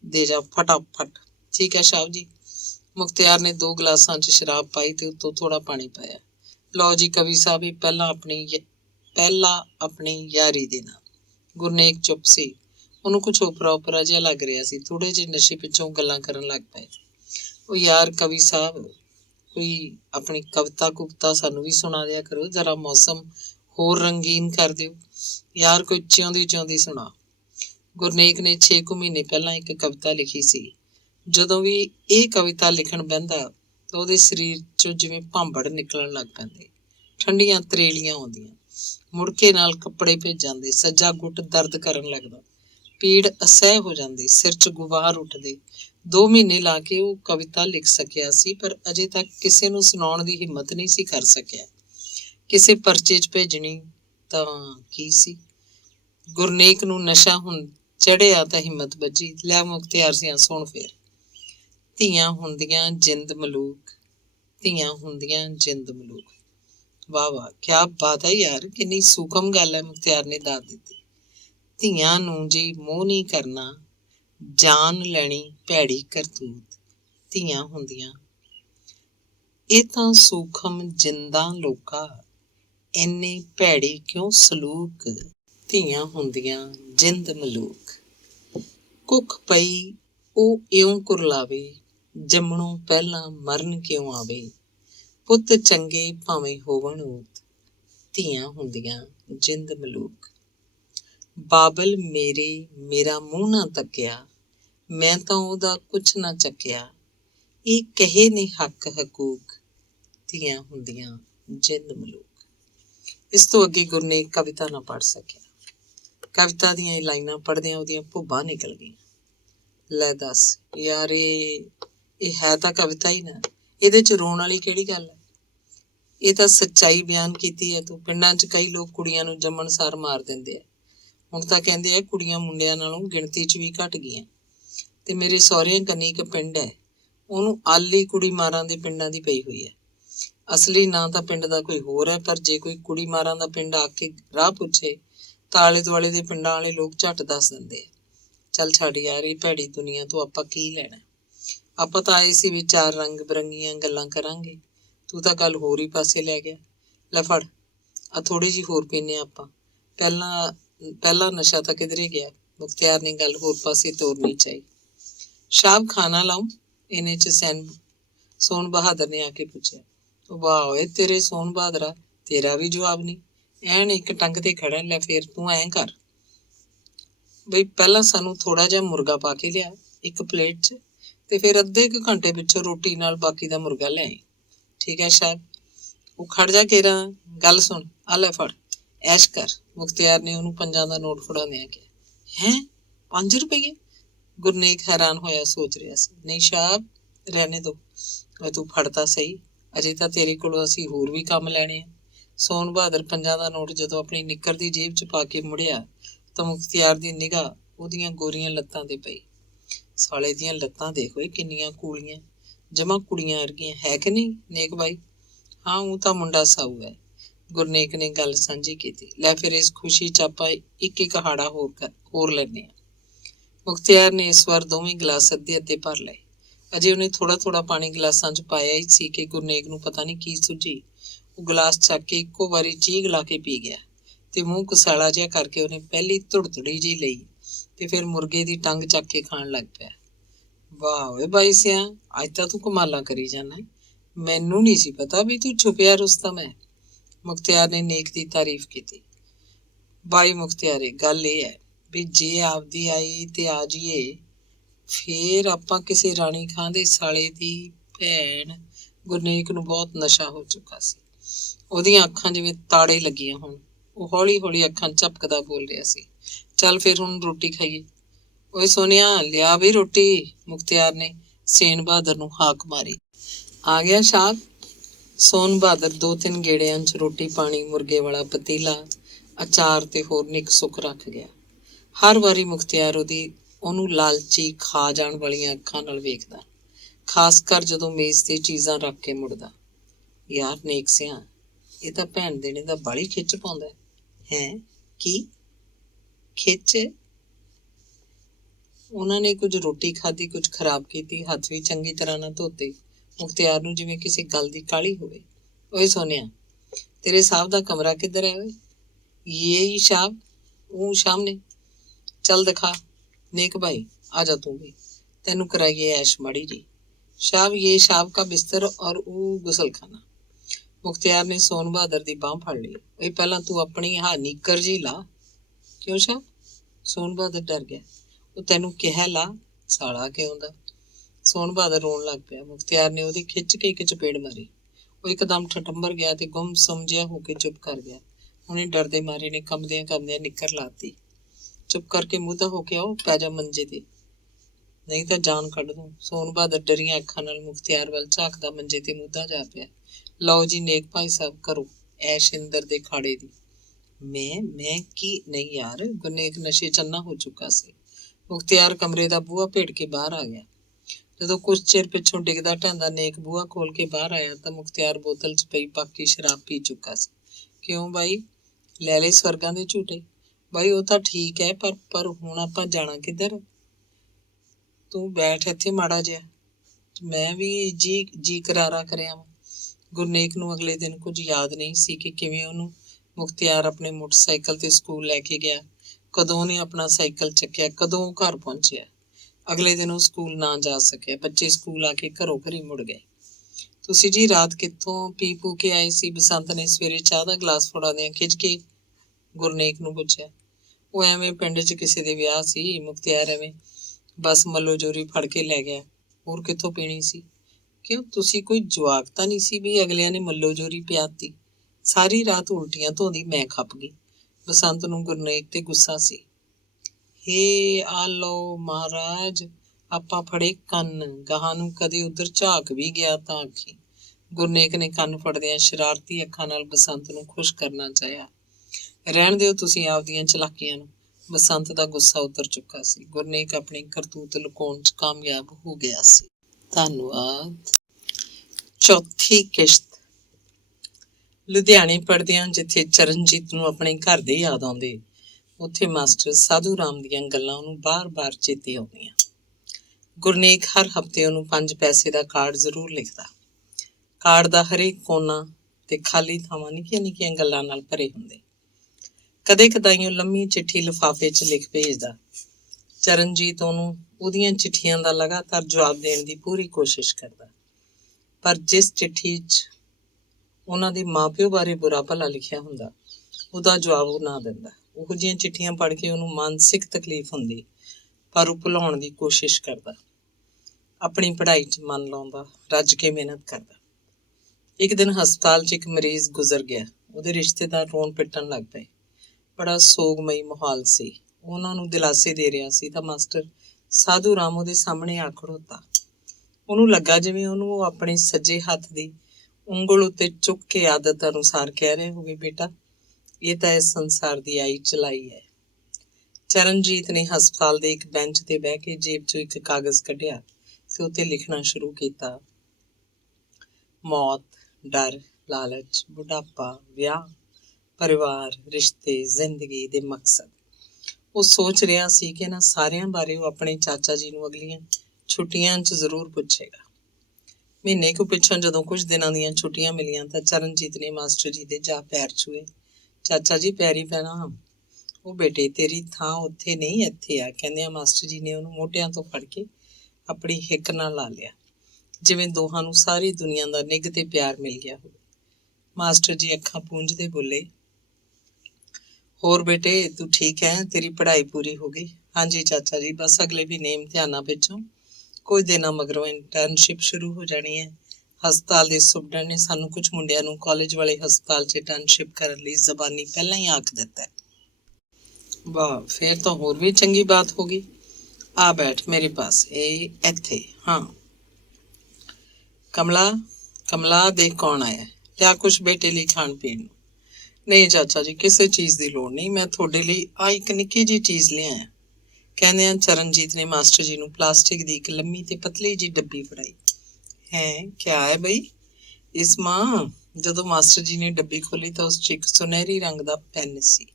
ਦੇ ਜਾ ਫਟਾਫਟ। ਠੀਕ ਹੈ ਸਾਹਿਬ ਜੀ। ਮੁਖਤਿਆਰ ਨੇ 2 ਗਲਾਸਾਂ 'ਚ ਸ਼ਰਾਬ ਪਾਈ ਤੇ ਉੱਤੋਂ ਥੋੜਾ ਪਾਣੀ ਪਾਇਆ। ਲਓ ਜੀ ਕਵੀ ਸਾਹਿਬ, ਇਹ ਪਹਿਲਾਂ ਆਪਣੀ ਯਾਰੀ ਦੇ ਨਾਲ। ਗੁਰਨੇਕ ਚੁੱਪ ਸੀ। ਉਹਨੂੰ ਕੁਛ ਓਪਰਾ ਜਿਹਾ ਲੱਗ ਰਿਹਾ ਸੀ। ਥੋੜੇ ਜਿਹੇ ਨਸ਼ੇ ਪਿੱਛੋਂ ਗੱਲਾਂ ਕਰਨ ਲੱਗ ਪਏ। ਉਹ ਯਾਰ ਕਵੀ ਸਾਹਿਬ, ਕੋਈ ਆਪਣੀ ਕਵਿਤਾ ਸਾਨੂੰ ਵੀ ਸੁਣਾ ਦਿਆ ਕਰੋ ਜਰਾ, ਮੌਸਮ ਹੋਰ ਰੰਗੀਨ ਕਰ ਦਿਓ ਯਾਰ, ਕੋਈ ਜਿਉਂਦੀ ਸੁਣਾ। ਗੁਰਨੇਕ ਨੇ 6 ਕੁ ਮਹੀਨੇ ਪਹਿਲਾਂ ਇੱਕ ਕਵਿਤਾ ਲਿਖੀ ਸੀ। ਜਦੋਂ ਵੀ ਇਹ ਕਵਿਤਾ ਲਿਖਣ ਬਹਿੰਦਾ ਤਾਂ ਉਹਦੇ ਸਰੀਰ 'ਚੋਂ ਜਿਵੇਂ ਭਾਂਬੜ ਨਿਕਲਣ ਲੱਗ ਪੈਂਦੇ, ਠੰਡੀਆਂ ਤਰੇਲੀਆਂ ਆਉਂਦੀਆਂ, ਮੁੜਕੇ ਨਾਲ ਕੱਪੜੇ ਭਿੱਜ ਜਾਂਦੇ, ਸੱਜਾ ਗੁੱਟ ਦਰਦ ਕਰਨ ਲੱਗਦਾ, ਪੀੜ ਅਸਹਿ ਹੋ ਜਾਂਦੀ, ਸਿਰ 'ਚ ਗੁਬਾਰ ਉੱਠਦੇ। 2 ਮਹੀਨੇ ਲਾ ਕੇ ਉਹ ਕਵਿਤਾ ਲਿਖ ਸਕਿਆ ਸੀ, ਪਰ ਅਜੇ ਤੱਕ ਕਿਸੇ ਨੂੰ ਸੁਣਾਉਣ ਦੀ ਹਿੰਮਤ ਨਹੀਂ ਸੀ ਕਰ ਸਕਿਆ। ਕਿਸੇ ਪਰਚੇ 'ਚ ਭੇਜਣੀ ਤਾਂ ਕੀ ਸੀ। ਗੁਰਨੇਕ ਨੂੰ ਨਸ਼ਾ ਹੁਣ ਚੜਿਆ ਤਾਂ ਹਿੰਮਤ ਬੱਝੀ। ਲੈ ਮੁਖਤਿਆਰ ਸਿਆਂ ਸੁਣ ਫੇਰ। ਧੀਆਂ ਹੁੰਦੀਆਂ ਜਿੰਦ ਮਲੂਕ, ਧੀਆਂ ਹੁੰਦੀਆਂ ਜਿੰਦ ਮਲੂਕ। ਵਾਹ ਵਾਹ, ਕਿਆ ਬਾਤ ਹੈ ਯਾਰ, ਕਿੰਨੀ ਸੂਖਮ ਗੱਲ ਹੈ। ਮੁਖਤਿਆਰ ਨੇ ਦਾਤ ਦਿੱਤੀ। ਧੀਆਂ ਨੂੰ ਜੀ ਮੋਹ ਨਹੀਂ ਕਰਨਾ, ਜਾਨ ਲੈਣੀ ਭੈੜੀ ਕਰਤੂਤ। ਧੀਆਂ ਹੁੰਦੀਆਂ ਇਹ ਤਾਂ ਸੂਖਮ ਜਿੰਦਾਂ ਲੋਕਾ, ਇੰਨੇ ਭੈੜੇ ਕਿਉਂ ਸਲੂਕ। ਧੀਆਂ ਹੁੰਦੀਆਂ ਜਿੰਦ ਮਲੂਕ। ਕੁੱਖ ਪਈ ਉਹ ਇਉਂ ਕੁਰਲਾਵੇ, ਜੰਮਣੋਂ ਪਹਿਲਾਂ ਮਰਨ ਕਿਉਂ ਆਵੇ। ਪੁੱਤ ਚੰਗੇ ਭਾਵੇਂ ਹੋਵਣ ਊਤ, ਧੀਆਂ ਹੁੰਦੀਆਂ ਜਿੰਦ ਮਲੂਕ। ਬਾਬਲ ਮੇਰੇ ਮੇਰਾ ਮੂੰਹ ਨਾ ਤੱਕਿਆ, ਮੈਂ ਤਾਂ ਉਹਦਾ ਕੁਛ ਨਾ ਚੱਕਿਆ। ਇਹ ਕਹੇ ਨੇ ਹੱਕ ਹਕੂਕ, ਧੀਆਂ ਹੁੰਦੀਆਂ ਜਿੰਦ ਮਲੂਕ। ਇਸ ਤੋਂ ਅੱਗੇ ਗੁਰਨੇਕ ਕਵਿਤਾ ਨਾ ਪੜ੍ਹ ਸਕਿਆ। ਕਵਿਤਾ ਦੀਆਂ ਇਹ ਲਾਈਨਾਂ ਪੜ੍ਹਦਿਆਂ ਉਹਦੀਆਂ ਭੁੱਬਾਂ ਨਿਕਲ ਗਈਆਂ। ਲੈ ਦੱਸ ਯਾਰ, ਇਹ ਹੈ ਤਾਂ ਕਵਿਤਾ ਹੀ ਨਾ, ਇਹਦੇ 'ਚ ਰੋਣ ਵਾਲੀ ਕਿਹੜੀ ਗੱਲ ਹੈ। ਇਹ ਤਾਂ ਸੱਚਾਈ ਬਿਆਨ ਕੀਤੀ ਹੈ ਤੂੰ। ਪਿੰਡਾਂ 'ਚ ਕਈ ਲੋਕ ਕੁੜੀਆਂ ਨੂੰ ਜੰਮਣ ਸਾਰ ਮਾਰ ਦਿੰਦੇ ਆ। ਹੁਣ ਤਾਂ ਕਹਿੰਦੇ ਆ ਕੁੜੀਆਂ ਮੁੰਡਿਆਂ ਨਾਲੋਂ ਗਿਣਤੀ 'ਚ ਵੀ ਘੱਟ ਗਈਆਂ। ਤੇ ਮੇਰੇ ਸਹੁਰਿਆਂ ਕੰਨੀ ਇੱਕ ਪਿੰਡ ਹੈ, ਉਹਨੂੰ ਆਲੀ ਕੁੜੀ ਮਾਰਾਂ ਦੇ ਪਿੰਡਾਂ ਦੀ ਪਈ ਹੋਈ ਹੈ। ਅਸਲੀ ਨਾਂ ਤਾਂ ਪਿੰਡ ਦਾ ਕੋਈ ਹੋਰ ਹੈ, ਪਰ ਜੇ ਕੋਈ ਕੁੜੀ ਮਾਰਾਂ ਦਾ ਪਿੰਡ ਆ ਕੇ ਰਾਹ ਪੁੱਛੇ ਤਾਂ ਆਲੇ ਦੁਆਲੇ ਦੇ ਪਿੰਡਾਂ ਵਾਲੇ ਲੋਕ ਝੱਟ ਦੱਸ ਦਿੰਦੇ ਆ। ਚੱਲ ਛੱਡ ਯਾਰ, ਇਹ ਭੈੜੀ ਦੁਨੀਆ ਤੋਂ ਆਪਾਂ ਕੀ ਲੈਣਾ। ਆਪਾਂ ਤਾਂ ਆਏ ਸੀ ਵੀ ਚਾਰ ਰੰਗ ਬਿਰੰਗੀਆਂ ਗੱਲਾਂ ਕਰਾਂਗੇ, ਤੂੰ ਤਾਂ ਗੱਲ ਹੋਰ ਹੀ ਪਾਸੇ ਲੈ ਗਿਆ। ਲੈ ਫੜ, ਆ ਥੋੜ੍ਹੀ ਜਿਹੀ ਹੋਰ ਪੀਂਦੇ ਆਪਾਂ। ਪਹਿਲਾ ਨਸ਼ਾ ਤਾਂ ਕਿਧਰੇ ਗਿਆ। ਮੁਖਤਿਆਰ ਨੇ ਗੱਲ ਹੋਰ ਪਾਸੇ ਤੋਰਨੀ ਚਾਹੀ। ਸ਼ਾਬ ਖਾਣਾ ਲਾਊਂ? ਇਹਨੇ 'ਚ ਸੋਨ ਬਹਾਦਰ ਨੇ ਆ ਕੇ ਪੁੱਛਿਆ। ਵਾਹ ਓਏ ਤੇਰੇ ਸੋਨ ਬਹਾਦਰਾ, ਤੇਰਾ ਵੀ ਜਵਾਬ ਨਹੀਂ। ਐਨ ਇੱਕ ਟੰਗ ਤੇ ਖੜਾ। ਲੈ ਫੇਰ ਤੂੰ ਐਂ ਕਰ ਬਈ, ਪਹਿਲਾਂ ਸਾਨੂੰ ਥੋੜਾ ਜਿਹਾ ਮੁਰਗਾ ਪਾ ਕੇ ਲਿਆ ਇੱਕ ਪਲੇਟ 'ਚ, ਤੇ ਫਿਰ ਅੱਧੇ ਕੁ ਘੰਟੇ ਪਿੱਛੋਂ ਰੋਟੀ ਨਾਲ ਬਾਕੀ ਦਾ ਮੁਰਗਾ ਲੈ ਆਈ। ਠੀਕ ਹੈ ਸ਼ਾਬ? ਉਹ ਖੜ ਜਾ ਕੇਰਾਂ, ਗੱਲ ਸੁਣ, ਆ ਲੈ ਫੜ, ਐਸ਼ ਕਰ। ਮੁਖਤਿਆਰ ਨੇ ਉਹਨੂੰ 5 ਦਾ ਨੋਟ ਫੜਾਉਂਦਿਆਂ ਕਿਹਾ। ਹੈਂ, 5 ਰੁਪਈਏ? ਗੁਰਨੇਕ ਹੈਰਾਨ ਹੋਇਆ ਸੋਚ ਰਿਹਾ ਸੀ। ਨਹੀਂ ਸ਼ਾਬ, ਰਹਿਣੇ ਦੋ, ਤੂੰ ਫੜਤਾ ਸਹੀ, ਅਜੇ ਤਾਂ ਤੇਰੇ ਕੋਲੋਂ ਅਸੀਂ ਹੋਰ ਵੀ ਕੰਮ ਲੈਣੇ ਆ। ਸੋਨ ਬਹਾਦਰ 5 ਦਾ ਨੋਟ ਜਦੋਂ ਆਪਣੀ ਨਿੱਕਰ ਦੀ ਜੇਬ 'ਚ ਪਾ ਕੇ ਮੁੜਿਆ ਤਾਂ ਮੁਖਤਿਆਰ ਦੀ ਨਿਗਾਹ ਉਹਦੀਆਂ ਗੋਰੀਆਂ ਲੱਤਾਂ ਤੇ ਪਈ। ਸਾਲੇ ਦੀਆਂ ਲੱਤਾਂ ਦੇਖ ਓਏ ਕਿੰਨੀਆਂ ਕੂਲੀਆਂ, ਜਮਾਂ ਕੁੜੀਆਂ ਵਰਗੀਆਂ ਹੈ ਕਿ ਨਹੀਂ ਨੇਕ ਬਾਈ? ਹਾਂ, ਉਹ ਤਾਂ ਮੁੰਡਾ ਸਾਊ ਹੈ। ਗੁਰਨੇਕ ਨੇ ਗੱਲ ਸਾਂਝੀ ਕੀਤੀ। ਲੈ ਫਿਰ ਇਸ ਖੁਸ਼ੀ 'ਚ ਆਪਾਂ ਇੱਕ ਇੱਕ ਹਾੜਾ ਹੋਰ ਲੈਂਦੇ ਹਾਂ। ਮੁਖਤਿਆਰ ਨੇ ਇਸ ਵਾਰ ਦੋਵੇਂ ਗਲਾਸ ਅੱਧੇ ਭਰ ਲਏ। ਅਜੇ ਉਹਨੇ ਥੋੜਾ ਥੋੜਾ ਪਾਣੀ ਗਲਾਸਾਂ 'ਚ ਪਾਇਆ ਹੀ ਸੀ ਕਿ ਗੁਰਨੇਕ ਨੂੰ ਪਤਾ ਨਹੀਂ ਕੀ ਸੁੱਝੀ। ਉਹ ਗਲਾਸ ਚੱਕ ਕੇ ਇੱਕੋ ਵਾਰੀ ਚੀਗ ਲਾ ਕੇ ਪੀ ਗਿਆ ਤੇ ਮੂੰਹ ਕੁਸਾਲਾ ਜਿਹਾ ਕਰਕੇ ਉਹਨੇ ਪਹਿਲੀ ਧੁੜਤੜੀ ਜਿਹੀ ਲਈ ਤੇ ਫਿਰ ਮੁਰਗੇ ਦੀ ਟੰਗ ਚੱਕ ਕੇ ਖਾਣ ਲੱਗ ਪਿਆ। ਵਾਹ ਓਏ ਬਾਈ ਸਿਆਂ, ਅੱਜ ਤਾਂ ਤੂੰ ਕਮਾਲਾਂ ਕਰੀ ਜਾਣਾ। ਮੈਨੂੰ ਨਹੀਂ ਸੀ ਪਤਾ ਵੀ ਤੂੰ ਛੁਪਿਆ ਰੁਸਤਮ ਹੈ। ਮੁਖਤਿਆਰ ਨੇ ਨੇਕ ਦੀ ਤਾਰੀਫ ਕੀਤੀ। ਬਾਈ ਮੁਖਤਿਆਰੇ, ਗੱਲ ਇਹ ਹੈ ਵੀ ਜੇ ਆਪਦੀ ਆਈ ਤੇ ਆ ਜਾਈਏ, ਫੇਰ ਆਪਾਂ ਕਿਸੇ ਰਾਣੀ ਖਾਂ ਦੇ ਸਾਲੇ ਦੀ ਭੈਣ। ਗੁਰਨੇਕ ਨੂੰ ਬਹੁਤ ਨਸ਼ਾ ਹੋ ਚੁੱਕਾ ਸੀ। ਉਹਦੀਆਂ ਅੱਖਾਂ ਜਿਵੇਂ ਤਾੜੇ ਲੱਗੀਆਂ ਹੋਣ। ਉਹ ਹੌਲੀ ਹੌਲੀ ਅੱਖਾਂ ਝਪਕਦਾ ਬੋਲ ਰਿਹਾ ਸੀ। ਚੱਲ ਫਿਰ ਹੁਣ ਰੋਟੀ ਖਾਈਏ। ਓਏ ਸੋਨੀਆ, ਲਿਆ ਵੀ ਰੋਟੀ। ਮੁਖਤਿਆਰ ਨੇ ਸੇਨ ਬਹਾਦਰ ਨੂੰ ਹਾਕ ਮਾਰੀ। ਆ ਗਿਆ ਸ਼ਾਬ। ਸੋਨ ਬਹਾਦਰ 2-3 ਗੇੜਿਆਂ 'ਚ ਰੋਟੀ ਪਾਣੀ, ਮੁਰਗੇ ਵਾਲਾ ਪਤੀਲਾ, ਅਚਾਰ ਤੇ ਹੋਰ ਨਿੱਕ ਸੁੱਖ ਰੱਖ ਗਿਆ। ਹਰ ਵਾਰੀ ਮੁਖਤਿਆਰ ਉਹਨੂੰ ਲਾਲਚੀ ਖਾ ਜਾਣ ਵਾਲੀਆਂ ਅੱਖਾਂ ਨਾਲ ਵੇਖਦਾ, ਖਾਸ ਕਰ ਜਦੋਂ ਮੇਜ਼ ਤੇ ਚੀਜ਼ਾਂ ਰੱਖ ਕੇ ਮੁੜਦਾ। ਯਾਰ ਨੇਕ ਸਿਆਂ, ਇਹ ਤਾਂ ਭੈਣ ਦੇਣੇ ਦਾ ਬਾਹਲੀ ਖਿੱਚ ਪਾਉਂਦਾ ਹੈ। ਕੀ ਖਿੱਚ? ਉਹਨਾਂ ਨੇ ਕੁਝ ਰੋਟੀ ਖਾਧੀ, ਕੁਝ ਖਰਾਬ ਕੀਤੀ, ਹੱਥ ਵੀ ਚੰਗੀ ਤਰ੍ਹਾਂ ਨਾਲ ਧੋਤੇ। ਮੁਖਤਿਆਰ ਨੂੰ ਜਿਵੇਂ ਕਿਸੇ ਗੱਲ ਦੀ ਕਾਹਲੀ ਹੋਵੇ। ਓਏ ਸੋਨਿਆ, ਤੇਰੇ ਸਾਹਿਬ ਦਾ ਕਮਰਾ ਕਿੱਧਰ ਹੈ ਓਏ? ਇਹ ਸ਼ਾਬ, ਉਹ ਸਾਹਮਣੇ। ਚੱਲ ਦਿਖਾ। नेक भाई, आजा तू भी, तेनू कराइए ऐश माड़ी जी। शाब, ये शाब का बिस्तर और वो गुसल खाना। मुख्तियार ने सोन बहादुर दी बांह फड़ ली। ओए पहला तू अपनी नीकर जी ला। क्यों शाब? सोन बहादुर डर गया। वो तेनू कह ला, साला क्यों दा। सोन बहादुर रोन लग पिया। मुख्तियार ने ओदी खिच के एक चपेड़ मारी। वो एकदम ठठंबर गया ते गुम समझिया होके चुप कर गया। उन्हें डर दे मारे ने कंबदियां निकर लाती। चुप करके मुद्दा होके आओ, पै जा मंजे ते, नहीं तो जान कढ़ दूं। सोन बहादुर डरियां अखां नाल मुख्तियार वल झाकदा मंजे ते मुद्दा जा पिया। लो जी नेक भाई साहब, करो ऐश इंदर दे खाड़े दी। मैं की नहीं यार, गुरनेक नशे चन्ना हो चुका सी। मुख्तियार कमरे दा बूहा भेड़ के बाहर आ गया। जदों कुछ चिर पिछों डिगदा ढांदा नेक बूहा खोल के बाहर आया तो मुख्तियार बोतल च पई बाकी शराब पी चुका सी। क्यों बाई, ले ले स्वर्गां दे झूटे? ਬਾਈ ਉਹ ਤਾਂ ਠੀਕ ਹੈ, ਪਰ ਹੁਣ ਆਪਾਂ ਜਾਣਾ ਕਿੱਧਰ? ਤੂੰ ਬੈਠ ਇੱਥੇ ਮਾੜਾ ਜਿਹਾ, ਮੈਂ ਵੀ ਜੀ ਕਰਾਰਾ ਕਰਿਆ ਵਾ। ਗੁਰਨੇਕ ਨੂੰ ਅਗਲੇ ਦਿਨ ਕੁਝ ਯਾਦ ਨਹੀਂ ਸੀ ਕਿ ਕਿਵੇਂ ਉਹਨੂੰ ਮੁਖਤਿਆਰ ਆਪਣੇ ਮੋਟਰਸਾਈਕਲ ਤੇ ਸਕੂਲ ਲੈ ਕੇ ਗਿਆ, ਕਦੋਂ ਉਹਨੇ ਆਪਣਾ ਸਾਈਕਲ ਚੱਕਿਆ, ਕਦੋਂ ਉਹ ਘਰ ਪਹੁੰਚਿਆ। ਅਗਲੇ ਦਿਨ ਉਹ ਸਕੂਲ ਨਾ ਜਾ ਸਕਿਆ। ਬੱਚੇ ਸਕੂਲ ਆ ਕੇ ਘਰੋਂ ਘਰੀ ਮੁੜ ਗਏ। ਤੁਸੀਂ ਜੀ ਰਾਤ ਕਿੱਥੋਂ ਪੀ ਪੂ ਕੇ ਆਏ ਸੀ? ਬਸੰਤ ਨੇ ਸਵੇਰੇ ਚਾਹ ਦਾ ਗਲਾਸ ਫੜਾਉਂਦਿਆਂ ਖਿੱਚ ਕੇ ਗੁਰਨੇਕ ਨੂੰ ਪੁੱਛਿਆ। ਉਹ ਐਵੇਂ ਪਿੰਡ 'ਚ ਕਿਸੇ ਦੇ ਵਿਆਹ ਸੀ, ਮੁਖਤਿਆਰ ਐਵੇਂ ਬਸ ਮੱਲੋ ਜੋਰੀ ਫੜ ਕੇ ਲੈ ਗਿਆ। ਹੋਰ ਕਿੱਥੋਂ ਪੀਣੀ ਸੀ? ਕਿਉਂ ਤੁਸੀਂ ਕੋਈ ਜਵਾਕ ਤਾਂ ਨਹੀਂ ਸੀ ਵੀ ਅਗਲਿਆਂ ਨੇ ਮੱਲੋ ਜੋਰੀ ਪਿਆਤੀ? ਸਾਰੀ ਰਾਤ ਉਲਟੀਆਂ ਧੋਂਦੀ ਮੈਂ ਖੱਪ ਗਈ। ਬਸੰਤ ਨੂੰ ਗੁਰਨੇਕ ਤੇ ਗੁੱਸਾ ਸੀ। ਹੇ ਆ ਲਓ ਮਹਾਰਾਜ, ਆਪਾਂ ਫੜੇ ਕੰਨ, ਗਾਹਾਂ ਨੂੰ ਕਦੇ ਉਧਰ ਝਾਕ ਵੀ ਗਿਆ ਤਾਂ ਆਖੀ। ਗੁਰਨੇਕ ਨੇ ਕੰਨ ਫੜਦਿਆਂ ਸ਼ਰਾਰਤੀ ਅੱਖਾਂ ਨਾਲ ਬਸੰਤ ਨੂੰ ਖੁਸ਼ ਕਰਨਾ ਚਾਹਿਆ। ਰਹਿਣ ਦਿਓ ਤੁਸੀਂ ਆਪਦੀਆਂ ਚਲਾਕੀਆਂ ਨੂੰ। ਬਸੰਤ ਦਾ ਗੁੱਸਾ ਉਤਰ ਚੁੱਕਾ ਸੀ। ਗੁਰਨੇਕ ਆਪਣੀ ਕਰਤੂਤ ਲੁਕਾਉਣ 'ਚ ਕਾਮਯਾਬ ਹੋ ਗਿਆ ਸੀ। ਧੰਨਵਾਦ। ਚੌਥੀ ਕਿਸ਼ਤ। ਲੁਧਿਆਣੇ ਪੜ੍ਹਦਿਆਂ ਜਿੱਥੇ ਚਰਨਜੀਤ ਨੂੰ ਆਪਣੇ ਘਰ ਦੇ ਯਾਦ ਆਉਂਦੇ, ਉੱਥੇ ਮਾਸਟਰ ਸਾਧੂ ਰਾਮ ਦੀਆਂ ਗੱਲਾਂ ਉਹਨੂੰ ਬਾਰ-ਬਾਰ ਚੇਤੇ ਆਉਂਦੀਆਂ। ਗੁਰਨੇਕ ਹਰ ਹਫ਼ਤੇ ਉਹਨੂੰ 5 ਪੈਸੇ ਦਾ ਕਾਰਡ ਜ਼ਰੂਰ ਲਿਖਦਾ। ਕਾਰਡ ਦਾ ਹਰੇਕ ਕੋਨਾ ਤੇ ਖਾਲੀ ਥਾਵਾਂ ਨਿੱਕੀਆਂ-ਨਿੱਕੀਆਂ ਗੱਲਾਂ ਨਾਲ ਭਰੇ ਹੁੰਦੇ। ਕਦੇ ਕਦਾਈਂ ਲੰਮੀ ਚਿੱਠੀ ਲਿਫਾਫੇ 'ਚ ਲਿਖ ਭੇਜਦਾ। ਚਰਨਜੀਤ ਉਹਨੂੰ ਉਹਦੀਆਂ ਚਿੱਠੀਆਂ ਦਾ ਲਗਾਤਾਰ ਜਵਾਬ ਦੇਣ ਦੀ ਪੂਰੀ ਕੋਸ਼ਿਸ਼ ਕਰਦਾ, ਪਰ ਜਿਸ ਚਿੱਠੀ 'ਚ ਉਹਨਾਂ ਦੇ ਮਾਂ-ਪਿਓ ਬਾਰੇ ਬੁਰਾ ਭਲਾ ਲਿਖਿਆ ਹੁੰਦਾ, ਉਹਦਾ ਜਵਾਬ ਉਹ ਨਾ ਦਿੰਦਾ। ਉਹੋ ਜਿਹੀਆਂ ਚਿੱਠੀਆਂ ਪੜ੍ਹ ਕੇ ਉਹਨੂੰ ਮਾਨਸਿਕ ਤਕਲੀਫ ਹੁੰਦੀ, ਪਰ ਉਹ ਭੁਲਾਉਣ ਦੀ ਕੋਸ਼ਿਸ਼ ਕਰਦਾ। ਆਪਣੀ ਪੜ੍ਹਾਈ 'ਚ ਮਨ ਲਾਉਂਦਾ, ਰੱਜ ਕੇ ਮਿਹਨਤ ਕਰਦਾ। ਇੱਕ ਦਿਨ ਹਸਪਤਾਲ 'ਚ ਇੱਕ ਮਰੀਜ਼ ਗੁਜ਼ਰ ਗਿਆ। ਉਹਦੇ ਰਿਸ਼ਤੇਦਾਰ ਰੋਣ ਪਿੱਟਣ ਲੱਗ ਪਏ। ਬੜਾ ਸੋਗਮਈ ਮਾਹੌਲ ਸੀ। ਉਹਨਾਂ ਨੂੰ ਦਿਲਾਸੇ ਦੇ ਰਿਹਾ ਸੀ ਤਾਂ ਮਾਸਟਰ ਸਾਧੂ ਰਾਮ ਉਹਦੇ ਸਾਹਮਣੇ ਆ ਖੜੋਤਾ। ਉਹਨੂੰ ਲੱਗਾ ਜਿਵੇਂ ਉਹਨੂੰ ਉਹ ਆਪਣੇ ਸੱਜੇ ਹੱਥ ਦੀ ਉਂਗਲ ਉੱਤੇ ਚੁੱਕ ਕੇ ਆਦਤ ਅਨੁਸਾਰ ਕਹਿ ਰਹੇ ਹੋਵੇ, ਬੇਟਾ ਇਹ ਤਾਂ ਇਸ ਸੰਸਾਰ ਦੀ ਆਈ ਚਲਾਈ ਹੈ। ਚਰਨਜੀਤ ਨੇ ਹਸਪਤਾਲ ਦੇ ਇੱਕ ਬੈਂਚ ਤੇ ਬਹਿ ਕੇ ਜੇਬ 'ਚੋਂ ਇੱਕ ਕਾਗਜ਼ ਕੱਢਿਆ ਤੇ ਉੱਤੇ ਲਿਖਣਾ ਸ਼ੁਰੂ ਕੀਤਾ। ਮੌਤ, ਡਰ, ਲਾਲਚ, ਬੁਢਾਪਾ, ਵਿਆਹ, ਪਰਿਵਾਰ, ਰਿਸ਼ਤੇ, ਜ਼ਿੰਦਗੀ ਦੇ ਮਕਸਦ। ਉਹ ਸੋਚ ਰਿਹਾ ਸੀ ਕਿ ਇਹਨਾਂ ਸਾਰਿਆਂ ਬਾਰੇ ਉਹ ਆਪਣੇ ਚਾਚਾ ਜੀ ਨੂੰ ਅਗਲੀਆਂ ਛੁੱਟੀਆਂ 'ਚ ਜ਼ਰੂਰ ਪੁੱਛੇਗਾ। ਮਹੀਨੇ ਕੁ ਪਿੱਛੋਂ ਜਦੋਂ ਕੁਝ ਦਿਨਾਂ ਦੀਆਂ ਛੁੱਟੀਆਂ ਮਿਲੀਆਂ ਤਾਂ ਚਰਨਜੀਤ ਨੇ ਮਾਸਟਰ ਜੀ ਦੇ ਜਾ ਪੈਰ ਛੂਏ। ਚਾਚਾ ਜੀ ਪੈਰੀ ਪੈਣਾ। ਉਹ ਬੇਟੇ ਤੇਰੀ ਥਾਂ ਉੱਥੇ ਨਹੀਂ ਇੱਥੇ ਆ, ਕਹਿੰਦਿਆਂ ਮਾਸਟਰ ਜੀ ਨੇ ਉਹਨੂੰ ਮੋਢਿਆਂ ਤੋਂ ਫੜ ਕੇ ਆਪਣੀ ਹਿੱਕ ਨਾਲ ਲਾ ਲਿਆ, ਜਿਵੇਂ ਦੋਹਾਂ ਨੂੰ ਸਾਰੀ ਦੁਨੀਆ ਦਾ ਨਿੱਘ ਤੇ ਪਿਆਰ ਮਿਲ ਗਿਆ ਹੋਵੇ। ਮਾਸਟਰ ਜੀ ਅੱਖਾਂ ਪੂੰਝਦੇ ਬੋਲੇ, ਹੋਰ ਬੇਟੇ ਤੂੰ ਠੀਕ ਹੈ? ਤੇਰੀ ਪੜ੍ਹਾਈ ਪੂਰੀ ਹੋ ਗਈ? ਹਾਂਜੀ ਚਾਚਾ ਜੀ, ਬਸ ਅਗਲੇ ਮਹੀਨੇ ਇਮਤਿਹਾਨਾਂ ਵਿੱਚੋਂ ਕੁਝ ਦਿਨਾਂ ਮਗਰੋਂ ਇੰਟਰਨਸ਼ਿਪ ਸ਼ੁਰੂ ਹੋ ਜਾਣੀ ਹੈ। ਹਸਪਤਾਲ ਦੇ ਸੁਪਰਡੈਂਟ ਨੇ ਸਾਨੂੰ ਕੁਝ ਮੁੰਡਿਆਂ ਨੂੰ ਕਾਲਜ ਵਾਲੇ ਹਸਪਤਾਲ 'ਚ ਇੰਟਰਨਸ਼ਿਪ ਕਰਨ ਲਈ ਜ਼ਬਾਨੀ ਪਹਿਲਾਂ ਹੀ ਆਖ ਦਿੱਤਾ। ਵਾਹ, ਫਿਰ ਤਾਂ ਹੋਰ ਵੀ ਚੰਗੀ ਬਾਤ ਹੋ ਗਈ। ਆ ਬੈਠ ਮੇਰੇ ਪਾਸ, ਇਹ ਇੱਥੇ। ਹਾਂ ਕਮਲਾ, ਕਮਲਾ ਦੇਖ ਕੌਣ ਆਇਆ। ਲਿਆ ਕੁਛ ਬੇਟੇ ਲਈ ਖਾਣ ਪੀਣ ਨੂੰ। ਨਹੀਂ ਚਾਚਾ ਜੀ, ਕਿਸੇ ਚੀਜ਼ ਦੀ ਲੋੜ ਨਹੀਂ, ਮੈਂ ਤੁਹਾਡੇ ਲਈ ਆ ਇੱਕ ਨਿੱਕੀ ਜਿਹੀ ਚੀਜ਼ ਲਿਆਇਆ। ਕਹਿੰਦਿਆਂ ਚਰਨਜੀਤ ਨੇ ਮਾਸਟਰ ਜੀ ਨੂੰ ਪਲਾਸਟਿਕ ਦੀ ਇੱਕ ਲੰਮੀ ਤੇ ਪਤਲੀ ਜਿਹੀ ਡੱਬੀ ਫੜਾਈ। ਹੈ ਕਿਆ ਹੈ ਬਈ? ਇਸ ਮਾਂ। ਜਦੋਂ ਮਾਸਟਰ ਜੀ ਨੇ ਡੱਬੀ ਖੋਲੀ ਤਾਂ ਉਸ 'ਚ ਇੱਕ ਸੁਨਹਿਰੀ ਰੰਗ ਦਾ ਪੈਨ ਸੀ।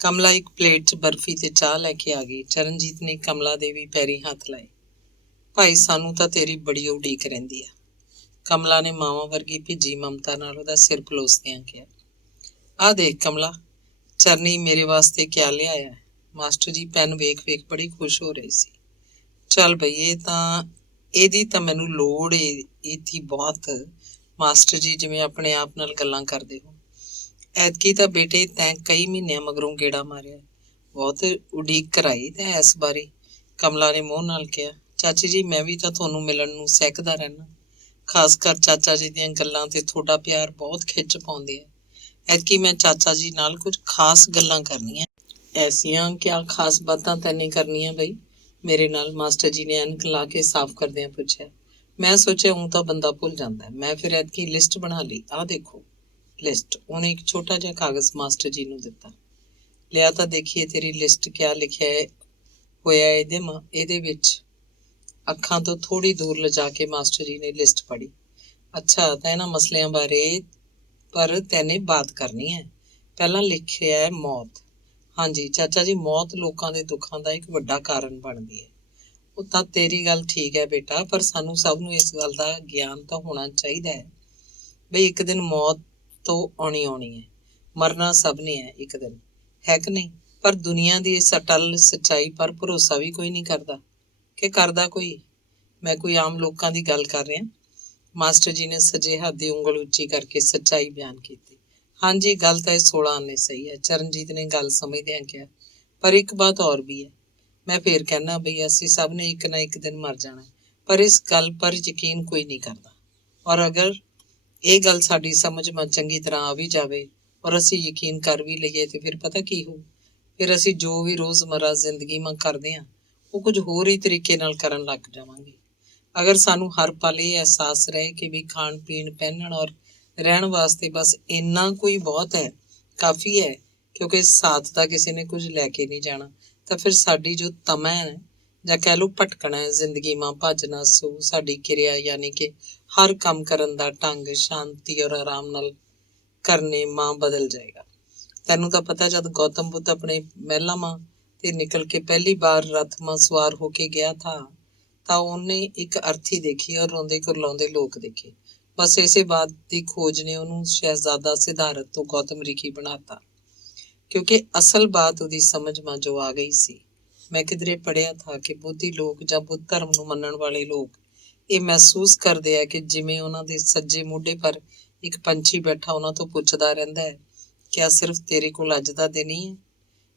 ਕਮਲਾ ਇੱਕ ਪਲੇਟ 'ਚ ਬਰਫੀ ਤੇ ਚਾਹ ਲੈ ਕੇ ਆ ਗਈ। ਚਰਨਜੀਤ ਨੇ ਕਮਲਾ ਦੇ ਵੀ ਪੈਰੀਂ ਹੱਥ ਲਾਏ। ਭਾਈ ਸਾਨੂੰ ਤਾਂ ਤੇਰੀ ਬੜੀ ਉਡੀਕ ਰਹਿੰਦੀ ਆ। ਕਮਲਾ ਨੇ ਮਾਵਾਂ ਵਰਗੀ ਭਿੱਜੀ ਮਮਤਾ ਨਾਲ ਉਹਦਾ ਸਿਰ ਪਲੋਸਦਿਆਂ ਕਿਹਾ। ਆਹ ਦੇਖ ਕਮਲਾ, ਚਰਨੀ ਮੇਰੇ ਵਾਸਤੇ ਕਿਆ ਲਿਆਇਆ। ਮਾਸਟਰ ਜੀ ਪੈਨ ਵੇਖ ਵੇਖ ਬੜੀ ਖੁਸ਼ ਹੋ ਰਹੀ ਸੀ। ਚੱਲ ਬਈ ਇਹਦੀ ਤਾਂ ਮੈਨੂੰ ਲੋੜ ਏ, ਇਹਦੀ ਬਹੁਤ। ਮਾਸਟਰ ਜੀ ਜਿਵੇਂ ਆਪਣੇ ਆਪ ਨਾਲ ਗੱਲਾਂ ਕਰਦੇ ਹੋ। ਐਤਕੀ ਤਾਂ ਬੇਟੇ ਤੈਂ ਕਈ ਮਹੀਨਿਆਂ ਮਗਰੋਂ ਗੇੜਾ ਮਾਰਿਆ, ਬਹੁਤ ਉਡੀਕ ਕਰਾਈ ਤੈਂ ਇਸ ਬਾਰੇ। ਕਮਲਾ ਨੇ ਮੋਹ ਨਾਲ ਕਿਹਾ। ਚਾਚੀ ਜੀ ਮੈਂ ਵੀ ਤਾਂ ਤੁਹਾਨੂੰ ਮਿਲਣ ਨੂੰ ਸਹਿਕਦਾ ਰਹਿਣਾ, ਖਾਸ ਕਰ ਚਾਚਾ ਜੀ ਦੀਆਂ ਗੱਲਾਂ ਤੇ ਤੁਹਾਡਾ ਪਿਆਰ ਬਹੁਤ ਖਿੱਚ ਪਾਉਂਦੇ ਆ। ਐਤਕੀ ਮੈਂ ਚਾਚਾ ਜੀ ਨਾਲ ਕੁਝ ਖਾਸ ਗੱਲਾਂ ਕਰਨੀਆਂ। ਐਸੀਆਂ ਕਿਆ ਖਾਸ ਬਾਤਾਂ ਤੈਨੇ ਕਰਨੀਆਂ ਬਈ ਮੇਰੇ ਨਾਲ? ਮਾਸਟਰ ਜੀ ਨੇ ਐਨਕ ਲਾ ਕੇ ਸਾਫ਼ ਕਰਦਿਆਂ ਪੁੱਛਿਆ। ਮੈਂ ਸੋਚਿਆ ਊਂ ਤਾਂ ਬੰਦਾ ਭੁੱਲ ਜਾਂਦਾ, ਮੈਂ ਫਿਰ ਐਤਕੀ ਲਿਸਟ ਬਣਾ ਲਈ। ਆਹ ਦੇਖੋ ਲਿਸਟ। ਉਹਨੇ ਇੱਕ ਛੋਟਾ ਜਿਹਾ ਕਾਗਜ਼ ਮਾਸਟਰ ਜੀ ਨੂੰ ਦਿੱਤਾ। ਲਿਆ ਤਾਂ ਦੇਖੀਏ ਤੇਰੀ ਲਿਸਟ, ਕਿਆ ਲਿਖਿਆ ਹੋਇਆ ਇਹਦੇ ਵਿੱਚ। ਅੱਖਾਂ ਤੋਂ ਥੋੜ੍ਹੀ ਦੂਰ ਲਿਜਾ ਕੇ ਮਾਸਟਰ ਜੀ ਨੇ ਲਿਸਟ ਪੜ੍ਹੀ। ਅੱਛਾ ਤਾਂ ਇਹਨਾਂ ਮਸਲਿਆਂ ਬਾਰੇ ਪਰ ਤੈਨੇ ਬਾਤ ਕਰਨੀ ਹੈ। ਪਹਿਲਾਂ ਲਿਖਿਆ ਹੈ ਮੌਤ। ਹਾਂਜੀ ਚਾਚਾ ਜੀ, ਮੌਤ ਲੋਕਾਂ ਦੇ ਦੁੱਖਾਂ ਦਾ ਇੱਕ ਵੱਡਾ ਕਾਰਨ ਬਣਦੀ ਹੈ। ਉਹ ਤਾਂ ਤੇਰੀ ਗੱਲ ਠੀਕ ਹੈ ਬੇਟਾ, ਪਰ ਸਾਨੂੰ ਸਭ ਨੂੰ ਇਸ ਗੱਲ ਦਾ ਗਿਆਨ ਤਾਂ ਹੋਣਾ ਚਾਹੀਦਾ ਹੈ ਬਈ ਇੱਕ ਦਿਨ ਮੌਤ ਤੋਂ ਆਉਣੀ ਹੈ। ਮਰਨਾ ਸਭ ਨੇ ਹੈ ਇੱਕ ਦਿਨ, ਹੈ ਕਿ ਨਹੀਂ? ਪਰ ਦੁਨੀਆ ਦੀ ਇਸ ਅਟੱਲ ਸੱਚਾਈ ਪਰ ਭਰੋਸਾ ਵੀ ਕੋਈ ਨਹੀਂ ਕਰਦਾ। ਕਿ ਕਰਦਾ ਕੋਈ? ਮੈਂ ਕੋਈ ਆਮ ਲੋਕਾਂ ਦੀ ਗੱਲ ਕਰ ਰਿਹਾ। ਮਾਸਟਰ ਜੀ ਨੇ ਸੱਜੇ ਹੱਥ ਦੀ ਉਂਗਲ ਉੱਚੀ ਕਰਕੇ ਸੱਚਾਈ ਬਿਆਨ ਕੀਤੀ। ਹਾਂਜੀ, ਗੱਲ ਤਾਂ ਇਹ 16 ਆਨੇ ਸਹੀ ਹੈ, ਚਰਨਜੀਤ ਨੇ ਗੱਲ ਸਮਝਦਿਆਂ ਕਿਹਾ। ਪਰ ਇੱਕ ਬਾਤ ਹੋਰ ਵੀ ਹੈ। ਮੈਂ ਫੇਰ ਕਹਿਣਾ ਬਈ ਅਸੀਂ ਸਭ ਨੇ ਇੱਕ ਨਾ ਇੱਕ ਦਿਨ ਮਰ ਜਾਣਾ, ਪਰ ਇਸ ਗੱਲ ਪਰ ਯਕੀਨ ਕੋਈ ਨਹੀਂ ਕਰਦਾ। ਔਰ ਅਗਰ ਇਹ ਗੱਲ ਸਾਡੀ ਸਮਝ ਮਾ ਚੰਗੀ ਤਰ੍ਹਾਂ ਆ ਵੀ ਜਾਵੇ ਔਰ ਅਸੀਂ ਯਕੀਨ ਕਰ ਵੀ ਲਈਏ ਤੇ ਫਿਰ ਪਤਾ ਕੀ ਹੋਊ? ਫਿਰ ਅਸੀਂ ਜੋ ਵੀ ਰੋਜ਼ਮर्रा ਜ਼ਿੰਦਗੀ ਮਾ ਕਰਦੇ ਹਾਂ ਉਹ ਕੁਝ ਹੋਰ ਹੀ ਤਰੀਕੇ ਨਾਲ ਕਰਨ ਲੱਗ ਜਾਵਾਂਗੇ। ਅਗਰ ਸਾਨੂੰ ਹਰ ਪਲ ਇਹ ਅਹਿਸਾਸ ਰਹੇ ਕਿ ਵੀ ਖਾਣ ਪੀਣ ਪਹਿਨਣ ਔਰ ਰਹਿਣ ਵਾਸਤੇ ਬਸ ਇੰਨਾ ਕੋਈ ਬਹੁਤ ਹੈ, ਕਾਫੀ ਹੈ, ਕਿਉਂਕਿ ਸਾਥ ਦਾ ਕਿਸੇ ਨੇ ਕੁਝ ਲੈ ਕੇ ਨਹੀਂ ਜਾਣਾ, ਤਾਂ ਫਿਰ ਸਾਡੀ ਜੋ ਤਮਾ ਹੈ ਜਾਂ ਕਹਿ ਲਓ ਭਟਕਣਾ ਹੈ ਜ਼ਿੰਦਗੀ ਮਾ, ਭੱਜਣਾ ਸੋ ਸਾਡੀ ਕਿਰਿਆ ਯਾਨੀ ਕਿ ਹਰ ਕੰਮ ਕਰਨ ਦਾ ਢੰਗ ਸ਼ਾਂਤੀ ਔਰ ਆਰਾਮ ਨਾਲ ਕਰਨੇ ਮਾਂ ਬਦਲ ਜਾਏਗਾ। ਤੈਨੂੰ ਤਾਂ ਪਤਾ, ਜਦ ਗੌਤਮ ਬੁੱਧ ਆਪਣੇ ਮਹਿਲਾਂ ਮਾਂ ਤੇ ਨਿਕਲ ਕੇ ਪਹਿਲੀ ਵਾਰ ਰਥ ਮਾਂ ਸਵਾਰ ਹੋ ਕੇ ਗਿਆ ਤਾਂ ਉਹਨੇ ਇੱਕ ਅਰਥੀ ਦੇਖੀ ਔਰ ਰੋਂਦੇ ਕੁਰਲਾਉਂਦੇ ਲੋਕ ਦੇਖੇ। ਬਸ ਇਸੇ ਬਾਤ ਦੀ ਖੋਜ ਨੇ ਉਹਨੂੰ ਸ਼ਹਿਜ਼ਾਦਾ ਸਿਧਾਰਥ ਤੋਂ ਗੌਤਮ ਰਿਖੀ ਬਣਾਤਾ, ਕਿਉਂਕਿ ਅਸਲ ਬਾਤ ਉਹਦੀ ਸਮਝ ਮਾ ਜੋ ਆ ਗਈ ਸੀ। ਮੈਂ ਕਿਧਰੇ ਪੜ੍ਹਿਆ ਥਾ ਕਿ ਬੁੱਧੀ ਲੋਕ ਜਾਂ ਬੁੱਧ ਧਰਮ ਨੂੰ ਮੰਨਣ ਵਾਲੇ ਲੋਕ ਇਹ ਮਹਿਸੂਸ ਕਰਦੇ ਆ ਕਿ ਜਿਵੇਂ ਉਹਨਾਂ ਦੇ ਸੱਜੇ ਮੋਢੇ ਪਰ ਇੱਕ ਪੰਛੀ ਬੈਠਾ ਉਹਨਾਂ ਤੋਂ ਪੁੱਛਦਾ ਰਹਿੰਦਾ ਹੈ, ਕਿਆ ਸਿਰਫ ਤੇਰੇ ਕੋਲ ਅੱਜ ਦਾ ਦਿਨ ਹੀ ਹੈ?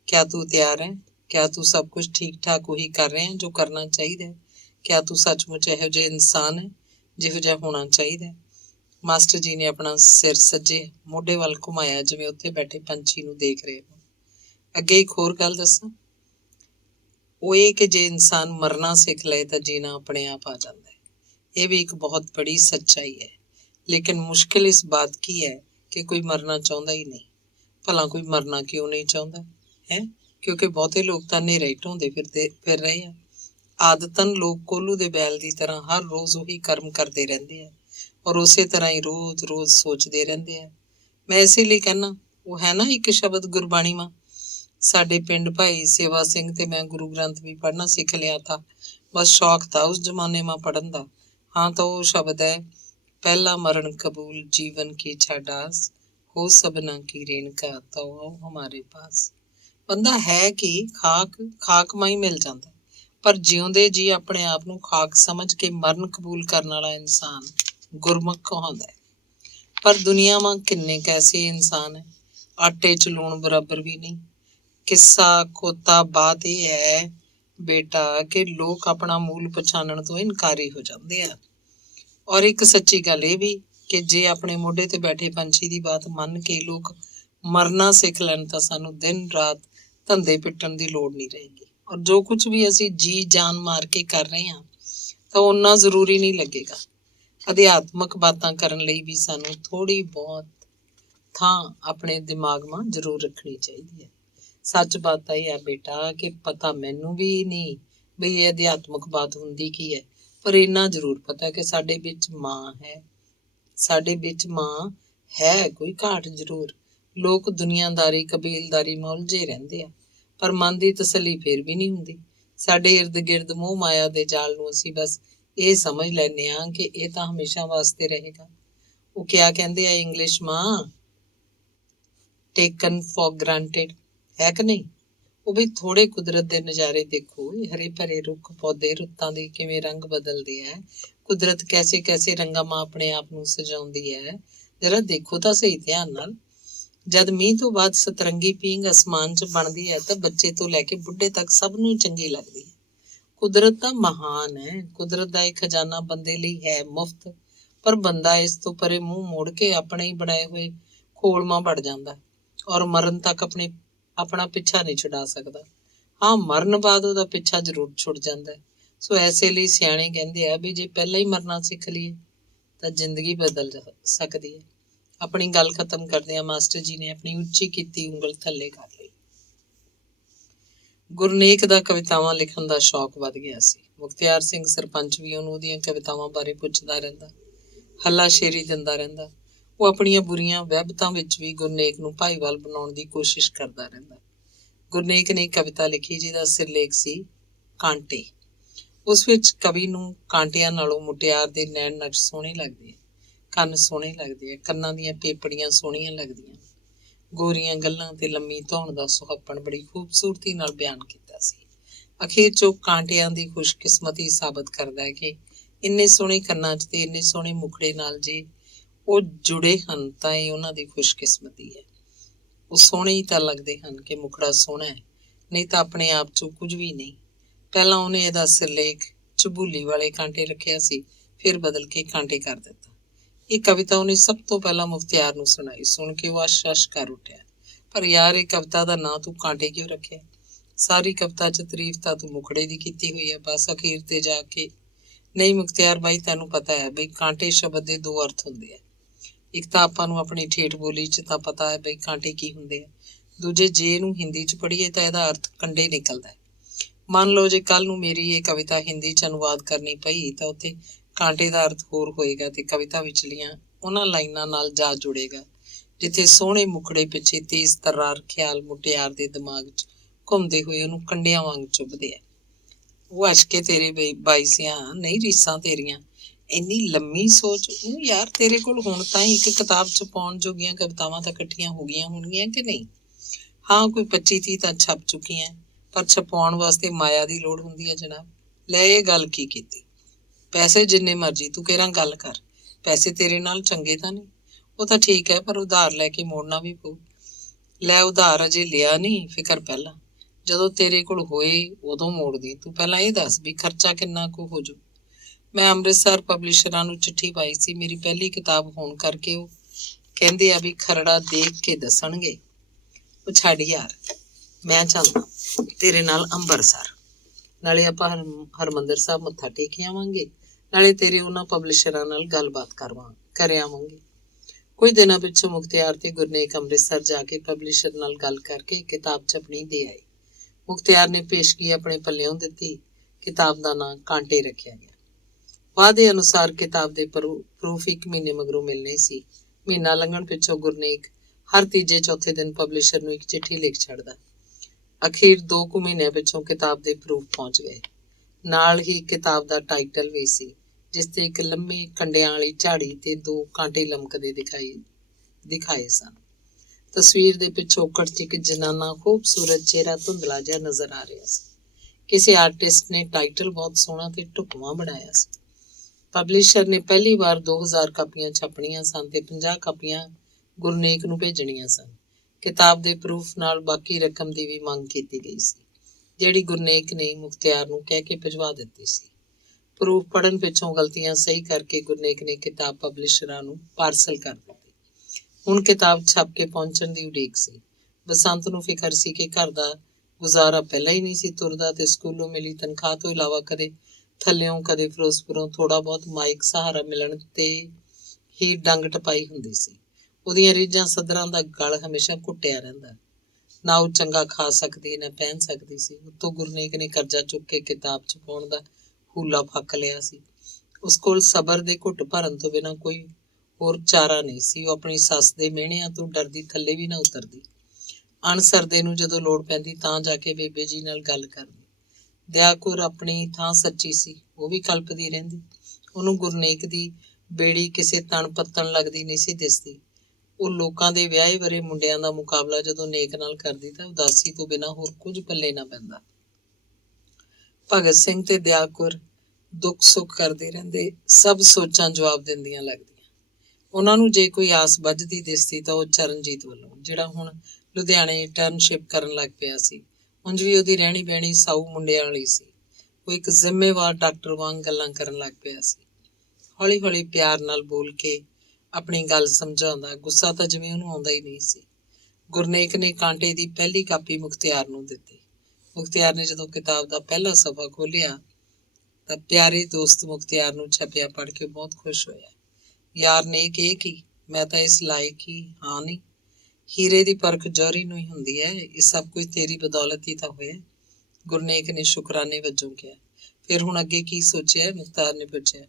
ਕਿਆ ਤੂੰ ਤਿਆਰ ਹੈ? ਕਿਆ ਤੂੰ ਸਭ ਕੁਝ ਠੀਕ ਠਾਕ ਉਹੀ ਕਰ ਰਿਹਾ ਜੋ ਕਰਨਾ ਚਾਹੀਦਾ ਹੈ? ਕਿਆ ਤੂੰ ਸੱਚਮੁੱਚ ਇਹੋ ਜਿਹੇ ਇਨਸਾਨ ਹੈ ਜਿਹੋ ਜਿਹਾ ਹੋਣਾ ਚਾਹੀਦਾ ਹੈ? ਮਾਸਟਰ ਜੀ ਨੇ ਆਪਣਾ ਸਿਰ ਸੱਜੇ ਮੋਢੇ ਵੱਲ ਘੁਮਾਇਆ, ਜਿਵੇਂ ਉੱਥੇ ਬੈਠੇ ਪੰਛੀ ਨੂੰ ਦੇਖ ਰਹੇ ਹੋ। ਅੱਗੇ ਇੱਕ ਹੋਰ ਗੱਲ ਦੱਸਾਂ, ਉਹ ਇਹ ਕਿ ਜੇ ਇਨਸਾਨ ਮਰਨਾ ਸਿੱਖ ਲਏ ਤਾਂ ਜੀਣਾ ਆਪਣੇ ਆਪ ਆ ਜਾਂਦਾ ਹੈ। ਇਹ ਵੀ ਇੱਕ ਬਹੁਤ ਬੜੀ ਸੱਚਾਈ ਹੈ। ਲੇਕਿਨ ਮੁਸ਼ਕਿਲ ਇਸ ਬਾਤ ਕੀ ਹੈ ਕਿ ਕੋਈ ਮਰਨਾ ਚਾਹੁੰਦਾ ਹੀ ਨਹੀਂ। ਭਲਾ ਕੋਈ ਮਰਨਾ ਕਿਉਂ ਨਹੀਂ ਚਾਹੁੰਦਾ ਹੈ? ਕਿਉਂਕਿ ਬਹੁਤੇ ਲੋਕ ਤਾਂ ਹਨੇਰਾ ਹੀ ਢੋਂਦੇ ਫਿਰ ਰਹੇ ਆ। ਆਦਤਨ ਲੋਕ ਕੋਹਲੂ ਦੇ ਬੈਲ ਦੀ ਤਰ੍ਹਾਂ ਹਰ ਰੋਜ਼ ਉਹੀ ਕਰਮ ਕਰਦੇ ਰਹਿੰਦੇ ਆ ਔਰ ਉਸੇ ਤਰ੍ਹਾਂ ਹੀ ਰੋਜ਼ ਸੋਚਦੇ ਰਹਿੰਦੇ ਆ। ਮੈਂ ਇਸੇ ਲਈ ਕਹਿਣਾ, ਉਹ ਹੈ ਨਾ ਇੱਕ ਸ਼ਬਦ ਗੁਰਬਾਣੀ ਮਾ, ਸਾਡੇ ਪਿੰਡ ਭਾਈ ਸੇਵਾ ਸਿੰਘ ਤੇ ਮੈਂ ਗੁਰੂ ਗ੍ਰੰਥ ਵੀ ਪੜ੍ਹਨਾ ਸਿੱਖ ਲਿਆ ਥਾ। ਬਸ ਸ਼ੌਕ ਥਾ ਉਸ ਜ਼ਮਾਨੇ ਮਾ ਪੜ੍ਹਨ ਦਾ। ਹਾਂ, ਤਾਂ ਉਹ ਸ਼ਬਦ ਹੈ, ਪਹਿਲਾ ਮਰਨ ਕਬੂਲ ਜੀਵਨ ਕੀ ਛਾਡਾਸ, ਹੋ ਸਭਨਾ ਕੀ ਰੇਣਕਾ ਤੋ ਆਓ ਹਮਾਰੇ ਪਾਸ। ਬੰਦਾ ਹੈ ਕਿ ਖਾਕ ਮਾ ਹੀ ਮਿਲ ਜਾਂਦਾ, ਪਰ ਜਿਉਂਦੇ ਜੀ ਆਪਣੇ ਆਪ ਨੂੰ ਖਾਕ ਸਮਝ ਕੇ ਮਰਨ ਕਬੂਲ ਕਰਨ ਵਾਲਾ ਇਨਸਾਨ ਗੁਰਮੁਖ ਕਹਾਉਂਦਾ ਹੈ। ਪਰ ਦੁਨੀਆ ਮਾ ਕਿੰਨੇ ਕੈਸੇ ਇਨਸਾਨ ਹੈ, ਆਟੇ ਚ ਲੂਣ ਬਰਾਬਰ ਵੀ ਨਹੀਂ। ਕਿੱਸਾ ਖੋਤਾ ਬਾਤ ਇਹ ਹੈ ਬੇਟਾ ਕਿ ਲੋਕ ਆਪਣਾ ਮੂਲ ਪਛਾਣਨ ਤੋਂ ਇਨਕਾਰੀ ਹੋ ਜਾਂਦੇ ਆ। ਔਰ ਇੱਕ ਸੱਚੀ ਗੱਲ ਇਹ ਵੀ ਕਿ ਜੇ ਆਪਣੇ ਮੋਢੇ ਤੇ ਬੈਠੇ ਪੰਛੀ ਦੀ ਬਾਤ ਮੰਨ ਕੇ ਲੋਕ ਮਰਨਾ ਸਿੱਖ ਲੈਣ ਤਾਂ ਸਾਨੂੰ ਦਿਨ ਰਾਤ ਧੰਦੇ ਪਿੱਟਣ ਦੀ ਲੋੜ ਨਹੀਂ ਰਹੇਗੀ। ਔਰ ਜੋ ਕੁਝ ਵੀ ਅਸੀਂ ਜੀ ਜਾਨ ਮਾਰ ਕੇ ਕਰ ਰਹੇ ਹਾਂ ਤਾਂ ਓਨਾ ਜ਼ਰੂਰੀ ਨਹੀਂ ਲੱਗੇਗਾ। ਅਧਿਆਤਮਕ ਬਾਤਾਂ ਕਰਨ ਲਈ ਵੀ ਸਾਨੂੰ ਥੋੜ੍ਹੀ ਬਹੁਤ ਥਾਂ ਆਪਣੇ ਦਿਮਾਗ ਮਾ ਜ਼ਰੂਰ ਰੱਖਣੀ ਚਾਹੀਦੀ ਹੈ। ਸੱਚ ਬਾਤ ਤਾਂ ਇਹ ਹੈ ਬੇਟਾ ਕਿ ਪਤਾ ਮੈਨੂੰ ਵੀ ਨਹੀਂ ਬਈ ਇਹ ਅਧਿਆਤਮਕ ਬਾਤ ਹੁੰਦੀ ਕੀ ਹੈ, ਪਰ ਇੰਨਾ ਜ਼ਰੂਰ ਪਤਾ ਕਿ ਸਾਡੇ ਵਿੱਚ ਮਾਂ ਹੈ। ਸਾਡੇ ਵਿੱਚ ਮਾਂ ਹੈ, ਕੋਈ ਘਾਟ ਜ਼ਰੂਰ। ਲੋਕ ਦੁਨੀਆਦਾਰੀ ਕਬੀਲਦਾਰੀ ਮਾ ਉਲਝੇ ਰਹਿੰਦੇ ਆ, ਪਰ ਮਨ ਦੀ ਤਸੱਲੀ ਫੇਰ ਵੀ ਨਹੀਂ ਹੁੰਦੀ। ਸਾਡੇ ਇਰਦ ਗਿਰਦ ਮੋਹ ਮਾਇਆ ਦੇ ਜਾਲ ਨੂੰ ਅਸੀਂ ਬਸ ਇਹ ਸਮਝ ਲੈਂਦੇ ਹਾਂ ਕਿ ਇਹ ਤਾਂ ਹਮੇਸ਼ਾ ਵਾਸਤੇ ਰਹੇਗਾ। ਉਹ ਕਿਆ ਕਹਿੰਦੇ ਆ ਇੰਗਲਿਸ਼ ਮਾ, ਟੇਕਨ ਫॉर ਗ੍ਰਾਂਟਿਡ, ਹੈ ਕਿ ਨਹੀਂ? ਉਹ ਵੀ ਥੋੜੇ ਕੁਦਰਤ ਦੇ ਨਜ਼ਾਰੇ ਦੇਖੋ, ਹਰੇ ਭਰੇ ਰੁੱਖ ਪੌਦੇ ਰੁੱਤਾਂ ਦੇ ਕਿਵੇਂ ਰੰਗ ਬਦਲਦੇ ਹੈ, ਕੁਦਰਤ ਕੈਸੇ ਕੈਸੇ ਰੰਗਾਂ ਮਾ ਆਪਣੇ ਆਪ ਨੂੰ ਸਜਾਉਂਦੀ ਹੈ, ਜਰਾ ਦੇਖੋ ਤਾਂ ਸਹੀ ਧਿਆਨ ਨਾਲ। ਜਦ ਮੀਂਹ ਤੋਂ ਬਾਅਦ ਸਤਰੰਗੀ ਪੀਂਗ ਅਸਮਾਨ 'ਚ ਬਣਦੀ ਹੈ ਤਾਂ ਬੱਚੇ ਤੋਂ ਲੈ ਕੇ ਬੁੱਢੇ ਤੱਕ ਸਭ ਨੂੰ ਚੰਗੀ ਲੱਗਦੀ ਹੈ। ਕੁਦਰਤ ਤਾਂ ਮਹਾਨ ਹੈ। ਕੁਦਰਤ ਦਾ ਇਹ ਖਜ਼ਾਨਾ ਬੰਦੇ ਲਈ ਹੈ ਮੁਫਤ, ਪਰ ਬੰਦਾ ਇਸ ਤੋਂ ਪਰੇ ਮੂੰਹ ਮੋੜ ਕੇ ਆਪਣੇ ਹੀ ਬਣਾਏ ਹੋਏ ਖੋਲ ਮਾ ਵੜ ਜਾਂਦਾ ਔਰ ਮਰਨ ਤੱਕ ਆਪਣਾ ਪਿੱਛਾ ਨਹੀਂ ਛੁਡਾ ਸਕਦਾ। ਹਾਂ, ਮਰਨ ਬਾਅਦ ਉਹਦਾ ਪਿੱਛਾ ਜ਼ਰੂਰ ਛੁੱਟ ਜਾਂਦਾ। ਸੋ ਐਸੇ ਲਈ ਸਿਆਣੇ ਕਹਿੰਦੇ ਆ ਵੀ ਜੇ ਪਹਿਲਾਂ ਹੀ ਮਰਨਾ ਸਿੱਖ ਲਈਏ ਤਾਂ ਜ਼ਿੰਦਗੀ ਬਦਲ ਸਕਦੀ ਹੈ। ਆਪਣੀ ਗੱਲ ਖਤਮ ਕਰਦਿਆਂ ਮਾਸਟਰ ਜੀ ਨੇ ਆਪਣੀ ਉੱਚੀ ਕੀਤੀ ਉਂਗਲ ਥੱਲੇ ਕਰ ਲਈ। ਗੁਰਨੇਕ ਦਾ ਕਵਿਤਾਵਾਂ ਲਿਖਣ ਦਾ ਸ਼ੌਕ ਵੱਧ ਗਿਆ ਸੀ। ਮੁਖਤਿਆਰ ਸਿੰਘ ਸਰਪੰਚ ਵੀ ਉਹਨੂੰ ਉਹਦੀਆਂ ਕਵਿਤਾਵਾਂ ਬਾਰੇ ਪੁੱਛਦਾ ਰਹਿੰਦਾ, ਹੱਲਾਸ਼ੇਰੀ ਦਿੰਦਾ ਰਹਿੰਦਾ। ਉਹ ਆਪਣੀਆਂ ਬੁਰੀਆਂ ਵਹਿਬਤਾਂ ਵਿੱਚ ਵੀ ਗੁਰਨੇਕ ਨੂੰ ਭਾਈਵਾਲ ਬਣਾਉਣ ਦੀ ਕੋਸ਼ਿਸ਼ ਕਰਦਾ ਰਹਿੰਦਾ। ਗੁਰਨੇਕ ਨੇ ਕਵਿਤਾ ਲਿਖੀ ਜਿਹਦਾ ਸਿਰਲੇਖ ਸੀ ਕਾਂਟੇ। ਉਸ ਵਿੱਚ ਕਵੀ ਨੂੰ ਕਾਂਟਿਆਂ ਨਾਲੋਂ ਮੁਟਿਆਰ ਦੇ ਨੈਣ ਨਕਸ਼ ਸੋਹਣੇ ਲੱਗਦੇ ਆ, ਕੰਨ ਸੋਹਣੇ ਲੱਗਦੇ ਆ, ਕੰਨਾਂ ਦੀਆਂ ਪੇਪੜੀਆਂ ਸੋਹਣੀਆਂ ਲੱਗਦੀਆਂ, ਗੋਰੀਆਂ ਗੱਲਾਂ ਤੇ ਲੰਮੀ ਧੌਣ ਦਾ ਸੁਹੱਪਣ ਬੜੀ ਖੂਬਸੂਰਤੀ ਨਾਲ ਬਿਆਨ ਕੀਤਾ ਸੀ। ਅਖੀਰ 'ਚ ਉਹ ਕਾਂਟਿਆਂ ਦੀ ਖੁਸ਼ਕਿਸਮਤੀ ਸਾਬਤ ਕਰਦਾ ਹੈ ਕਿ ਇੰਨੇ ਸੋਹਣੇ ਕੰਨਾਂ 'ਚ ਤੇ ਇੰਨੇ ਸੋਹਣੇ ਮੁਖੜੇ ਨਾਲ ਜੇ ਉਹ ਜੁੜੇ ਹਨ ਤਾਂ ਇਹ ਉਹਨਾਂ ਦੀ ਖੁਸ਼ਕਿਸਮਤੀ ਹੈ। ਉਹ ਸੋਹਣੇ ਹੀ ਤਾਂ ਲੱਗਦੇ ਹਨ ਕਿ ਮੁਖੜਾ ਸੋਹਣਾ ਹੈ, ਨਹੀਂ ਤਾਂ ਆਪਣੇ ਆਪ 'ਚ ਕੁਝ ਵੀ ਨਹੀਂ। ਪਹਿਲਾਂ ਉਹਨੇ ਇਹਦਾ ਸਿਰਲੇਖ ਚਬੂਲੀ ਵਾਲੇ ਕਾਂਟੇ ਰੱਖਿਆ ਸੀ, ਫਿਰ ਬਦਲ ਕੇ ਕਾਂਟੇ ਕਰ ਦਿੱਤਾ। ਇਹ ਕਵਿਤਾ ਉਹਨੇ ਸਭ ਤੋਂ ਪਹਿਲਾਂ ਮੁਖਤਿਆਰ ਨੂੰ ਸੁਣਾਈ। ਸੁਣ ਕੇ ਉਹ ਅਸ਼ ਕਰ ਉੱਠਿਆ, ਪਰ ਯਾਰ ਇਹ ਕਵਿਤਾ ਦਾ ਨਾਂ ਤੂੰ ਕਾਂਟੇ ਕਿਉਂ ਰੱਖਿਆ? ਸਾਰੀ ਕਵਿਤਾ 'ਚ ਤਾਰੀਫ ਤਾਂ ਤੂੰ ਮੁਖੜੇ ਦੀ ਕੀਤੀ ਹੋਈ ਹੈ, ਬਸ ਅਖੀਰ ਤੇ ਜਾ ਕੇ। ਨਹੀਂ ਮੁਖਤਿਆਰ ਬਾਈ, ਤੈਨੂੰ ਪਤਾ ਹੈ ਬਈ ਕਾਂਟੇ ਸ਼ਬਦ ਦੇ ਦੋ ਅਰਥ ਹੁੰਦੇ ਆ। ਇੱਕ ਤਾਂ ਆਪਾਂ ਨੂੰ ਆਪਣੀ ਠੇਠ ਬੋਲੀ 'ਚ ਤਾਂ ਪਤਾ ਹੈ ਬਈ ਕਾਂਟੇ ਕੀ ਹੁੰਦੇ ਆ। ਦੂਜੇ, ਜੇ ਇਹਨੂੰ ਹਿੰਦੀ 'ਚ ਪੜ੍ਹੀਏ ਤਾਂ ਇਹਦਾ ਅਰਥ ਕੰਡੇ ਨਿਕਲਦਾ ਹੈ। ਮੰਨ ਲਓ ਜੇ ਕੱਲ ਨੂੰ ਮੇਰੀ ਇਹ ਕਵਿਤਾ ਹਿੰਦੀ 'ਚ ਅਨੁਵਾਦ ਕਰਨੀ ਪਈ ਤਾਂ ਉੱਥੇ ਕਾਂਟੇ ਦਾ ਅਰਥ ਹੋਰ ਹੋਏਗਾ ਤੇ ਕਵਿਤਾ ਵਿਚਲੀਆਂ ਉਹਨਾਂ ਲਾਈਨਾਂ ਨਾਲ ਜਾ ਜੁੜੇਗਾ ਜਿੱਥੇ ਸੋਹਣੇ ਮੁਖੜੇ ਪਿੱਛੇ ਤੇਜ਼ ਤਰਾਰ ਖਿਆਲ ਮੁਟਿਆਰ ਦੇ ਦਿਮਾਗ 'ਚ ਘੁੰਮਦੇ ਹੋਏ ਉਹਨੂੰ ਕੰਡਿਆਂ ਵਾਂਗ ਚੁੱਭਦੇ ਆ। ਉਹ ਅਸ਼ਕੇ ਤੇਰੇ ਬਾਈਸਿਆਂ ਨਹੀਂ ਰੀਸਾਂ ਤੇਰੀਆਂ। ਇੰਨੀ ਲੰਮੀ ਸੋਚ ਉਹ ਯਾਰ, ਤੇਰੇ ਕੋਲ ਹੁਣ ਤਾਂ ਇੱਕ ਕਿਤਾਬ 'ਚ ਪਾਉਣ ਜੋਗੀਆਂ ਕਵਿਤਾਵਾਂ ਤਾਂ ਇਕੱਠੀਆਂ ਹੋ ਗਈਆਂ ਹੋਣਗੀਆਂ ਕਿ ਨਹੀਂ? ਹਾਂ, ਕੋਈ 25-30 ਤਾਂ ਛਪ ਚੁੱਕੀਆਂ, ਪਰ ਛਪਾਉਣ ਵਾਸਤੇ ਮਾਇਆ ਦੀ ਲੋੜ ਹੁੰਦੀ ਹੈ ਜਨਾਬ। ਲੈ ਇਹ ਗੱਲ ਕੀ ਕੀਤੀ? ਪੈਸੇ ਜਿੰਨੇ ਮਰਜ਼ੀ ਤੂੰ ਕਿਹੜਾ ਗੱਲ ਕਰ, ਪੈਸੇ ਤੇਰੇ ਨਾਲ ਚੰਗੇ ਤਾਂ ਨਹੀਂ। ਉਹ ਤਾਂ ਠੀਕ ਹੈ, ਪਰ ਉਧਾਰ ਲੈ ਕੇ ਮੋੜਨਾ ਵੀ ਪਊ। ਲੈ ਉਧਾਰ ਅਜੇ ਲਿਆ ਨਹੀਂ, ਫਿਕਰ ਪਹਿਲਾਂ। ਜਦੋਂ ਤੇਰੇ ਕੋਲ ਹੋਏ ਉਦੋਂ ਮੋੜਦੀ। ਤੂੰ ਪਹਿਲਾਂ ਇਹ ਦੱਸ ਵੀ ਖਰਚਾ ਕਿੰਨਾ ਕੁ ਹੋ ਜੂ? ਮੈਂ ਅੰਮ੍ਰਿਤਸਰ ਪਬਲਿਸ਼ਰਾਂ ਨੂੰ ਚਿੱਠੀ ਪਾਈ ਸੀ, ਮੇਰੀ ਪਹਿਲੀ ਕਿਤਾਬ ਹੋਣ ਕਰਕੇ ਉਹ ਕਹਿੰਦੇ ਆ ਵੀ ਖਰੜਾ ਦੇਖ ਕੇ ਦੱਸਣਗੇ। ਉਹ ਛੱਡ ਯਾਰ, ਮੈਂ ਚੱਲਦਾ ਤੇਰੇ ਨਾਲ ਅੰਮ੍ਰਿਤਸਰ। ਨਾਲੇ ਆਪਾਂ ਹਰਮੰਦਰ ਸਾਹਿਬ ਮੱਥਾ ਟੇਕ ਆਵਾਂਗੇ, ਨਾਲੇ ਤੇਰੇ ਉਹਨਾਂ ਪਬਲਿਸ਼ਰਾਂ ਨਾਲ ਗੱਲਬਾਤ ਕਰ ਆਵਾਂਗੇ। ਕੁਝ ਦਿਨਾਂ ਪਿੱਛੋਂ ਮੁਖਤਿਆਰ ਤੇ ਗੁਰਨੇਕ ਅੰਮ੍ਰਿਤਸਰ ਜਾ ਕੇ ਪਬਲਿਸ਼ਰ ਨਾਲ ਗੱਲ ਕਰਕੇ ਕਿਤਾਬ ਛਪਣੀ ਦੇ ਆਏ। ਮੁਖਤਿਆਰ ਨੇ ਪੇਸ਼ਗੀ ਆਪਣੇ ਪੱਲਿਓਂ ਦਿੱਤੀ। ਕਿਤਾਬ ਦਾ ਨਾਂ ਕਾਂਟੇ ਰੱਖਿਆ ਗਿਆ। ਵਾਅਦੇ ਅਨੁਸਾਰ ਕਿਤਾਬ ਦੇ ਪ੍ਰੂਫ 1 ਮਹੀਨੇ ਮਗਰੋਂ ਮਿਲਣੇ ਸੀ। ਮਹੀਨਾ ਲੰਘਣ ਪਿੱਛੋਂ ਗੁਰਨੇਕ ਹਰ ਤੀਜੇ ਚੌਥੇ ਦਿਨ ਪਬਲਿਸ਼ਰ ਨੂੰ ਇੱਕ ਚਿੱਠੀ ਲਿਖ ਛੱਡਦਾ। ਅਖੀਰ 2 ਕੁ ਮਹੀਨਿਆਂ ਪਿੱਛੋਂ ਕਿਤਾਬ ਦੇ ਪ੍ਰੂਫ ਪਹੁੰਚ ਗਏ। ਨਾਲ ਹੀ ਕਿਤਾਬ ਦਾ ਟਾਈਟਲ ਵੀ ਸੀ, ਜਿਸ ਤੇ ਇੱਕ ਲੰਮੀ ਕੰਡਿਆਂ ਵਾਲੀ ਝਾੜੀ ਤੇ 2 ਕਾਂਟੇ ਲਮਕਦੇ ਦਿਖਾਏ ਸਨ। ਤਸਵੀਰ ਦੇ ਪਿਛੋਕੜ 'ਚ ਇੱਕ ਜਨਾਨਾ ਖੂਬਸੂਰਤ ਚਿਹਰਾ ਧੁੰਦਲਾ ਜਿਹਾ ਨਜ਼ਰ ਆ ਰਿਹਾ ਸੀ। ਕਿਸੇ ਆਰਟਿਸਟ ਨੇ ਟਾਈਟਲ ਬਹੁਤ ਸੋਹਣਾ ਤੇ ਢੁਕਵਾਂ ਬਣਾਇਆ ਸੀ। ਪਬਲਿਸ਼ਰ ਨੇ ਪਹਿਲੀ ਵਾਰ 2000 ਕਾਪੀਆਂ ਛਪਣੀਆਂ ਸਨ ਤੇ 50 ਕਾਪੀਆਂ ਗੁਰਨੇਕ ਨੂੰ ਭੇਜਣੀਆਂ ਸਨ। ਕਿਤਾਬ ਦੇ ਪ੍ਰੂਫ ਨਾਲ ਬਾਕੀ ਰਕਮ ਦੀ ਵੀ ਮੰਗ ਕੀਤੀ ਗਈ ਸੀ, ਜਿਹੜੀ ਗੁਰਨੇਕ ਨੇ ਮੁਖਤਿਆਰ ਨੂੰ ਕਹਿ ਕੇ ਭਿਜਵਾ ਦਿੱਤੀ ਸੀ। ਪ੍ਰੂਫ ਪੜ੍ਹਨ ਪਿੱਛੋਂ ਗਲਤੀਆਂ ਸਹੀ ਕਰਕੇ ਗੁਰਨੇਕ ਨੇ ਕਿਤਾਬ ਪਬਲਿਸ਼ਰਾਂ ਨੂੰ ਪਾਰਸਲ ਕਰ ਦਿੱਤੀ। ਹੁਣ ਕਿਤਾਬ ਛਪ ਕੇ ਪਹੁੰਚਣ ਦੀ ਉਡੀਕ ਸੀ। ਬਸੰਤ ਨੂੰ ਫਿਕਰ ਸੀ ਕਿ ਘਰ ਦਾ ਗੁਜ਼ਾਰਾ ਪਹਿਲਾਂ ਹੀ ਨਹੀਂ ਸੀ ਤੁਰਦਾ ਤੇ ਸਕੂਲੋਂ ਮਿਲੀ ਤਨਖਾਹ ਤੋਂ ਇਲਾਵਾ ਕਦੇ ਥੱਲਿਓਂ ਕਦੇ ਫਿਰੋਜ਼ਪੁਰੋਂ ਥੋੜਾ ਬਹੁਤ ਮਾਇਕ ਸਹਾਰਾ ਮਿਲਣ ਤੇ ਹੀ ਡੰਗ ਟਪਾਈ ਹੁੰਦੀ ਸੀ। ਉਹਦੀਆਂ ਰੀਝਾਂ ਸੱਧਰਾਂ ਦਾ ਗਲ ਹਮੇਸ਼ਾ ਘੁੱਟਿਆ ਰਹਿੰਦਾ। ਨਾ ਉਹ ਚੰਗਾ ਖਾ ਸਕਦੀ ਨਾ ਪਹਿਨ ਸਕਦੀ ਸੀ। ਉੱਤੋਂ ਗੁਰਨੇਕ ਨੇ ਕਰਜ਼ਾ ਚੁੱਕ ਕੇ ਕਿਤਾਬ ਛਪਾਉਣ ਦਾ ਹੂਲਾ ਫੱਕ ਲਿਆ ਸੀ। ਉਸ ਕੋਲ ਸਬਰ ਦੇ ਘੁੱਟ ਭਰਨ ਤੋਂ ਬਿਨਾਂ ਕੋਈ ਹੋਰ ਚਾਰਾ ਨਹੀਂ ਸੀ। ਉਹ ਆਪਣੀ ਸੱਸ ਦੇ ਮਿਹਣਿਆਂ ਤੋਂ ਡਰਦੀ ਥੱਲੇ ਵੀ ਨਾ ਉਤਰਦੀ। ਅਣਸਰਦੇ ਨੂੰ ਜਦੋਂ ਲੋੜ ਪੈਂਦੀ ਤਾਂ ਜਾ ਕੇ ਬੇਬੇ ਜੀ ਨਾਲ ਗੱਲ ਕਰਦੀ। ਦਿਆਕੁਰ ਆਪਣੀ ਥਾਂ ਸੱਚੀ ਸੀ, ਉਹ ਵੀ ਕਲਪਦੀ ਰਹਿੰਦੀ। ਉਹਨੂੰ ਗੁਰਨੇਕ ਦੀ ਬੇੜੀ ਕਿਸੇ ਤਣ ਪੱਤਣ ਲੱਗਦੀ ਨਹੀਂ ਸੀ ਦਿਸਦੀ। ਉਹ ਲੋਕਾਂ ਦੇ ਵਿਆਹੇ ਵਰੇ ਮੁੰਡਿਆਂ ਦਾ ਮੁਕਾਬਲਾ ਜਦੋਂ ਨੇਕ ਨਾਲ ਕਰਦੀ ਤਾਂ ਉਦਾਸੀ ਤੋਂ ਬਿਨਾਂ ਹੋਰ ਕੁਝ ਪੱਲੇ ਨਾ ਪੈਂਦਾ। ਭਗਤ ਸਿੰਘ ਤੇ ਦਿਆਕੁਰ ਦੁੱਖ ਸੁੱਖ ਕਰਦੇ ਰਹਿੰਦੇ, ਸਭ ਸੋਚਾਂ ਜਵਾਬ ਦਿੰਦੀਆਂ ਲੱਗਦੀਆਂ। ਉਹਨਾਂ ਨੂੰ ਜੇ ਕੋਈ ਆਸ ਬੱਝਦੀ ਦਿਸਦੀ ਤਾਂ ਉਹ ਚਰਨਜੀਤ ਵੱਲੋਂ, ਜਿਹੜਾ ਹੁਣ ਲੁਧਿਆਣੇ ਇੰਟਰਨਸ਼ਿਪ ਕਰਨ ਲੱਗ ਪਿਆ ਸੀ। ਉਂਝ ਵੀ ਉਹਦੀ ਰਹਿਣੀ ਬਹਿਣੀ ਸਾਊ ਮੁੰਡਿਆਂ ਵਾਲੀ ਸੀ। ਉਹ ਇੱਕ ਜ਼ਿੰਮੇਵਾਰ ਡਾਕਟਰ ਵਾਂਗ ਗੱਲਾਂ ਕਰਨ ਲੱਗ ਪਿਆ ਸੀ। ਹੌਲੀ ਹੌਲੀ ਪਿਆਰ ਨਾਲ ਬੋਲ ਕੇ ਆਪਣੀ ਗੱਲ ਸਮਝਾਉਂਦਾ। ਗੁੱਸਾ ਤਾਂ ਜਿਵੇਂ ਉਹਨੂੰ ਆਉਂਦਾ ਹੀ ਨਹੀਂ ਸੀ। ਗੁਰਨੇਕ ਨੇ ਕਾਂਟੇ ਦੀ ਪਹਿਲੀ ਕਾਪੀ ਮੁਖਤਿਆਰ ਨੂੰ ਦਿੱਤੀ। ਮੁਖਤਿਆਰ ਨੇ ਜਦੋਂ ਕਿਤਾਬ ਦਾ ਪਹਿਲਾ ਸਫ਼ਾ ਖੋਲ੍ਹਿਆ ਤਾਂ ਪਿਆਰੇ ਦੋਸਤ ਮੁਖਤਿਆਰ ਨੂੰ ਛਪਿਆ ਪੜ੍ਹ ਕੇ ਬਹੁਤ ਖੁਸ਼ ਹੋਇਆ। ਯਾਰ ਨੇਕ ਇਹ ਕੀ, ਮੈਂ ਤਾਂ ਇਸ ਲਾਇਕ ਹੀ ਹਾਂ ਨਹੀਂ। ਹੀਰੇ ਦੀ ਪਰਖ ਜੌਹਰੀ ਨੂੰ ਹੀ ਹੁੰਦੀ ਹੈ। ਇਹ ਸਭ ਕੁਝ ਤੇਰੀ ਬਦੌਲਤ ਹੀ ਤਾਂ ਹੋਇਆ। ਗੁਰਨੇਕ ਨੇ ਸ਼ੁਕਰਾਨੇ ਵਜੋਂ ਕਿਹਾ। ਫਿਰ ਹੁਣ ਅੱਗੇ ਕੀ ਸੋਚਿਆ? ਮੁਖਤਿਆਰ ਨੇ ਪੁੱਛਿਆ।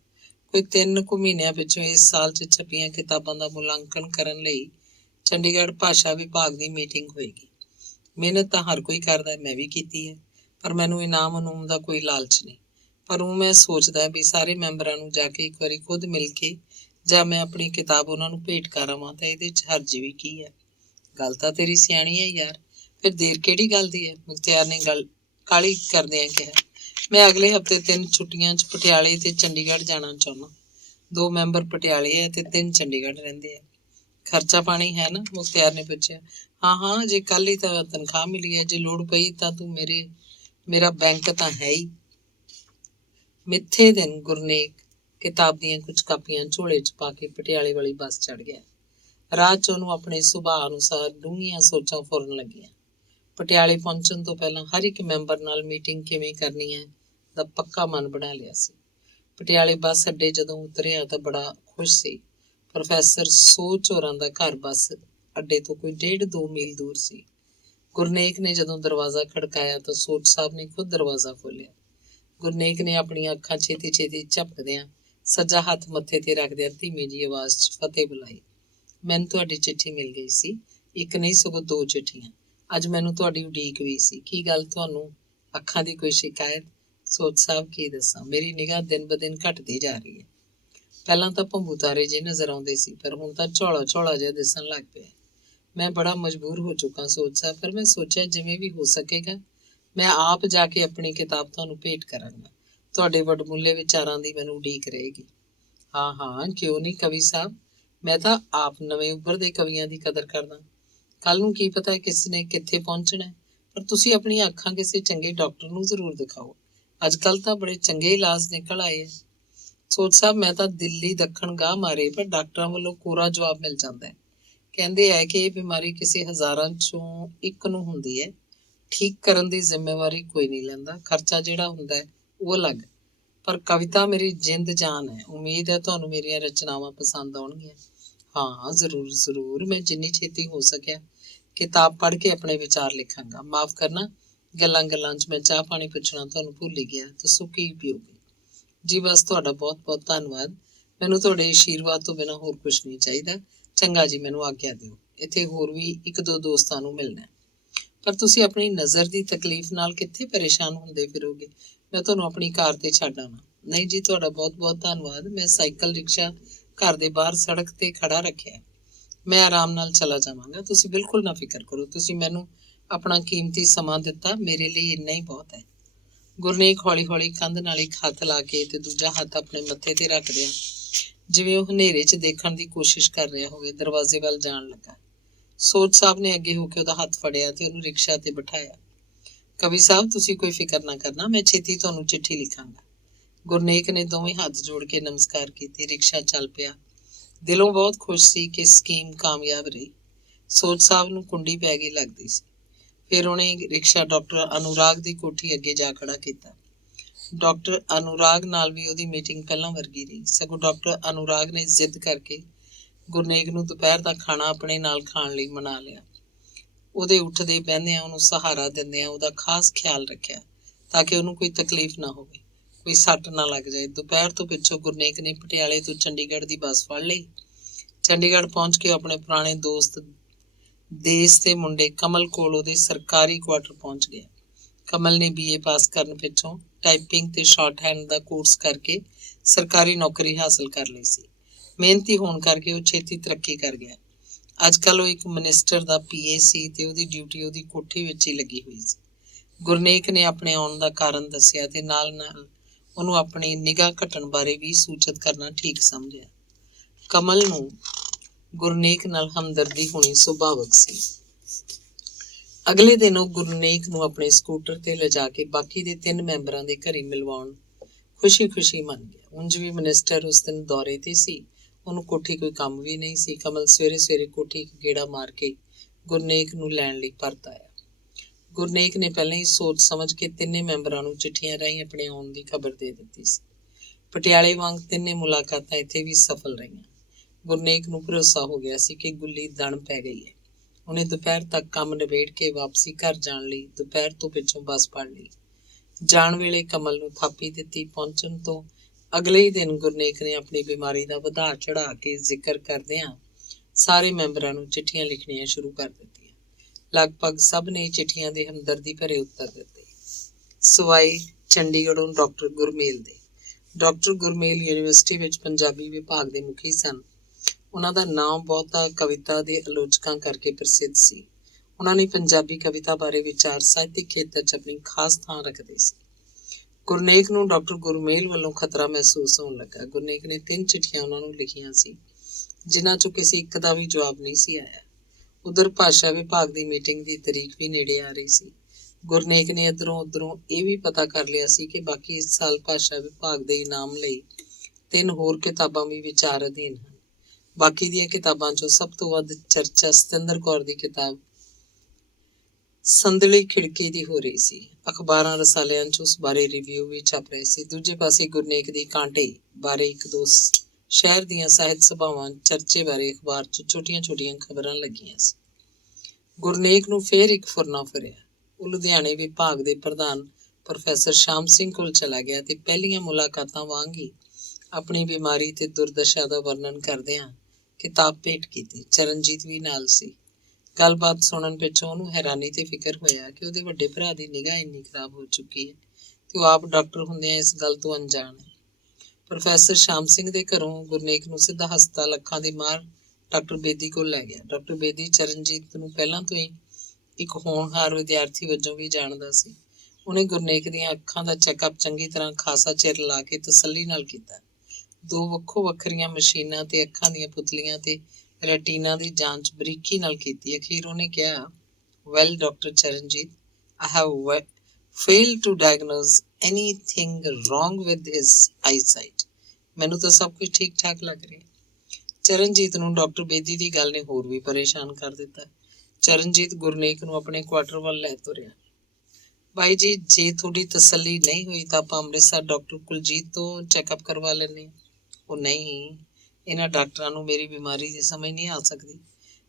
ਕੋਈ 3 ਕੁ ਮਹੀਨਿਆਂ ਪਿੱਛੋਂ ਇਸ ਸਾਲ 'ਚ ਛਪੀਆਂ ਕਿਤਾਬਾਂ ਦਾ ਮੁਲਾਂਕਣ ਕਰਨ ਲਈ ਚੰਡੀਗੜ੍ਹ ਭਾਸ਼ਾ ਵਿਭਾਗ ਦੀ ਮੀਟਿੰਗ ਹੋਏਗੀ। ਮਿਹਨਤ ਤਾਂ ਹਰ ਕੋਈ ਕਰਦਾ, ਮੈਂ ਵੀ ਕੀਤੀ ਹੈ, ਪਰ ਮੈਨੂੰ ਇਨਾਮ ਅਨੂਮ ਦਾ ਕੋਈ ਲਾਲਚ ਨਹੀਂ। ਪਰ ਉਹ ਮੈਂ ਸੋਚਦਾ ਵੀ ਸਾਰੇ ਮੈਂਬਰਾਂ ਨੂੰ ਜਾ ਕੇ ਇੱਕ ਵਾਰੀ ਖੁਦ ਮਿਲ ਕੇ ਜਾਂ ਮੈਂ ਆਪਣੀ ਕਿਤਾਬ ਉਹਨਾਂ ਨੂੰ ਭੇਟ ਕਰ ਆਵਾਂ ਤਾਂ ਇਹਦੇ 'ਚ ਹਰਜ ਵੀ ਕੀ ਹੈ? ਗੱਲ ਤਾਂ ਤੇਰੀ ਸਿਆਣੀ ਹੈ ਯਾਰ, ਫਿਰ ਦੇਰ ਕਿਹੜੀ ਗੱਲ ਦੀ ਹੈ? ਮੁਖਤਿਆਰ ਨੇ ਗੱਲ ਕਾਹਲੀ ਕਰਦਿਆਂ ਕਿਹਾ, ਮੈਂ ਅਗਲੇ ਹਫ਼ਤੇ 3 ਛੁੱਟੀਆਂ 'ਚ ਪਟਿਆਲੇ ਤੇ ਚੰਡੀਗੜ੍ਹ ਜਾਣਾ ਚਾਹੁੰਦਾ। 2 ਮੈਂਬਰ ਪਟਿਆਲੇ ਹੈ ਤੇ 3 ਚੰਡੀਗੜ੍ਹ ਰਹਿੰਦੇ ਆ। ਖਰਚਾ ਪਾਣੀ ਹੈ ਨਾ? ਮੁਖਤਿਆਰ ਨੇ ਪੁੱਛਿਆ। ਹਾਂ, ਜੇ ਕੱਲ ਹੀ ਤਾਂ ਤਨਖਾਹ ਮਿਲੀ ਹੈ, ਜੇ ਲੋੜ ਪਈ ਤਾਂ ਤੂੰ ਮੇਰਾ ਬੈਂਕ ਤਾਂ ਹੈ ਹੀ। ਮਿੱਥੇ ਦਿਨ ਗੁਰਨੇਕ ਕਿਤਾਬ ਦੀਆਂ ਕੁਝ ਕਾਪੀਆਂ ਝੋਲੇ 'ਚ ਪਾ ਕੇ ਪਟਿਆਲੇ ਵਾਲੀ ਬੱਸ ਚੜ੍ਹ ਗਿਆ। ਰਾਹ 'ਚ ਉਹਨੂੰ ਆਪਣੇ ਸੁਭਾਅ ਅਨੁਸਾਰ ਡੂੰਘੀਆਂ ਸੋਚਾਂ ਫੁਰਨ ਲੱਗੀਆਂ। ਪਟਿਆਲੇ ਪਹੁੰਚਣ ਤੋਂ ਪਹਿਲਾਂ ਹਰ ਇੱਕ ਮੈਂਬਰ ਨਾਲ ਮੀਟਿੰਗ ਕਿਵੇਂ ਕਰਨੀ ਹੈ ਦਾ ਪੱਕਾ ਮਨ ਬਣਾ ਲਿਆ ਸੀ। ਪਟਿਆਲੇ ਬੱਸ ਅੱਡੇ ਜਦੋਂ ਉਤਰਿਆ ਤਾਂ ਬੜਾ ਖੁਸ਼ ਸੀ। ਪ੍ਰੋਫੈਸਰ ਸੋਚ ਹੋਰਾਂ ਦਾ ਘਰ ਬੱਸ ਅੱਡੇ ਤੋਂ ਕੋਈ 1.5-2 ਮੀਲ ਦੂਰ ਸੀ। ਗੁਰਨੇਕ ਨੇ ਜਦੋਂ ਦਰਵਾਜ਼ਾ ਖੜਕਾਇਆ ਤਾਂ ਸੋਚ ਸਾਹਿਬ ਨੇ ਖੁਦ ਦਰਵਾਜ਼ਾ ਖੋਲ੍ਹਿਆ। ਗੁਰਨੇਕ ਨੇ ਆਪਣੀਆਂ ਅੱਖਾਂ ਛੇਤੀ ਝਪਕਦਿਆਂ ਸੱਜਾ ਹੱਥ ਮੱਥੇ ਤੇ ਰੱਖਦਿਆਂ ਧੀਮੀ ਜਿਹੀ ਆਵਾਜ਼ 'ਚ ਫਤਿਹ ਬੁਲਾਈ। ਮੈਨੂੰ ਤੁਹਾਡੀ ਚਿੱਠੀ ਮਿਲ ਗਈ ਸੀ। ਇੱਕ ਨਹੀਂ ਸਗੋਂ 2 ਚਿੱਠੀਆਂ। ਅੱਜ ਮੈਨੂੰ ਤੁਹਾਡੀ ਉਡੀਕ ਵੀ ਸੀ। ਕੀ ਗੱਲ, ਤੁਹਾਨੂੰ ਅੱਖਾਂ ਦੀ ਕੋਈ ਸ਼ਿਕਾਇਤ? ਸੋਚ ਸਾਹਿਬ, ਕੀ ਦੱਸਾਂ, ਮੇਰੀ ਨਿਗਾਹ ਦਿਨ ਬ ਦਿਨ ਘਟਦੀ ਜਾ ਰਹੀ ਹੈ। ਪਹਿਲਾਂ ਤਾਂ ਭੰਬੂ ਤਾਰੇ ਜਿਹੇ ਨਜ਼ਰ ਆਉਂਦੇ ਸੀ, ਪਰ ਹੁਣ ਤਾਂ ਝੋਲਾ ਜਿਹਾ ਦਿਸਣ ਲੱਗ ਪਿਆ। ਮੈਂ ਬੜਾ ਮਜਬੂਰ ਹੋ ਚੁੱਕਾ ਸੋਚ ਸਾਹਿਬ, ਪਰ ਮੈਂ ਸੋਚਿਆ ਜਿਵੇਂ ਵੀ ਹੋ ਸਕੇਗਾ ਮੈਂ ਆਪ ਜਾ ਕੇ ਆਪਣੀ ਕਿਤਾਬ ਤੁਹਾਨੂੰ ਭੇਟ ਕਰਾਂਗਾ। ਤੁਹਾਡੇ ਵਡਮੁੱਲੇ ਵਿਚਾਰਾਂ ਦੀ ਮੈਨੂੰ ਉਡੀਕ ਰਹੇਗੀ। ਹਾਂ, ਕਿਉਂ ਨਹੀਂ ਕਵੀ ਸਾਹਿਬ, ਮੈਂ ਤਾਂ ਆਪ ਨਵੇਂ ਉੱਭਰਦੇ ਕਵੀਆਂ ਦੀ ਕਦਰ ਕਰਦਾ। ਕੱਲ ਨੂੰ ਕੀ ਪਤਾ ਕਿਸ ਨੇ ਕਿੱਥੇ ਪਹੁੰਚਣਾ, ਪਰ ਤੁਸੀਂ ਆਪਣੀਆਂ ਅੱਖਾਂ ਕਿਸੇ ਚੰਗੇ ਡਾਕਟਰ ਨੂੰ ਜ਼ਰੂਰ ਦਿਖਾਓ। ਅੱਜ ਕੱਲ੍ਹ ਤਾਂ ਬੜੇ ਚੰਗੇ ਇਲਾਜ ਨਿਕਲ ਆਏ ਹੈ। ਸੋਚ ਸਾਹਿਬ, ਮੈਂ ਤਾਂ ਦਿੱਲੀ ਦੱਖਣ ਗਾਹ ਮਾਰੇ, ਪਰ ਡਾਕਟਰਾਂ ਵੱਲੋਂ ਕੋਰਾ ਜਵਾਬ ਮਿਲ ਜਾਂਦਾ ਹੈ। ਕਹਿੰਦੇ ਹੈ ਕਿ ਇਹ ਬਿਮਾਰੀ ਕਿਸੇ ਹਜ਼ਾਰਾਂ 'ਚੋਂ ਇੱਕ ਨੂੰ ਹੁੰਦੀ ਹੈ। ਠੀਕ ਕਰਨ ਦੀ ਜ਼ਿੰਮੇਵਾਰੀ ਕੋਈ ਨਹੀਂ ਲੈਂਦਾ। ਖਰਚਾ ਜਿਹੜਾ ਹੁੰਦਾ ਹੈ ਉਹ ਅਲੱਗ। ਪਰ ਕਵਿਤਾ ਮੇਰੀ ਜਿੰਦ ਜਾਨ ਹੈ। ਉਮੀਦ ਹੈ ਤੁਹਾਨੂੰ ਮੇਰੀਆਂ ਰਚਨਾਵਾਂ ਪਸੰਦ ਆਉਣਗੀਆਂ। ਹਾਂ, ਜ਼ਰੂਰ। ਮੈਂ ਜਿੰਨੀ ਛੇਤੀ ਹੋ ਸਕਿਆ ਕਿਤਾਬ ਪੜ੍ਹ ਕੇ ਆਪਣੇ ਵਿਚਾਰ ਲਿਖਾਂਗਾ। ਮਾਫ਼ ਕਰਨਾ, ਗੱਲਾਂ 'ਚ ਮੈਂ ਚਾਹ ਪਾਣੀ ਪੁੱਛਣਾ ਤੁਹਾਨੂੰ ਭੁੱਲ ਹੀ ਗਿਆ। ਦੱਸੋ ਕੀ ਪੀਓਗੇ? ਜੀ ਬਸ, ਤੁਹਾਡਾ ਬਹੁਤ ਧੰਨਵਾਦ। ਮੈਨੂੰ ਤੁਹਾਡੇ ਆਸ਼ੀਰਵਾਦ ਤੋਂ ਬਿਨਾਂ ਹੋਰ ਕੁਝ ਨਹੀਂ ਚਾਹੀਦਾ। ਚੰਗਾ ਜੀ, ਮੈਨੂੰ ਆਗਿਆ ਦਿਓ। ਇੱਥੇ ਹੋਰ ਵੀ 1-2 ਦੋਸਤਾਂ ਨੂੰ ਮਿਲਣਾ। ਪਰ ਤੁਸੀਂ ਆਪਣੀ ਨਜ਼ਰ ਦੀ ਤਕਲੀਫ ਨਾਲ ਕਿੱਥੇ ਪਰੇਸ਼ਾਨ ਹੁੰਦੇ ਫਿਰੋਗੇ? ਮੈਂ ਤੁਹਾਨੂੰ ਆਪਣੀ ਕਾਰ ਤੇ ਛੱਡ ਆਵਾਂ? ਨਹੀਂ ਜੀ, ਤੁਹਾਡਾ ਬਹੁਤ ਧੰਨਵਾਦ। ਮੈਂ ਸਾਈਕਲ ਰਿਕਸ਼ਾ ਘਰ ਦੇ ਬਾਹਰ ਸੜਕ ਤੇ ਖੜਾ ਰੱਖਿਆ। ਮੈਂ ਆਰਾਮ ਨਾਲ ਚਲਾ ਜਾਵਾਂਗਾ। ਤੁਸੀਂ ਬਿਲਕੁਲ ਨਾ ਫਿਕਰ ਕਰੋ। ਤੁਸੀਂ ਮੈਨੂੰ ਆਪਣਾ ਕੀਮਤੀ ਸਮਾਂ ਦਿੱਤਾ, ਮੇਰੇ ਲਈ ਇੰਨਾ ਹੀ ਬਹੁਤ ਹੈ। ਗੁਰਨੇਕ ਹੌਲੀ ਕੰਧ ਨਾਲ ਇੱਕ ਹੱਥ ਲਾ ਕੇ ਤੇ ਦੂਜਾ ਹੱਥ ਆਪਣੇ ਮੱਥੇ ਤੇ ਰੱਖਦਿਆਂ ਜਿਵੇਂ ਉਹ ਹਨੇਰੇ 'ਚ ਦੇਖਣ ਦੀ ਕੋਸ਼ਿਸ਼ ਕਰ ਰਿਹਾ ਹੋਵੇ, ਦਰਵਾਜ਼ੇ ਵੱਲ ਜਾਣ ਲੱਗਾ। ਸੋਚ ਸਾਹਿਬ ਨੇ ਅੱਗੇ ਹੋ ਕੇ ਉਹਦਾ ਹੱਥ ਫੜਿਆ ਤੇ ਉਹਨੂੰ ਰਿਕਸ਼ਾ ਤੇ ਬਿਠਾਇਆ। ਕਵੀ ਸਾਹਿਬ, ਤੁਸੀਂ ਕੋਈ ਫਿਕਰ ਨਾ ਕਰਨਾ, ਮੈਂ ਛੇਤੀ ਤੁਹਾਨੂੰ ਚਿੱਠੀ ਲਿਖਾਂਗਾ। ਗੁਰਨੇਕ ਨੇ ਦੋਵੇਂ ਹੱਥ ਜੋੜ ਕੇ ਨਮਸਕਾਰ ਕੀਤੀ। ਰਿਕਸ਼ਾ ਚੱਲ ਪਿਆ। ਦਿਲੋਂ ਬਹੁਤ ਖੁਸ਼ ਸੀ ਕਿ ਸਕੀਮ ਕਾਮਯਾਬ ਰਹੀ। ਸੋਚ ਸਾਹਿਬ ਨੂੰ ਕੁੰਡੀ ਪੈ ਗਈ ਲੱਗਦੀ ਸੀ। ਫਿਰ ਉਹਨੇ ਰਿਕਸ਼ਾ ਡਾਕਟਰ ਅਨੁਰਾਗ ਦੀ ਕੋਠੀ ਅੱਗੇ ਜਾ ਖੜਾ ਕੀਤਾ। ਡਾਕਟਰ ਅਨੁਰਾਗ ਨਾਲ ਵੀ ਉਹਦੀ ਮੀਟਿੰਗ ਪਹਿਲਾਂ ਵਰਗੀ ਰਹੀ। ਸਗੋਂ ਡਾਕਟਰ ਅਨੁਰਾਗ ਨੇ ਜ਼ਿੱਦ ਕਰਕੇ ਗੁਰਨੇਕ ਨੂੰ ਦੁਪਹਿਰ ਦਾ ਖਾਣਾ ਆਪਣੇ ਨਾਲ ਖਾਣ ਲਈ ਮਨਾ ਲਿਆ। ਉਹਦੇ ਉੱਠਦੇ ਬਹਿੰਦਿਆਂ ਉਹਨੂੰ ਸਹਾਰਾ ਦਿੰਦਿਆਂ ਉਹਦਾ ਖਾਸ ਖਿਆਲ ਰੱਖਿਆ ਤਾਂ ਕਿ ਉਹਨੂੰ ਕੋਈ ਤਕਲੀਫ ਨਾ ਹੋਵੇ, ਕੋਈ ਸੱਟ ਨਾ ਲੱਗ ਜਾਏ। ਦੁਪਹਿਰ ਤੋਂ ਪਿੱਛੋਂ ਗੁਰਨੇਕ ਨੇ ਪਟਿਆਲੇ ਤੋਂ ਚੰਡੀਗੜ੍ਹ ਦੀ ਬੱਸ ਫੜ ਲਈ। ਚੰਡੀਗੜ੍ਹ ਪਹੁੰਚ ਕੇ ਆਪਣੇ ਪੁਰਾਣੇ ਦੋਸਤ ਦੇਸ ਦੇ ਮੁੰਡੇ ਕਮਲ ਕੋਲ ਉਹਦੇ ਸਰਕਾਰੀ ਕੁਆਟਰ ਪਹੁੰਚ ਗਿਆ। ਕਮਲ ਨੇ BA ਪਾਸ ਕਰਨ ਪਿੱਛੋਂ ਟਾਈਪਿੰਗ ਤੇ ਸ਼ਾਰਟ ਹੈਂਡ ਦਾ ਕੋਰਸ ਕਰਕੇ ਸਰਕਾਰੀ ਨੌਕਰੀ ਹਾਸਲ ਕਰ ਲਈ ਸੀ। ਮਿਹਨਤੀ ਹੋਣ ਕਰਕੇ ਉਹ ਛੇਤੀ ਤਰੱਕੀ ਕਰ ਗਿਆ। ਅੱਜ ਕੱਲ੍ਹ ਉਹ ਇੱਕ ਮਿਨਿਸਟਰ ਦਾ PA ਸੀ ਤੇ ਉਹਦੀ ਡਿਊਟੀ ਉਹਦੀ ਕੋਠੀ ਵਿੱਚ ਹੀ ਲੱਗੀ ਹੋਈ ਸੀ। ਗੁਰਨੇਕ ਨੇ ਆਪਣੇ ਆਉਣ ਦਾ ਕਾਰਨ ਦੱਸਿਆ ਤੇ ਨਾਲ ਉਹਨੂੰ ਆਪਣੀ ਨਿਗਾਹ ਘਟਣ ਬਾਰੇ ਵੀ ਸੂਚਿਤ ਕਰਨਾ ਠੀਕ ਸਮਝਿਆ। ਕਮਲ ਨੂੰ ਗੁਰਨੇਕ ਨਾਲ ਹਮਦਰਦੀ ਹੋਣੀ ਸੁਭਾਵਕ ਸੀ। ਅਗਲੇ ਦਿਨ ਉਹ ਗੁਰਨੇਕ ਨੂੰ ਆਪਣੇ ਸਕੂਟਰ ਤੇ ਲਿਜਾ ਕੇ ਬਾਕੀ ਦੇ 3 ਮੈਂਬਰਾਂ ਦੇ ਘਰੇ ਮਿਲਵਾਉਣ ਖੁਸ਼ੀ ਮੰਨ ਗਿਆ। ਉਂਝ ਵੀ ਮਿਨਿਸਟਰ ਉਸ ਦਿਨ ਦੌਰੇ ਤੇ ਸੀ। ਉਹਨੂੰ ਕੋਠੀ ਕੋਈ ਕੰਮ ਵੀ ਨਹੀਂ ਸੀ। ਕਮਲ ਸਵੇਰੇ ਕੋਠੀ ਇੱਕ ਗੇੜਾ ਮਾਰ ਕੇ ਗੁਰਨੇਕ ਨੂੰ ਲੈਣ ਲਈ ਪਰਤ ਆਇਆ। ਗੁਰਨੇਕ ਨੇ ਪਹਿਲਾਂ ਹੀ ਸੋਚ ਸਮਝ ਕੇ 3 ਮੈਂਬਰਾਂ ਨੂੰ ਚਿੱਠੀਆਂ ਰਾਹੀਂ ਆਪਣੇ ਆਉਣ ਦੀ ਖਬਰ ਦੇ ਦਿੱਤੀ ਸੀ। ਪਟਿਆਲੇ ਵਾਂਗ 3 ਮੁਲਾਕਾਤਾਂ ਇੱਥੇ ਵੀ ਸਫਲ ਰਹੀਆਂ। ਗੁਰਨੇਕ ਨੂੰ ਭਰੋਸਾ ਹੋ ਗਿਆ ਸੀ ਕਿ ਗੁੱਲੀ ਦਣ ਪੈ ਗਈ ਹੈ। ਉਹਨੇ ਦੁਪਹਿਰ ਤੱਕ ਕੰਮ ਨਿਬੇੜ ਕੇ ਵਾਪਸੀ ਘਰ ਜਾਣ ਲਈ ਦੁਪਹਿਰ ਤੋਂ ਪਿੱਛੋਂ ਬੱਸ ਫੜ ਲਈ। ਜਾਣ ਵੇਲੇ ਕਮਲ ਨੂੰ ਥਾਪੀ ਦਿੱਤੀ। ਪਹੁੰਚਣ ਤੋਂ ਅਗਲੇ ਹੀ ਦਿਨ ਗੁਰਨੇਕ ਨੇ ਆਪਣੀ ਬਿਮਾਰੀ ਦਾ ਵਧਾ ਚੜਾ ਕੇ ਜ਼ਿਕਰ ਕਰਦਿਆਂ ਸਾਰੇ ਮੈਂਬਰਾਂ ਨੂੰ ਚਿੱਠੀਆਂ ਲਿਖਣੀਆਂ ਸ਼ੁਰੂ ਕਰ ਦਿੱਤੀਆਂ। ਲਗਭਗ ਸਭ ਨੇ ਚਿੱਠੀਆਂ ਦੇ ਹਮਦਰਦੀ ਭਰੇ ਉੱਤਰ ਦਿੱਤੇ, ਸਿਵਾਏ ਚੰਡੀਗੜ੍ਹੋਂ ਡਾਕਟਰ ਗੁਰਮੇਲ ਦੇ। ਡਾਕਟਰ ਗੁਰਮੇਲ ਯੂਨੀਵਰਸਿਟੀ ਵਿੱਚ ਪੰਜਾਬੀ ਵਿਭਾਗ ਦੇ ਮੁਖੀ ਸਨ। ਉਹਨਾਂ ਦਾ ਨਾਮ ਬਹੁਤਾ ਕਵਿਤਾ ਦੇ ਆਲੋਚਕਾਂ ਕਰਕੇ ਪ੍ਰਸਿੱਧ ਸੀ। ਉਹਨਾਂ ਨੇ ਪੰਜਾਬੀ ਕਵਿਤਾ ਬਾਰੇ ਵਿਚਾਰ ਸਾਹਿਤਕ ਖੇਤਰ 'ਚ ਆਪਣੀ ਖਾਸ ਥਾਂ ਰੱਖਦੇ ਸੀ। ਗੁਰਨੇਕ ਨੂੰ ਡਾਕਟਰ ਗੁਰਮੇਲ ਵੱਲੋਂ ਖਤਰਾ ਮਹਿਸੂਸ ਹੋਣ ਲੱਗਾ। ਗੁਰਨੇਕ ਨੇ 3 ਚਿੱਠੀਆਂ ਉਹਨਾਂ ਨੂੰ ਲਿਖੀਆਂ ਸੀ, ਜਿਨ੍ਹਾਂ 'ਚੋਂ ਕਿਸੇ ਇੱਕ ਦਾ ਵੀ ਜਵਾਬ ਨਹੀਂ ਸੀ ਆਇਆ। ਉਧਰ ਭਾਸ਼ਾ ਵਿਭਾਗ ਦੀ ਮੀਟਿੰਗ ਦੀ ਤਰੀਕ ਵੀ ਨੇੜੇ ਆ ਰਹੀ ਸੀ। ਗੁਰਨੇਕ ਨੇ ਇੱਧਰੋਂ ਉੱਧਰੋਂ ਇਹ ਵੀ ਪਤਾ ਕਰ ਲਿਆ ਸੀ ਕਿ ਬਾਕੀ ਇਸ ਸਾਲ ਭਾਸ਼ਾ ਵਿਭਾਗ ਦੇ ਇਨਾਮ ਲਈ 3 ਹੋਰ ਕਿਤਾਬਾਂ ਵੀ ਵਿਚਾਰ ਅਧੀਨ ਹਨ। ਬਾਕੀ ਦੀਆਂ ਕਿਤਾਬਾਂ 'ਚੋਂ ਸਭ ਤੋਂ ਵੱਧ ਚਰਚਾ ਸਤਿੰਦਰ ਕੌਰ ਦੀ ਕਿਤਾਬ ਸੰਦਲੀ ਖਿੜਕੀ ਦੀ ਹੋ ਰਹੀ ਸੀ। ਅਖਬਾਰਾਂ ਰਸਾਲਿਆਂ 'ਚ ਉਸ ਬਾਰੇ ਰਿਵਿਊ ਵੀ ਛਪ ਰਹੇ ਸੀ। ਦੂਜੇ ਪਾਸੇ ਗੁਰਨੇਕ ਦੀ ਕਾਂਟੇ ਬਾਰੇ 1-2 ਸ਼ਹਿਰ ਦੀਆਂ ਸਾਹਿਤ ਸਭਾਵਾਂ ਚਰਚੇ ਬਾਰੇ ਅਖਬਾਰ 'ਚ ਛੋਟੀਆਂ-ਛੋਟੀਆਂ ਖਬਰਾਂ ਲੱਗੀਆਂ ਸੀ। ਗੁਰਨੇਕ ਨੂੰ ਫੇਰ ਇੱਕ ਫੁਰਨਾ ਫਿਰਿਆ। ਉਹ ਲੁਧਿਆਣੇ ਵਿਭਾਗ ਦੇ ਪ੍ਰਧਾਨ ਪ੍ਰੋਫੈਸਰ ਸ਼ਾਮ ਸਿੰਘ ਕੋਲ ਚਲਾ ਗਿਆ ਤੇ ਪਹਿਲੀਆਂ ਮੁਲਾਕਾਤਾਂ ਵਾਂਗ ਹੀ ਆਪਣੀ ਬਿਮਾਰੀ ਤੇ ਦੁਰਦਸ਼ਾ ਦਾ ਵਰਣਨ ਕਰਦਿਆਂ ਕਿਤਾਬ ਭੇਟ ਕੀਤੀ। ਚਰਨਜੀਤ ਵੀ ਨਾਲ ਸੀ। ਗੱਲਬਾਤ ਸੁਣਨ ਪਿੱਛੋਂ ਉਹਨੂੰ ਹੈਰਾਨੀ ਤੇ ਫਿਕਰ ਹੋਇਆ ਕਿ ਉਹਦੇ ਵੱਡੇ ਭਰਾ ਦੀ ਨਿਗਾਹ ਇੰਨੀ ਖਰਾਬ ਹੋ ਚੁੱਕੀ ਹੈ ਤੇ ਉਹ ਆਪ ਡਾਕਟਰ ਹੁੰਦਿਆਂ ਇਸ ਗੱਲ ਤੋਂ ਅਣਜਾਣ ਹੈ। ਪ੍ਰੋਫੈਸਰ ਸ਼ਾਮ ਸਿੰਘ ਦੇ ਘਰੋਂ ਗੁਰਨੇਕ ਨੂੰ ਸਿੱਧਾ ਹਸਪਤਾਲ ਅੱਖਾਂ ਦੀ ਮਾਹਰ ਡਾਕਟਰ ਬੇਦੀ ਕੋਲ ਲੈ ਗਿਆ। ਡਾਕਟਰ ਬੇਦੀ ਚਰਨਜੀਤ ਨੂੰ ਪਹਿਲਾਂ ਤੋਂ ਹੀ ਇੱਕ ਹੋਣਹਾਰ ਵਿਦਿਆਰਥੀ ਵਜੋਂ ਵੀ ਜਾਣਦਾ ਸੀ। ਉਹਨੇ ਗੁਰਨੇਕ ਦੀਆਂ ਅੱਖਾਂ ਦਾ ਚੈੱਕਅਪ ਚੰਗੀ ਤਰ੍ਹਾਂ ਖਾਸਾ ਚਿਰ ਲਾ ਕੇ ਤਸੱਲੀ ਨਾਲ ਕੀਤਾ। 2 ਵੱਖੋ ਵੱਖਰੀਆਂ ਮਸ਼ੀਨਾਂ ਤੇ ਅੱਖਾਂ ਦੀਆਂ ਪੁਤਲੀਆਂ ਤੇ ਰੈਟੀਨਾ ਦੀ ਜਾਂਚ ਬਰੀਕੀ ਨਾਲ ਕੀਤੀ। ਅਖੀਰ ਉਹਨੇ ਕਿਹਾ, well doctor Charanjit, I have failed to diagnose anything wrong with his eyesight. ਮੈਨੂੰ ਤਾਂ ਸਭ ਕੁਝ ਠੀਕ ਠਾਕ ਲੱਗ ਰਿਹਾ। ਚਰਨਜੀਤ ਨੂੰ ਡਾਕਟਰ ਬੇਦੀ ਦੀ ਗੱਲ ਨੇ ਹੋਰ ਵੀ ਪਰੇਸ਼ਾਨ ਕਰ ਦਿੱਤਾ। ਚਰਨਜੀਤ ਗੁਰਨੇਕ ਨੂੰ ਆਪਣੇ ਕੁਆਟਰ ਵੱਲ ਲੈ ਤੁਰਿਆ। ਬਾਈ ਜੀ, ਜੇ ਤੁਹਾਡੀ ਤਸੱਲੀ ਨਹੀਂ ਹੋਈ ਤਾਂ ਆਪਾਂ ਅੰਮ੍ਰਿਤਸਰ ਡਾਕਟਰ ਕੁਲਜੀਤ ਤੋਂ ਚੈੱਕਅਪ ਕਰਵਾ ਲੈਂਦੇ ਹਾਂ। ਉਹ ਨਹੀਂ, ਇਹਨਾਂ ਡਾਕਟਰਾਂ ਨੂੰ ਮੇਰੀ ਬਿਮਾਰੀ ਦੀ ਸਮਝ ਨਹੀਂ ਆ ਸਕਦੀ।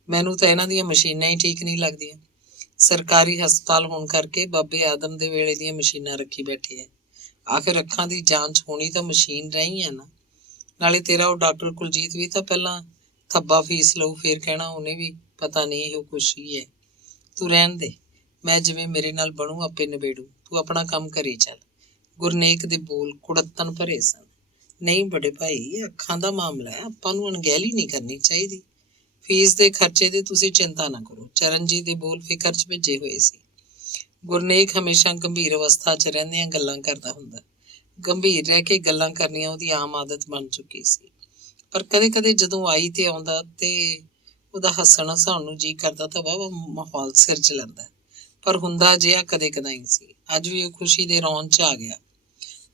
ਮੈਨੂੰ ਤਾਂ ਇਹਨਾਂ ਦੀਆਂ ਮਸ਼ੀਨਾਂ ਹੀ ਠੀਕ ਨਹੀਂ ਲੱਗਦੀਆਂ। ਸਰਕਾਰੀ ਹਸਪਤਾਲ ਹੋਣ ਕਰਕੇ ਬਾਬੇ ਆਦਮ ਦੇ ਵੇਲੇ ਦੀਆਂ ਮਸ਼ੀਨਾਂ ਰੱਖੀ ਬੈਠੇ ਹੈ। ਆਖਿਰ ਅੱਖਾਂ ਦੀ ਜਾਂਚ ਹੋਣੀ ਤਾਂ ਮਸ਼ੀਨ ਰਾਹੀਂ ਹੈ ਨਾ। ਨਾਲੇ ਤੇਰਾ ਉਹ ਡਾਕਟਰ ਕੁਲਜੀਤ ਵੀ ਤਾਂ ਪਹਿਲਾਂ ਥੱਬਾ ਫੀਸ ਲਊ, ਫੇਰ ਕਹਿਣਾ ਉਹਨੇ ਵੀ ਪਤਾ ਨਹੀਂ ਇਹੋ ਕੁਛ ਹੀ ਹੈ। ਤੂੰ ਰਹਿਣ ਦੇ, ਮੈਂ ਜਿਵੇਂ ਮੇਰੇ ਨਾਲ ਬਣੂ ਆਪੇ ਨਿਬੇੜੂ, ਤੂੰ ਆਪਣਾ ਕੰਮ ਕਰੀ ਚੱਲ। ਗੁਰਨੇਕ ਦੇ ਬੋਲ ਕੁੜੱਤਣ ਭਰੇ ਸਨ। ਨਹੀਂ ਬੜੇ ਭਾਈ, ਅੱਖਾਂ ਦਾ ਮਾਮਲਾ ਹੈ, ਆਪਾਂ ਨੂੰ ਅਣਗਹਿਲੀ ਨਹੀਂ ਕਰਨੀ ਚਾਹੀਦੀ। ਫੀਸ ਦੇ ਖਰਚੇ ਦੀ ਤੁਸੀਂ ਚਿੰਤਾ ਨਾ ਕਰੋ। ਚਰਨਜੀਤ ਦੇ ਬੋਲ ਫਿਕਰ 'ਚ ਭਿੱਜੇ ਹੋਏ ਸੀ। ਗੁਰਨੇਕ ਹਮੇਸ਼ਾ ਗੰਭੀਰ ਅਵਸਥਾ 'ਚ ਰਹਿੰਦਿਆਂ ਗੱਲਾਂ ਕਰਦਾ ਹੁੰਦਾ। ਗੰਭੀਰ ਰਹਿ ਕੇ ਗੱਲਾਂ ਕਰਨੀਆਂ ਉਹਦੀ ਆਮ ਆਦਤ ਬਣ ਚੁੱਕੀ ਸੀ। ਪਰ ਕਦੇ-ਕਦੇ ਜਦੋਂ ਆਈ ਤੇ ਆਉਂਦਾ ਤੇ ਉਹਦਾ ਹੱਸਣ ਹਸਾਉਣ ਨੂੰ ਜੀ ਕਰਦਾ ਤਾਂ ਵਾਹਵਾ ਮਾਹੌਲ ਸਿਰਜ ਲੈਂਦਾ। ਪਰ ਹੁੰਦਾ ਅਜਿਹਾ ਕਦੇ-ਕਦਾਈ ਸੀ। ਅੱਜ ਵੀ ਉਹ ਖੁਸ਼ੀ ਦੇ ਰੌਣ 'ਚ ਆ ਗਿਆ।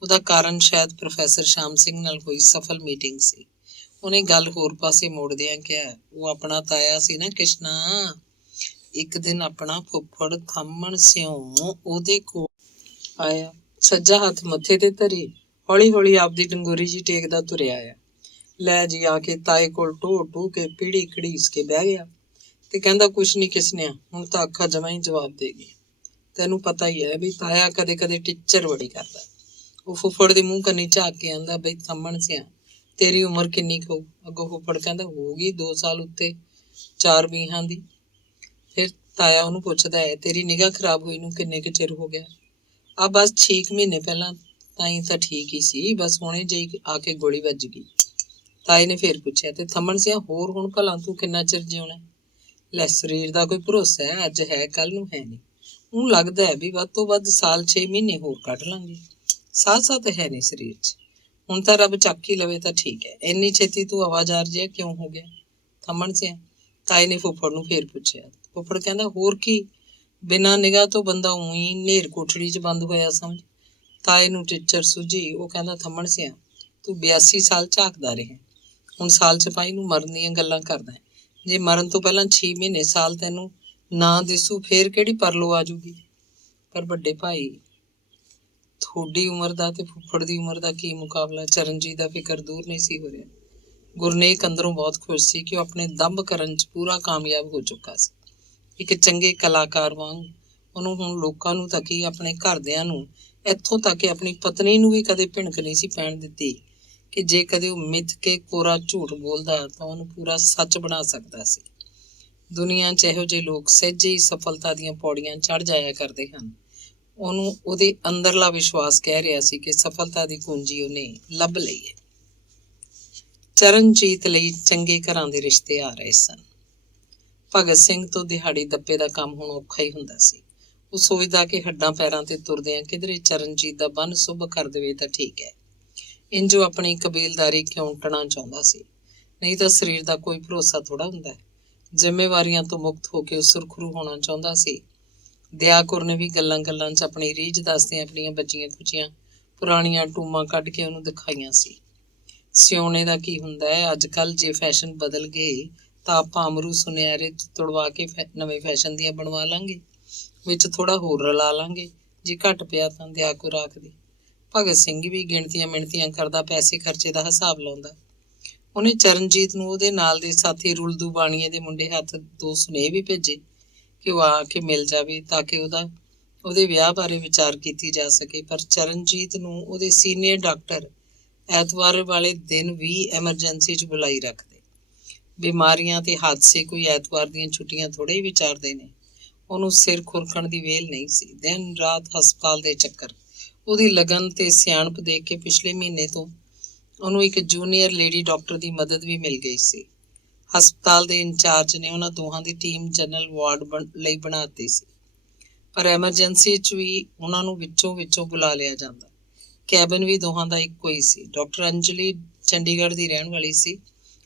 ਉਹਦਾ ਕਾਰਨ ਸ਼ਾਇਦ ਪ੍ਰੋਫੈਸਰ ਸ਼ਾਮ ਸਿੰਘ ਨਾਲ ਹੋਈ ਸਫਲ ਮੀਟਿੰਗ ਸੀ। ਉਹਨੇ ਗੱਲ ਹੋਰ ਪਾਸੇ ਮੋੜਦਿਆਂ ਕਿਹਾ, ਉਹ ਆਪਣਾ ਤਾਇਆ ਸੀ ਨਾ ਕਿਸ਼ਨਾ, ਇੱਕ ਦਿਨ ਆਪਣਾ ਫੁੱਫੜ ਥੰਮਣ ਸਿਉਂ ਉਹਦੇ ਕੋਲ ਆਇਆ। ਸੱਜਾ ਹੱਥ ਮੱਥੇ ਤੇ ਧਰੀ ਹੌਲੀ ਹੌਲੀ ਆਪਦੀ ਡੰਗੋਰੀ ਜੀ ਟੇਕਦਾ ਤੁਰਿਆ ਆਇਆ। ਲੈ ਜੀ ਆ ਕੇ ਤਾਏ ਕੋਲ ਢੋ ਕੇ ਪੀੜੀ ਘੜੀਸ ਕੇ ਬਹਿ ਗਿਆ ਤੇ ਕਹਿੰਦਾ, ਕੁਛ ਨਹੀਂ ਕਿਸਨਿਆ, ਹੁਣ ਤਾਂ ਅੱਖਾਂ ਜਮਾਂ ਹੀ ਜਵਾਬ ਦੇ ਗਈ। ਤੈਨੂੰ ਪਤਾ ਹੀ ਹੈ ਵੀ ਤਾਇਆ ਕਦੇ-ਕਦੇ ਟਿੱਚਰ ਬੜੀ ਕਰਦਾ। ਉਹ ਫੁੱਫੜ ਦੇ ਮੂੰਹ ਕੰਨੀ ਝਾਕ ਕੇ ਆਂਦਾ, ਬਈ ਥੰਮਣ ਸਿਆ, ਤੇਰੀ ਉਮਰ ਕਿੰਨੀ ਕੁ ਹੋਊ? ਅੱਗੋਂ ਫੁੱਫੜ ਕਹਿੰਦਾ, ਹੋਊਗੀ 2 ਸਾਲ ਉੱਤੇ 4 ਵੀਹਾਂ ਦੀ। ਫਿਰ ਤਾਇਆ ਉਹਨੂੰ ਪੁੱਛਦਾ ਹੈ, ਤੇਰੀ ਨਿਗਾਹ ਖਰਾਬ ਹੋਈ ਨੂੰ ਕਿੰਨੇ ਕੁ ਚਿਰ ਹੋ ਗਿਆ? ਆ ਬਸ 6 ਮਹੀਨੇ ਪਹਿਲਾਂ ਤਾਈ ਤਾਂ ਠੀਕ ਹੀ ਸੀ, ਬਸ ਹੁਣੇ ਜਿਹੀ ਆ ਕੇ ਗੋਲੀ ਵੱਜ ਗਈ। ਤਾਏ ਨੇ ਫੇਰ ਪੁੱਛਿਆ, ਤੇ ਥੰਮਣ ਸਿਆ ਹੋਰ ਹੁਣ ਭਲਾ ਤੂੰ ਕਿੰਨਾ ਚਿਰ ਜਿਉਣਾ? ਲੈ, ਸਰੀਰ ਦਾ ਕੋਈ ਭਰੋਸਾ ਹੈ, ਅੱਜ ਹੈ ਕੱਲ ਨੂੰ ਹੈ ਨਹੀਂ। ਉਹਨੂੰ ਲੱਗਦਾ ਹੈ ਵੀ ਵੱਧ ਤੋਂ ਵੱਧ ਸਾਲ 6 ਮਹੀਨੇ ਹੋਰ ਕੱਢ ਲਾਂਗੇ। ਸਾਹ ਤਾਂ ਹੈ ਨਹੀਂ ਸਰੀਰ 'ਚ। ਹੁਣ ਤਾਂ ਰੱਬ ਚੱਕ ਹੀ ਲਵੇ ਤਾਂ ਠੀਕ ਹੈ। ਇੰਨੀ ਛੇਤੀ ਤੂੰ ਆਵਾਜ਼ਾਰ ਜਿਹਾ ਕਿਉਂ ਹੋ ਗਿਆ ਥੰਮਣ ਸਿਆ? ਤਾਏ ਨੇ ਫੁੱਫੜ ਨੂੰ ਫੇਰ ਪੁੱਛਿਆ। ਫੁੱਫੜ ਕਹਿੰਦਾ, ਹੋਰ ਕੀ, ਬਿਨਾਂ ਨਿਗਾਹ ਤੋਂ ਬੰਦਾ ਊਂ ਨੇਰ ਕੋਠੜੀ 'ਚ ਬੰਦ ਹੋਇਆ ਸਮਝ। ਤਾਏ ਨੂੰ ਟਿੱਚਰ ਸੁੱਝੀ। ਉਹ ਕਹਿੰਦਾ, ਥੰਮਣ ਸਿਆ, ਤੂੰ 82 ਸਾਲ ਝਾਕਦਾ ਰਿਹਾ, ਹੁਣ ਸਾਲ ਛਪਾਈ ਨੂੰ ਮਰਨ ਦੀਆਂ ਗੱਲਾਂ ਕਰਦਾ। ਜੇ ਮਰਨ ਤੋਂ ਪਹਿਲਾਂ 6 ਮਹੀਨੇ ਸਾਲ ਤੈਨੂੰ ਨਾ ਦਿਸੂ ਫੇਰ ਕਿਹੜੀ ਪਰਲੋ ਆਜੂਗੀ? ਪਰ ਵੱਡੇ ਭਾਈ, ਤੁਹਾਡੀ ਉਮਰ ਦਾ ਤੇ ਫੁੱਫੜ ਦੀ ਉਮਰ ਦਾ ਕੀ ਮੁਕਾਬਲਾ? ਚਰਨਜੀਤ ਦਾ ਫਿਕਰ ਦੂਰ ਨਹੀਂ ਸੀ ਹੋ ਰਿਹਾ। ਗੁਰਨੇਕ ਅੰਦਰੋਂ ਬਹੁਤ ਖੁਸ਼ ਸੀ ਕਿ ਉਹ ਆਪਣੇ ਦੰਭ ਕਰਨ 'ਚ ਪੂਰਾ ਕਾਮਯਾਬ ਹੋ ਚੁੱਕਾ ਸੀ। ਇੱਕ ਚੰਗੇ ਕਲਾਕਾਰ ਵਾਂਗ ਉਹਨੂੰ ਹੁਣ ਲੋਕਾਂ ਨੂੰ ਤਾਂ ਕੀ, ਆਪਣੇ ਘਰਦਿਆਂ ਨੂੰ, ਇੱਥੋਂ ਤੱਕ ਕਿ ਆਪਣੀ ਪਤਨੀ ਨੂੰ ਵੀ ਕਦੇ ਭਿਣਕ ਨਹੀਂ ਸੀ ਪੈਣ ਦਿੱਤੀ ਕਿ ਜੇ ਕਦੇ ਉਹ ਮਿੱਥ ਕੇ ਕੋਰਾ ਝੂਠ ਬੋਲਦਾ ਤਾਂ ਉਹਨੂੰ ਪੂਰਾ ਸੱਚ ਬਣਾ ਸਕਦਾ ਸੀ। ਦੁਨੀਆ 'ਚ ਇਹੋ ਜਿਹੇ ਲੋਕ ਸਹਿਜੇ ਹੀ ਸਫਲਤਾ ਦੀਆਂ ਪੌੜੀਆਂ ਚੜ੍ਹ ਜਾਇਆ ਕਰਦੇ ਹਨ। ਉਹਨੂੰ ਉਹਦੇ ਅੰਦਰਲਾ ਵਿਸ਼ਵਾਸ ਕਹਿ ਰਿਹਾ ਸੀ ਕਿ ਸਫਲਤਾ ਦੀ ਕੁੰਜੀ ਉਹਨੇ ਲੱਭ ਲਈ ਹੈ। ਚਰਨਜੀਤ ਲਈ ਚੰਗੇ ਘਰਾਂ ਦੇ ਰਿਸ਼ਤੇ ਆ ਰਹੇ ਸਨ। ਭਗਤ ਸਿੰਘ ਤੋਂ ਦਿਹਾੜੀ ਦੱਪੇ ਦਾ ਕੰਮ ਹੁਣ ਔਖਾ ਹੀ ਹੁੰਦਾ ਸੀ। ਉਹ ਸੋਚਦਾ ਕਿ ਹੱਡਾਂ ਪੈਰਾਂ ਤੇ ਤੁਰਦਿਆਂ ਕਿਧਰੇ ਚਰਨਜੀਤ ਦਾ ਬੰਨ ਸੁੱਭ ਕਰ ਦੇਵੇ ਤਾਂ ਠੀਕ ਹੈ। ਇੰਜ ਉਹ ਆਪਣੀ ਕਬੀਲਦਾਰੀ ਕਿਉਂਟਣਾ ਚਾਹੁੰਦਾ ਸੀ, ਨਹੀਂ ਤਾਂ ਸਰੀਰ ਦਾ ਕੋਈ ਭਰੋਸਾ ਥੋੜਾ ਹੁੰਦਾ ਹੈ। ਜ਼ਿੰਮੇਵਾਰੀਆਂ ਤੋਂ ਮੁਕਤ ਹੋ ਕੇ ਉਹ ਸੁਰਖਰੂ ਹੋਣਾ ਚਾਹੁੰਦਾ ਸੀ। ਦਿਆ ਕੌਰ ਨੇ ਵੀ ਗੱਲਾਂ 'ਚ ਆਪਣੀ ਰੀਝ ਦੱਸਦਿਆਂ ਆਪਣੀਆਂ ਬੱਚੀਆਂ ਖੁਚੀਆਂ ਪੁਰਾਣੀਆਂ ਟੂਮਾਂ ਕੱਢ ਕੇ ਉਹਨੂੰ ਦਿਖਾਈਆਂ ਸੀ। ਸਿਉਣੇ ਦਾ ਕੀ ਹੁੰਦਾ ਹੈ, ਅੱਜ ਕੱਲ੍ਹ ਜੇ ਫੈਸ਼ਨ ਬਦਲ ਗਏ ਤਾਂ ਆਪਾਂ ਅਮਰੂ ਸੁਨਿਆਰੇ ਤੁੜਵਾ ਕੇ ਨਵੇਂ ਫੈਸ਼ਨ ਦੀਆਂ ਬਣਵਾ ਲਾਂਗੇ, ਵਿੱਚ ਥੋੜਾ ਹੋਰ ਰਲਾ ਲਾਂਗੇ, ਜੇ ਘੱਟ ਪਿਆ ਤਾਂ ਦਿਆ ਕੌਰ ਆਖਦੀ। ਭਗਤ ਸਿੰਘ ਵੀ ਗਿਣਤੀਆਂ ਮਿਣਤੀਆਂ ਕਰਦਾ ਪੈਸੇ ਖਰਚੇ ਦਾ ਹਿਸਾਬ ਲਾਉਂਦਾ। ਉਹਨੇ ਚਰਨਜੀਤ ਨੂੰ ਉਹਦੇ ਨਾਲ ਦੇ ਸਾਥੀ ਰੁਲਦੂ ਬਾਣੀਏ ਦੇ ਮੁੰਡੇ ਹੱਥ 2 ਸੁਨੇਹੇ ਵੀ ਭੇਜੇ ਕਿ ਉਹ ਆ ਕੇ ਮਿਲ ਜਾਵੇ ਤਾਂ ਕਿ ਉਹਦੇ ਵਿਆਹ ਬਾਰੇ ਵਿਚਾਰ ਕੀਤੀ ਜਾ ਸਕੇ। ਪਰ ਚਰਨਜੀਤ ਨੂੰ ਉਹਦੇ ਸੀਨੀਅਰ ਡਾਕਟਰ ਐਤਵਾਰ ਵਾਲੇ ਦਿਨ ਵੀ ਐਮਰਜੈਂਸੀ 'ਚ ਬੁਲਾਈ ਰੱਖਦੇ। ਬਿਮਾਰੀਆਂ ਤੇ ਹਾਦਸੇ ਕੋਈ ਐਤਵਾਰ ਦੀਆਂ ਛੁੱਟੀਆਂ ਥੋੜ੍ਹੇ ਹੀ ਵਿਚਾਰਦੇ ਨੇ। ਉਹਨੂੰ ਸਿਰ ਖੁਰਕਣ ਦੀ ਵੇਲ ਨਹੀਂ ਸੀ। ਦਿਨ ਰਾਤ ਹਸਪਤਾਲ ਦੇ ਚੱਕਰ। ਉਹਦੀ ਲਗਨ ਤੇ ਸਿਆਣਪ ਦੇਖ ਕੇ ਪਿਛਲੇ ਮਹੀਨੇ ਤੋਂ ਉਹਨੂੰ ਇੱਕ ਜੂਨੀਅਰ ਲੇਡੀ ਡਾਕਟਰ ਦੀ ਮਦਦ ਵੀ ਮਿਲ ਗਈ ਸੀ। ਹਸਪਤਾਲ ਦੇ ਇੰਚਾਰਜ ਨੇ ਉਹਨਾਂ ਦੋਹਾਂ ਦੀ ਟੀਮ ਜਨਰਲ ਵਾਰਡ ਲਈ ਬਣਾ ਦਿੱਤੀ ਸੀ, ਪਰ ਐਮਰਜੈਂਸੀ 'ਚ ਵੀ ਉਹਨਾਂ ਨੂੰ ਵਿੱਚੋਂ ਬੁਲਾ ਲਿਆ ਜਾਂਦਾ। ਕੈਬਨ ਵੀ ਦੋਹਾਂ ਦਾ ਇੱਕੋ ਹੀ ਸੀ। ਡਾਕਟਰ ਅੰਜਲੀ ਚੰਡੀਗੜ੍ਹ ਦੀ ਰਹਿਣ ਵਾਲੀ ਸੀ।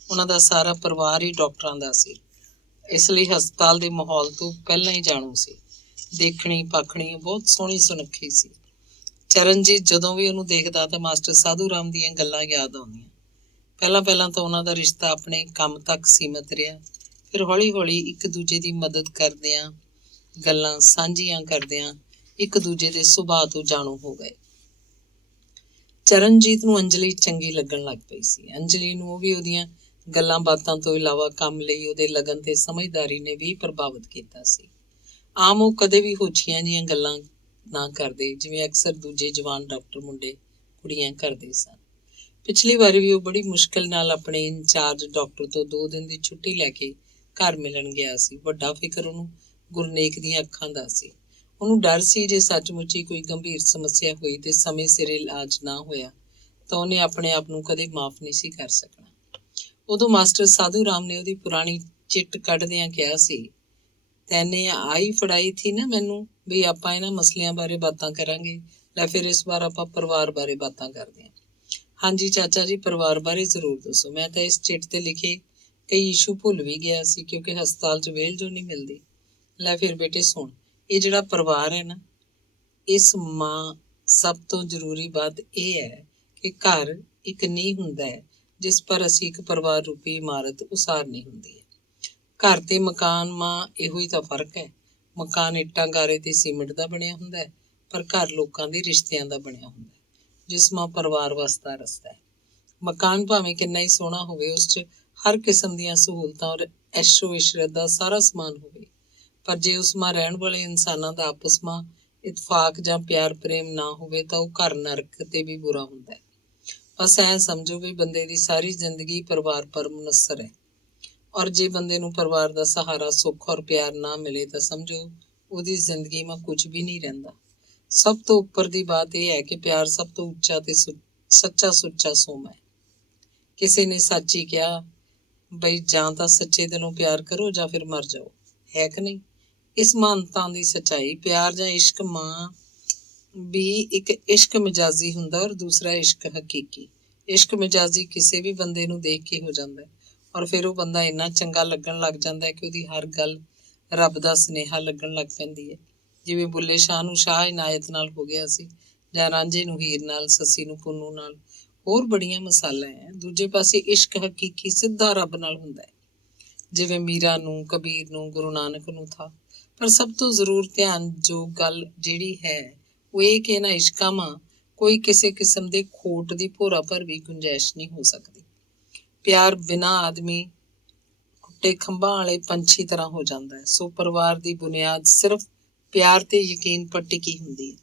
ਉਹਨਾਂ ਦਾ ਸਾਰਾ ਪਰਿਵਾਰ ਹੀ ਡਾਕਟਰਾਂ ਦਾ ਸੀ, ਇਸ ਲਈ ਹਸਪਤਾਲ ਦੇ ਮਾਹੌਲ ਤੋਂ ਪਹਿਲਾਂ ਹੀ ਜਾਣੂ ਸੀ। ਦੇਖਣੀ ਪਾਖਣੀ ਬਹੁਤ ਸੋਹਣੀ ਸੁਨੱਖੀ ਸੀ। ਚਰਨਜੀਤ ਜਦੋਂ ਵੀ ਉਹਨੂੰ ਦੇਖਦਾ ਤਾਂ ਮਾਸਟਰ ਸਾਧੂ ਰਾਮ ਦੀਆਂ ਗੱਲਾਂ ਯਾਦ ਆਉਂਦੀਆਂ। ਪਹਿਲਾਂ ਤਾਂ ਉਹਨਾਂ ਦਾ ਰਿਸ਼ਤਾ ਆਪਣੇ ਕੰਮ ਤੱਕ ਸੀਮਤ ਰਿਹਾ, ਫਿਰ ਹੌਲੀ ਇੱਕ ਦੂਜੇ ਦੀ ਮਦਦ ਕਰਦਿਆਂ, ਗੱਲਾਂ ਸਾਂਝੀਆਂ ਕਰਦਿਆਂ ਇੱਕ ਦੂਜੇ ਦੇ ਸੁਭਾਅ ਤੋਂ ਜਾਣੂ ਹੋ ਗਏ। ਚਰਨਜੀਤ ਨੂੰ ਅੰਜਲੀ ਚੰਗੀ ਲੱਗਣ ਲੱਗ ਪਈ ਸੀ। ਅੰਜਲੀ ਨੂੰ ਉਹ ਵੀ ਉਹਦੀਆਂ ਗੱਲਾਂ ਬਾਤਾਂ ਤੋਂ ਇਲਾਵਾ ਕੰਮ ਲਈ ਉਹਦੇ ਲਗਨ ਤੇ ਸਮਝਦਾਰੀ ਨੇ ਵੀ ਪ੍ਰਭਾਵਿਤ ਕੀਤਾ ਸੀ। ਆਮ ਉਹ ਕਦੇ ਵੀ ਹੋਛੀਆਂ ਜੀਆਂ ਗੱਲਾਂ ਨਾ ਕਰਦੇ, ਜਿਵੇਂ ਅਕਸਰ ਦੂਜੇ ਜਵਾਨ ਡਾਕਟਰ ਮੁੰਡੇ ਕੁੜੀਆਂ ਕਰਦੇ ਸਨ। ਪਿਛਲੀ ਵਾਰੀ ਵੀ ਉਹ ਬੜੀ ਮੁਸ਼ਕਿਲ ਨਾਲ ਆਪਣੇ ਇੰਚਾਰਜ ਡਾਕਟਰ ਤੋਂ 2 ਦਿਨ ਦੀ ਛੁੱਟੀ ਲੈ ਕੇ ਘਰ ਮਿਲਣ ਗਿਆ ਸੀ। ਵੱਡਾ ਫਿਕਰ ਉਹਨੂੰ ਗੁਰਨੇਕ ਦੀਆਂ ਅੱਖਾਂ ਦਾ ਸੀ। ਉਹਨੂੰ ਡਰ ਸੀ ਜੇ ਸੱਚਮੁੱਚ ਹੀ ਕੋਈ ਗੰਭੀਰ ਸਮੱਸਿਆ ਹੋਈ ਤੇ ਸਮੇਂ ਸਿਰ ਇਲਾਜ ਨਾ ਹੋਇਆ ਤਾਂ ਉਹਨੇ ਆਪਣੇ ਆਪ ਨੂੰ ਕਦੇ ਮਾਫ ਨਹੀਂ ਸੀ ਕਰ ਸਕਣਾ। ਉਦੋਂ ਮਾਸਟਰ ਸਾਧੂ ਰਾਮ ਨੇ ਉਹਦੀ ਪੁਰਾਣੀ ਚਿੱਟ ਕੱਢਦਿਆਂ ਕਿਹਾ ਸੀ, ਤੈਨੇ ਆਈ ਫੜਾਈ ਥੀ ਨਾ ਮੈਨੂੰ ਵੀ ਆਪਾਂ ਇਹਨਾਂ ਮਸਲਿਆਂ ਬਾਰੇ ਬਾਤਾਂ ਕਰਾਂਗੇ। ਲੈ ਫਿਰ ਇਸ ਵਾਰ ਆਪਾਂ ਪਰਿਵਾਰ ਬਾਰੇ ਬਾਤਾਂ ਕਰਦੇ ਹਾਂ। ਹਾਂਜੀ ਚਾਚਾ ਜੀ, ਪਰਿਵਾਰ ਬਾਰੇ ਜ਼ਰੂਰ ਦੱਸੋ। ਮੈਂ ਤਾਂ ਇਸ ਚਿੱਟ ਤੇ ਲਿਖੇ ਕਈ ਇਸ਼ੂ ਭੁੱਲ ਵੀ ਗਿਆ ਸੀ, ਕਿਉਂਕਿ ਹਸਪਤਾਲ 'ਚ ਵੇਲ ਜੋ ਨਹੀਂ ਮਿਲਦੀ। ਲੈ ਫਿਰ ਬੇਟੇ ਸੁਣ, ਇਹ ਜਿਹੜਾ ਪਰਿਵਾਰ ਹੈ ਨਾ, ਇਸ ਮਾਂ ਸਭ ਤੋਂ ਜ਼ਰੂਰੀ ਬਾਤ ਇਹ ਹੈ ਕਿ ਘਰ ਇੱਕ ਨੀਂਹ ਹੁੰਦਾ ਹੈ ਜਿਸ ਪਰ ਅਸੀਂ ਇੱਕ ਪਰਿਵਾਰ ਰੂਪੀ ਇਮਾਰਤ ਉਸਾਰਨੀ ਹੁੰਦੀ ਹੈ। ਘਰ ਤੇ ਮਕਾਨ ਮਾਂ ਇਹੋ ਹੀ ਤਾਂ ਫਰਕ ਹੈ। ਮਕਾਨ ਇੱਟਾਂ ਗਾਰੇ ਤੇ ਸੀਮਿੰਟ ਦਾ ਬਣਿਆ ਹੁੰਦਾ ਹੈ, ਪਰ ਘਰ ਲੋਕਾਂ ਦੇ ਰਿਸ਼ਤਿਆਂ ਦਾ ਬਣਿਆ ਹੁੰਦਾ ਹੈ, ਜਿਸ ਮਾਂ ਪਰਿਵਾਰ ਵਸਦਾ ਰਸਤਾ ਹੈ। ਮਕਾਨ ਭਾਵੇਂ ਕਿੰਨਾ ਹੀ ਸੋਹਣਾ ਹੋਵੇ, ਉਸ 'ਚ ਹਰ ਕਿਸਮ ਦੀਆਂ ਸਹੂਲਤਾਂ ਔਰ ਐਸ਼ੋ ਇਸ਼ਰਤ ਦਾ ਸਾਰਾ ਸਮਾਨ ਹੋਵੇ, ਪਰ ਜੇ ਉਸ ਮਾਂ ਰਹਿਣ ਵਾਲੇ ਇਨਸਾਨਾਂ ਦਾ ਆਪਸ ਮਾਂ ਇਤਫਾਕ ਜਾਂ ਪਿਆਰ ਪ੍ਰੇਮ ਨਾ ਹੋਵੇ ਤਾਂ ਉਹ ਘਰ ਨਰਕ ਤੇ ਵੀ ਬੁਰਾ ਹੁੰਦਾ ਹੈ। ਬਸ ਐਂ ਸਮਝੋ ਵੀ ਬੰਦੇ ਦੀ ਸਾਰੀ ਜ਼ਿੰਦਗੀ ਪਰਿਵਾਰ ਪਰ ਮੁਨੱਸਰ ਹੈ, ਔਰ ਜੇ ਬੰਦੇ ਨੂੰ ਪਰਿਵਾਰ ਦਾ ਸਹਾਰਾ, ਸੁੱਖ ਔਰ ਪਿਆਰ ਨਾ ਮਿਲੇ ਤਾਂ ਸਮਝੋ ਉਹਦੀ ਜ਼ਿੰਦਗੀ ਮਾ ਕੁਝ ਵੀ ਨਹੀਂ ਰਹਿੰਦਾ। ਸਭ ਤੋਂ ਉੱਪਰ ਦੀ ਬਾਤ ਇਹ ਹੈ ਕਿ ਪਿਆਰ ਸਭ ਤੋਂ ਉੱਚਾ ਤੇ ਸੱਚਾ ਸੁੱਚਾ ਸੋਮਾ ਹੈ। ਕਿਸੇ ਨੇ ਸੱਚ ਹੀ ਕਿਹਾ ਬਈ ਜਾਂ ਤਾਂ ਸੱਚੇ ਦਿਲੋਂ ਪਿਆਰ ਕਰੋ ਜਾਂ ਫਿਰ ਮਰ ਜਾਓ, ਹੈ ਕਿ ਨਹੀਂ? ਇਸ ਮਾਨਤਾ ਦੀ ਸੱਚਾਈ, ਪਿਆਰ ਜਾਂ ਇਸ਼ਕ ਮਾਂ ਵੀ ਇੱਕ ਇਸ਼ਕ ਮਿਜਾਜ਼ੀ ਹੁੰਦਾ ਔਰ ਦੂਸਰਾ ਇਸ਼ਕ ਹਕੀਕੀ। ਇਸ਼ਕ ਮਿਜਾਜ਼ੀ ਕਿਸੇ ਵੀ ਬੰਦੇ ਨੂੰ ਦੇਖ ਕੇ ਹੋ ਜਾਂਦਾ ਹੈ, ਔਰ ਫਿਰ ਉਹ ਬੰਦਾ ਇੰਨਾ ਚੰਗਾ ਲੱਗਣ ਲੱਗ ਜਾਂਦਾ ਹੈ ਕਿ ਉਹਦੀ ਹਰ ਗੱਲ ਰੱਬ ਦਾ ਸੁਨੇਹਾ ਲੱਗਣ ਲੱਗ ਪੈਂਦੀ ਹੈ। ਜਿਵੇਂ ਬੁੱਲੇ ਸ਼ਾਹ ਨੂੰ ਸ਼ਾਹ ਇਨਾਇਤ ਨਾਲ ਹੋ ਗਿਆ ਸੀ, ਜਾਂ ਰਾਂਝੇ ਨੂੰ ਹੀਰ ਨਾਲ, ਸੱਸੀ ਨੂੰ ਪੁੰਨੂ ਨਾਲ, ਹੋਰ ਬੜੀਆਂ ਮਿਸਾਲਾਂ ਹੈ। ਦੂਜੇ ਪਾਸੇ ਇਸ਼ਕ ਹਕੀਕੀ ਸਿੱਧਾ ਰੱਬ ਨਾਲ ਹੁੰਦਾ ਹੈ, ਜਿਵੇਂ ਮੀਰਾ ਨੂੰ, ਕਬੀਰ ਨੂੰ, ਗੁਰੂ ਨਾਨਕ ਨੂੰ ਥਾ। ਪਰ ਸਭ ਤੋਂ ਜ਼ਰੂਰ ਧਿਆਨ ਜੋ ਗੱਲ ਜਿਹੜੀ ਹੈ ਉਹ ਇਹ ਕਿ ਇਹਨਾਂ ਇਸ਼ਕਾਂ ਮਾਂ ਕੋਈ ਕਿਸੇ ਕਿਸਮ ਦੇ ਖੋਟ ਦੀ ਭੋਰਾ ਭਰ ਵੀ ਗੁੰਜਾਇਸ਼ ਨਹੀਂ ਹੋ ਸਕਦੀ। ਪਿਆਰ ਬਿਨਾਂ ਆਦਮੀ ਟੁੱਟੇ ਖੰਭਾਂ ਵਾਲੇ ਪੰਛੀ ਤਰ੍ਹਾਂ ਹੋ ਜਾਂਦਾ ਹੈ। ਸੋ ਪਰਿਵਾਰ ਦੀ ਬੁਨਿਆਦ ਸਿਰਫ ਪਿਆਰ ਤੇ ਯਕੀਨ ਪਰ ਟਿਕੀ ਹੁੰਦੀ ਹੈ।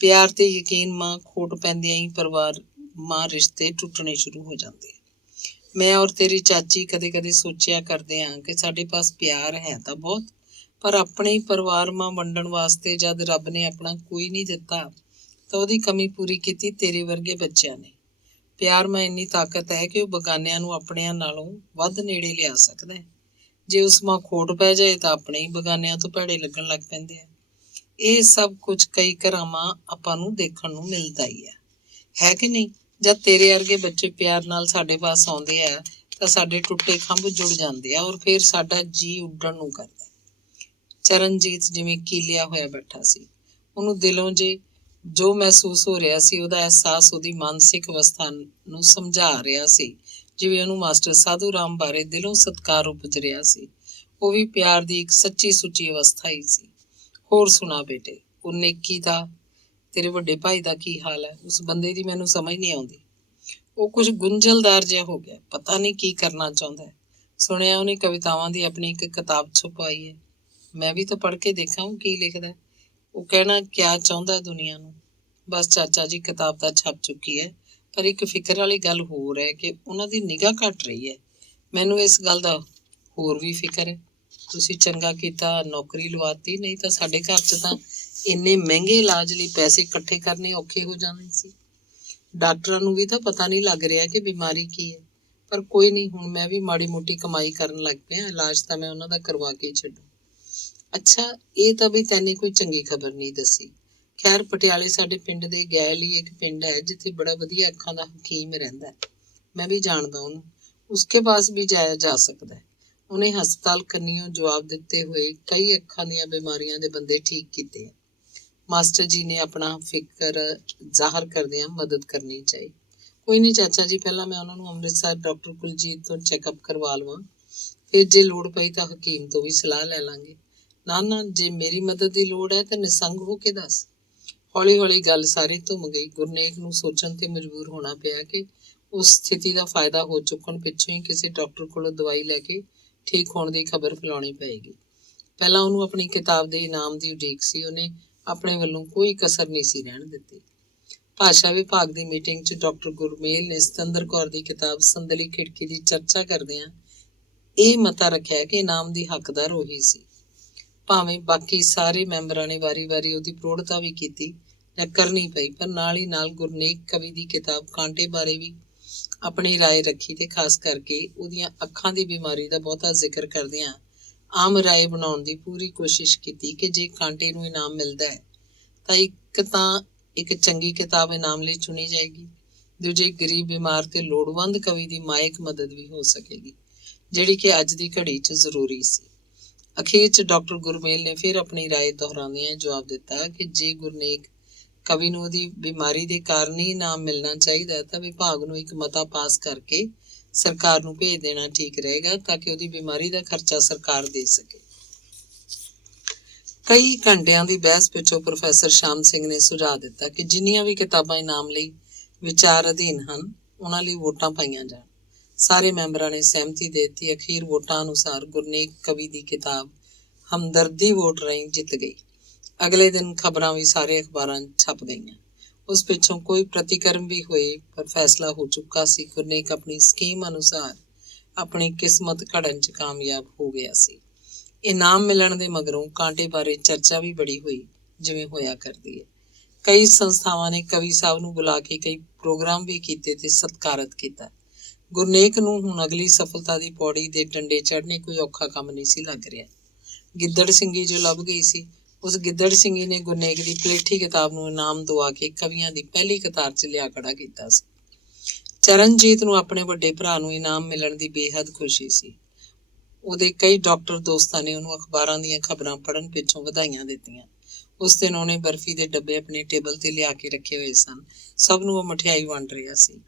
ਪਿਆਰ ਤੇ ਯਕੀਨ ਮਾਂ ਖੋਟ ਪੈਂਦਿਆਂ ਹੀ ਪਰਿਵਾਰ ਮਾਂ ਰਿਸ਼ਤੇ ਟੁੱਟਣੇ ਸ਼ੁਰੂ ਹੋ ਜਾਂਦੇ। ਮੈਂ ਔਰ ਤੇਰੀ ਚਾਚੀ ਕਦੇ ਸੋਚਿਆ ਕਰਦੇ ਹਾਂ ਕਿ ਸਾਡੇ ਪਾਸ ਪਿਆਰ ਹੈ ਤਾਂ ਬਹੁਤ, ਪਰ ਆਪਣੇ ਹੀ ਪਰਿਵਾਰ ਮਾਂ ਵੰਡਣ ਵਾਸਤੇ ਜਦ ਰੱਬ ਨੇ ਆਪਣਾ ਕੋਈ ਨਹੀਂ ਦਿੱਤਾ ਤਾਂ ਉਹਦੀ ਕਮੀ ਪੂਰੀ ਕੀਤੀ ਤੇਰੇ ਵਰਗੇ ਬੱਚਿਆਂ ਨੇ। ਪਿਆਰ ਮਾਂ ਇੰਨੀ ਤਾਕਤ ਹੈ ਕਿ ਉਹ ਬਗਾਨਿਆਂ ਨੂੰ ਆਪਣਿਆਂ ਨਾਲੋਂ ਵੱਧ ਨੇੜੇ ਲਿਆ ਸਕਦਾ ਹੈ। ਜੇ ਉਸ ਮਾਂ ਖੋਟ ਪੈ ਜਾਏ ਤਾਂ ਆਪਣੇ ਹੀ ਬਗਾਨਿਆਂ ਤੋਂ ਭੈੜੇ ਲੱਗਣ ਲੱਗ ਪੈਂਦੇ ਆ। ਇਹ ਸਭ ਕੁਝ ਕਈ ਘਰਾਵਾਂ ਆਪਾਂ ਨੂੰ ਦੇਖਣ ਨੂੰ ਮਿਲਦਾ ਹੀ ਹੈ ਕਿ ਨਹੀਂ? ਜਦ ਤੇਰੇ ਵਰਗੇ ਬੱਚੇ ਪਿਆਰ ਨਾਲ ਸਾਡੇ ਪਾਸ ਆਉਂਦੇ ਆ ਤਾਂ ਸਾਡੇ ਟੁੱਟੇ ਖੰਭ ਜੁੜ ਜਾਂਦੇ ਆ ਔਰ ਫਿਰ ਸਾਡਾ ਜੀ ਉੱਡਣ ਨੂੰ ਕਰਦਾ। ਚਰਨਜੀਤ ਜਿਵੇਂ ਕੀਲਿਆ ਹੋਇਆ ਬੈਠਾ ਸੀ। ਉਹਨੂੰ ਦਿਲੋਂ ਜੋ ਮਹਿਸੂਸ ਹੋ ਰਿਹਾ ਸੀ, ਉਹਦਾ ਅਹਿਸਾਸ ਉਹਦੀ ਮਾਨਸਿਕ ਅਵਸਥਾ ਨੂੰ ਸਮਝਾ ਰਿਹਾ ਸੀ। ਜਿਵੇਂ ਉਹਨੂੰ ਮਾਸਟਰ ਸਾਧੂ ਰਾਮ ਬਾਰੇ ਦਿਲੋਂ ਸਤਿਕਾਰ ਉਪਜ ਰਿਹਾ ਸੀ। ਉਹ ਵੀ ਪਿਆਰ ਦੀ ਇੱਕ ਸੱਚੀ ਸੁੱਚੀ ਅਵਸਥਾ ਹੀ ਸੀ। ਹੋਰ ਸੁਣਾ ਬੇਟੇ, ਉਹ ਨੇਕੀ ਦਾ, ਤੇਰੇ ਵੱਡੇ ਭਾਈ ਦਾ ਕੀ ਹਾਲ ਹੈ? ਉਸ ਬੰਦੇ ਦੀ ਮੈਨੂੰ ਸਮਝ ਨਹੀਂ ਆਉਂਦੀ। ਉਹ ਕੁਝ ਗੁੰਝਲਦਾਰ ਜਿਹਾ ਹੋ ਗਿਆ, ਪਤਾ ਨਹੀਂ ਕੀ ਕਰਨਾ ਚਾਹੁੰਦਾ ਹੈ। ਸੁਣਿਆ ਉਹਨੇ ਕਵਿਤਾਵਾਂ ਦੀ ਆਪਣੀ ਇੱਕ ਕਿਤਾਬ ਛਪਾਈ ਹੈ। ਮੈਂ ਵੀ ਤਾਂ ਪੜ੍ਹ ਕੇ ਦੇਖਾਂ ਉਹ ਕੀ ਲਿਖਦਾ। ਉਹ ਕਹਿਣਾ ਕਿਆ ਚਾਹੁੰਦਾ ਦੁਨੀਆ ਨੂੰ। ਬਸ ਚਾਚਾ ਜੀ, ਕਿਤਾਬ ਤਾਂ ਛਪ ਚੁੱਕੀ ਹੈ, ਪਰ ਇੱਕ ਫਿਕਰ ਵਾਲੀ ਗੱਲ ਹੋਰ ਹੈ ਕਿ ਉਹਨਾਂ ਦੀ ਨਿਗਾਹ ਘੱਟ ਰਹੀ ਹੈ। ਮੈਨੂੰ ਇਸ ਗੱਲ ਦਾ ਹੋਰ ਵੀ ਫਿਕਰ ਹੈ। ਤੁਸੀਂ ਚੰਗਾ ਕੀਤਾ ਨੌਕਰੀ ਲਵਾਤੀ, ਨਹੀਂ ਤਾਂ ਸਾਡੇ ਘਰ 'ਚ ਤਾਂ ਇੰਨੇ ਮਹਿੰਗੇ ਇਲਾਜ ਲਈ ਪੈਸੇ ਇਕੱਠੇ ਕਰਨੇ ਔਖੇ ਹੋ ਜਾਣੇ ਸੀ। ਡਾਕਟਰਾਂ ਨੂੰ ਵੀ ਤਾਂ ਪਤਾ ਨਹੀਂ ਲੱਗ ਰਿਹਾ ਕਿ ਬਿਮਾਰੀ ਕੀ ਹੈ। ਪਰ ਕੋਈ ਨਹੀਂ, ਹੁਣ ਮੈਂ ਵੀ ਮਾੜੀ ਮੋਟੀ ਕਮਾਈ ਕਰਨ ਲੱਗ ਪਿਆ, ਇਲਾਜ ਤਾਂ ਮੈਂ ਉਹਨਾਂ ਦਾ ਕਰਵਾ ਕੇ ਛੱਡੂ। ਅੱਛਾ, ਇਹ ਤਾਂ ਵੀ ਤੈਨੇ ਕੋਈ ਚੰਗੀ ਖਬਰ ਨਹੀਂ ਦੱਸੀ। ਖੈਰ, ਪਟਿਆਲੇ ਸਾਡੇ ਪਿੰਡ ਦੇ ਗੈਲ ਹੀ ਇੱਕ ਪਿੰਡ ਹੈ ਜਿੱਥੇ ਬੜਾ ਵਧੀਆ ਅੱਖਾਂ ਦਾ ਹਕੀਮ ਰਹਿੰਦਾ। ਮੈਂ ਵੀ ਜਾਣਦਾ ਉਹਨੂੰ। ਉਸਕੇ ਪਾਸ ਵੀ ਜਾਇਆ ਜਾ ਸਕਦਾ ਹੈ। ਉਹਨੇ ਹਸਪਤਾਲ ਕੰਨੀਓ ਜਵਾਬ ਦਿੱਤੇ ਹੋਏ ਕਈ ਅੱਖਾਂ ਦੀਆਂ ਬਿਮਾਰੀਆਂ ਦੇ ਬੰਦੇ ਠੀਕ ਕੀਤੇ ਆ। ਮਾਸਟਰ ਜੀ ਨੇ ਆਪਣਾ ਫਿਕਰ ਜ਼ਾਹਰ ਕਰਦਿਆਂ ਮਦਦ ਕਰਨੀ ਚਾਹੀ। ਕੋਈ ਨਹੀਂ ਚਾਚਾ ਜੀ, ਪਹਿਲਾਂ ਮੈਂ ਉਹਨਾਂ ਨੂੰ ਅੰਮ੍ਰਿਤਸਰ ਡਾਕਟਰ ਕੁਲਜੀਤ ਤੋਂ ਚੈੱਕਅਪ ਕਰਵਾ ਲਵਾਂ, ਫਿਰ ਜੇ ਲੋੜ ਪਈ ਤਾਂ ਹਕੀਮ ਤੋਂ ਵੀ ਸਲਾਹ ਲੈ ਲਾਂਗੇ। ਨਾ, ਜੇ ਮੇਰੀ ਮਦਦ ਦੀ ਲੋੜ ਹੈ ਤਾਂ ਨਿਸੰਗ ਹੋ ਕੇ ਦੱਸ। ਹੌਲੀ ਹੌਲੀ ਗੱਲ ਸਾਰੀ ਧੁੰਮ ਗਈ। ਗੁਰਨੇਕ ਨੂੰ ਸੋਚਣ ਤੇ ਮਜਬੂਰ ਹੋਣਾ ਪਿਆ ਕਿ ਉਸ ਸਥਿਤੀ ਦਾ ਫਾਇਦਾ ਹੋ ਚੁੱਕਣ ਪਿੱਛੋਂ ਹੀ ਕਿਸੇ ਡਾਕਟਰ ਕੋਲੋਂ ਦਵਾਈ ਲੈ ਕੇ ਠੀਕ ਹੋਣ ਦੀ ਖਬਰ ਫੈਲਾਉਣੀ ਪਏਗੀ। ਪਹਿਲਾਂ ਉਹਨੂੰ ਆਪਣੀ ਕਿਤਾਬ ਦੇ ਇਨਾਮ ਦੀ ਉਡੀਕ ਸੀ। ਉਹਨੇ ਆਪਣੇ ਵੱਲੋਂ ਕੋਈ ਕਸਰ ਨਹੀਂ ਸੀ ਰਹਿਣ ਦਿੱਤੀ। ਭਾਸ਼ਾ ਵਿਭਾਗ ਦੀ ਮੀਟਿੰਗ 'ਚ ਡਾਕਟਰ ਗੁਰਮੇਲ ਨੇ ਸਤਿੰਦਰ ਕੌਰ ਦੀ ਕਿਤਾਬ ਸੰਦਲੀ ਖਿੜਕੀ ਦੀ ਚਰਚਾ ਕਰਦਿਆਂ ਇਹ ਮਤਾ ਰੱਖਿਆ ਕਿ ਇਨਾਮ ਦੀ ਹੱਕਦਾਰ ਉਹੀ ਸੀ। ਭਾਵੇਂ ਬਾਕੀ ਸਾਰੇ ਮੈਂਬਰਾਂ ਨੇ ਵਾਰੀ-ਵਾਰੀ ਉਹਦੀ ਪ੍ਰੋੜਤਾ ਵੀ ਕੀਤੀ ਜਾਂ ਕਰਨੀ ਪਈ, ਪਰ ਨਾਲ ਹੀ ਨਾਲ ਗੁਰਨੇਕ ਕਵੀ ਦੀ ਕਿਤਾਬ ਕਾਂਟੇ ਬਾਰੇ ਵੀ ਆਪਣੀ ਰਾਏ ਰੱਖੀ ਤੇ ਖਾਸ ਕਰਕੇ ਉਹਦੀਆਂ ਅੱਖਾਂ ਦੀ ਬਿਮਾਰੀ ਦਾ ਬਹੁਤਾ ਜ਼ਿਕਰ ਕਰਦਿਆਂ ਆਮ ਰਾਏ ਬਣਾਉਣ ਦੀ ਪੂਰੀ ਕੋਸ਼ਿਸ਼ ਕੀਤੀ ਕਿ ਜੇ ਕਾਂਟੇ ਨੂੰ ਇਨਾਮ ਮਿਲਦਾ ਹੈ ਤਾਂ ਇੱਕ ਚੰਗੀ ਕਿਤਾਬ ਇਨਾਮ ਲਈ ਚੁਣੀ ਜਾਏਗੀ, ਦੂਜੇ ਗਰੀਬ, ਬਿਮਾਰ ਤੇ ਲੋੜਵੰਦ ਕਵੀ ਦੀ ਮਾਇਕ ਮਦਦ ਵੀ ਹੋ ਸਕੇਗੀ, ਜਿਹੜੀ ਕਿ ਅੱਜ ਦੀ ਘੜੀ 'ਚ ਜ਼ਰੂਰੀ ਸੀ। ਅਖੀਰ 'ਚ ਡਾਕਟਰ ਗੁਰਮੇਲ ਨੇ ਫਿਰ ਆਪਣੀ ਰਾਏ ਦੁਹਰਾਉਂਦਿਆਂ ਜਵਾਬ ਦਿੱਤਾ ਕਿ ਜੇ ਗੁਰਨੇਕ ਕਵੀ ਨੂੰ ਉਹਦੀ ਬਿਮਾਰੀ ਦੇ ਕਾਰਨ ਹੀ ਇਨਾਮ ਮਿਲਣਾ ਚਾਹੀਦਾ ਤਾਂ ਵਿਭਾਗ ਨੂੰ ਇੱਕ ਮਤਾ ਪਾਸ ਕਰਕੇ ਸਰਕਾਰ ਨੂੰ ਭੇਜ ਦੇਣਾ ਠੀਕ ਰਹੇਗਾ, ਤਾਂ ਕਿ ਉਹਦੀ ਬਿਮਾਰੀ ਦਾ ਖਰਚਾ ਸਰਕਾਰ ਦੇ ਸਕੇ। ਕਈ ਘੰਟਿਆਂ ਦੀ ਬਹਿਸ ਪਿੱਛੋਂ ਪ੍ਰੋਫੈਸਰ ਸ਼ਾਮ ਸਿੰਘ ਨੇ ਸੁਝਾਅ ਦਿੱਤਾ ਕਿ ਜਿੰਨੀਆਂ ਵੀ ਕਿਤਾਬਾਂ ਇਨਾਮ ਲਈ ਵਿਚਾਰ ਅਧੀਨ ਹਨ, ਉਹਨਾਂ ਲਈ ਵੋਟਾਂ ਪਾਈਆਂ ਜਾਣ। ਸਾਰੇ ਮੈਂਬਰਾਂ ਨੇ ਸਹਿਮਤੀ ਦੇ ਦਿੱਤੀ। ਅਖੀਰ ਵੋਟਾਂ ਅਨੁਸਾਰ ਗੁਰਨੇਕ ਕਵੀ ਦੀ ਕਿਤਾਬ ਹਮਦਰਦੀ ਵੋਟ ਰਾਹੀਂ ਜਿੱਤ ਗਈ। ਅਗਲੇ ਦਿਨ ਖਬਰਾਂ ਵੀ ਸਾਰੇ ਅਖਬਾਰਾਂ 'ਚ ਛਪ ਗਈਆਂ। ਉਸ ਪਿੱਛੋਂ ਕੋਈ ਪ੍ਰਤੀਕਰਮ ਵੀ ਹੋਏ, ਪਰ ਫੈਸਲਾ ਹੋ ਚੁੱਕਾ ਸੀ। ਗੁਰਨੇਕ ਆਪਣੀ ਸਕੀਮ ਅਨੁਸਾਰ ਆਪਣੀ ਕਿਸਮਤ ਘੜਨ 'ਚ ਕਾਮਯਾਬ ਹੋ ਗਿਆ ਸੀ। ਇਨਾਮ ਮਿਲਣ ਦੇ ਮਗਰੋਂ ਕਾਂਟੇ ਬਾਰੇ ਚਰਚਾ ਵੀ ਬੜੀ ਹੋਈ, ਜਿਵੇਂ ਹੋਇਆ ਕਰਦੀ ਹੈ। ਕਈ ਸੰਸਥਾਵਾਂ ਨੇ ਕਵੀ ਸਾਹਿਬ ਨੂੰ ਬੁਲਾ ਕੇ ਕਈ ਪ੍ਰੋਗਰਾਮ ਵੀ ਕੀਤੇ ਤੇ ਸਤਿਕਾਰਤ ਕੀਤਾ। ਗੁਰਨੇਕ ਨੂੰ ਹੁਣ ਅਗਲੀ ਸਫਲਤਾ ਦੀ ਪੌੜੀ ਦੇ ਡੰਡੇ ਚੜ੍ਹਨੇ ਕੋਈ ਔਖਾ ਕੰਮ ਨਹੀਂ ਸੀ ਲੱਗ ਰਿਹਾ। ਗਿੱਦੜ ਸਿੰਘੀ ਜੋ ਲੱਭ ਗਈ ਸੀ, ਉਸ ਗਿੱਦੜ ਸਿੰਘੀ ਨੇ ਗੁਰਨੇਕ ਦੀ ਪਲੇਠੀ ਕਿਤਾਬ ਨੂੰ ਇਨਾਮ ਦਵਾ ਕੇ ਕਵੀਆਂ ਦੀ ਪਹਿਲੀ ਕਤਾਰ 'ਚ ਲਿਆ ਖੜਾ ਕੀਤਾ ਸੀ। ਚਰਨਜੀਤ ਨੂੰ ਆਪਣੇ ਵੱਡੇ ਭਰਾ ਨੂੰ ਇਨਾਮ ਮਿਲਣ ਦੀ ਬੇਹੱਦ ਖੁਸ਼ੀ ਸੀ। ਉਹਦੇ ਕਈ ਡਾਕਟਰ ਦੋਸਤਾਂ ਨੇ ਉਹਨੂੰ ਅਖਬਾਰਾਂ ਦੀਆਂ ਖਬਰਾਂ ਪੜ੍ਹਨ ਪਿੱਛੋਂ ਵਧਾਈਆਂ ਦਿੱਤੀਆਂ। ਉਸ ਦਿਨ ਉਹਨੇ ਬਰਫੀ ਦੇ ਡੱਬੇ ਆਪਣੇ ਟੇਬਲ ਤੇ ਲਿਆ ਕੇ ਰੱਖੇ ਹੋਏ ਸਨ। ਸਭ ਨੂੰ ਉਹ ਮਠਿਆਈ ਵੰਡ ਰਿਹਾ ਸੀ।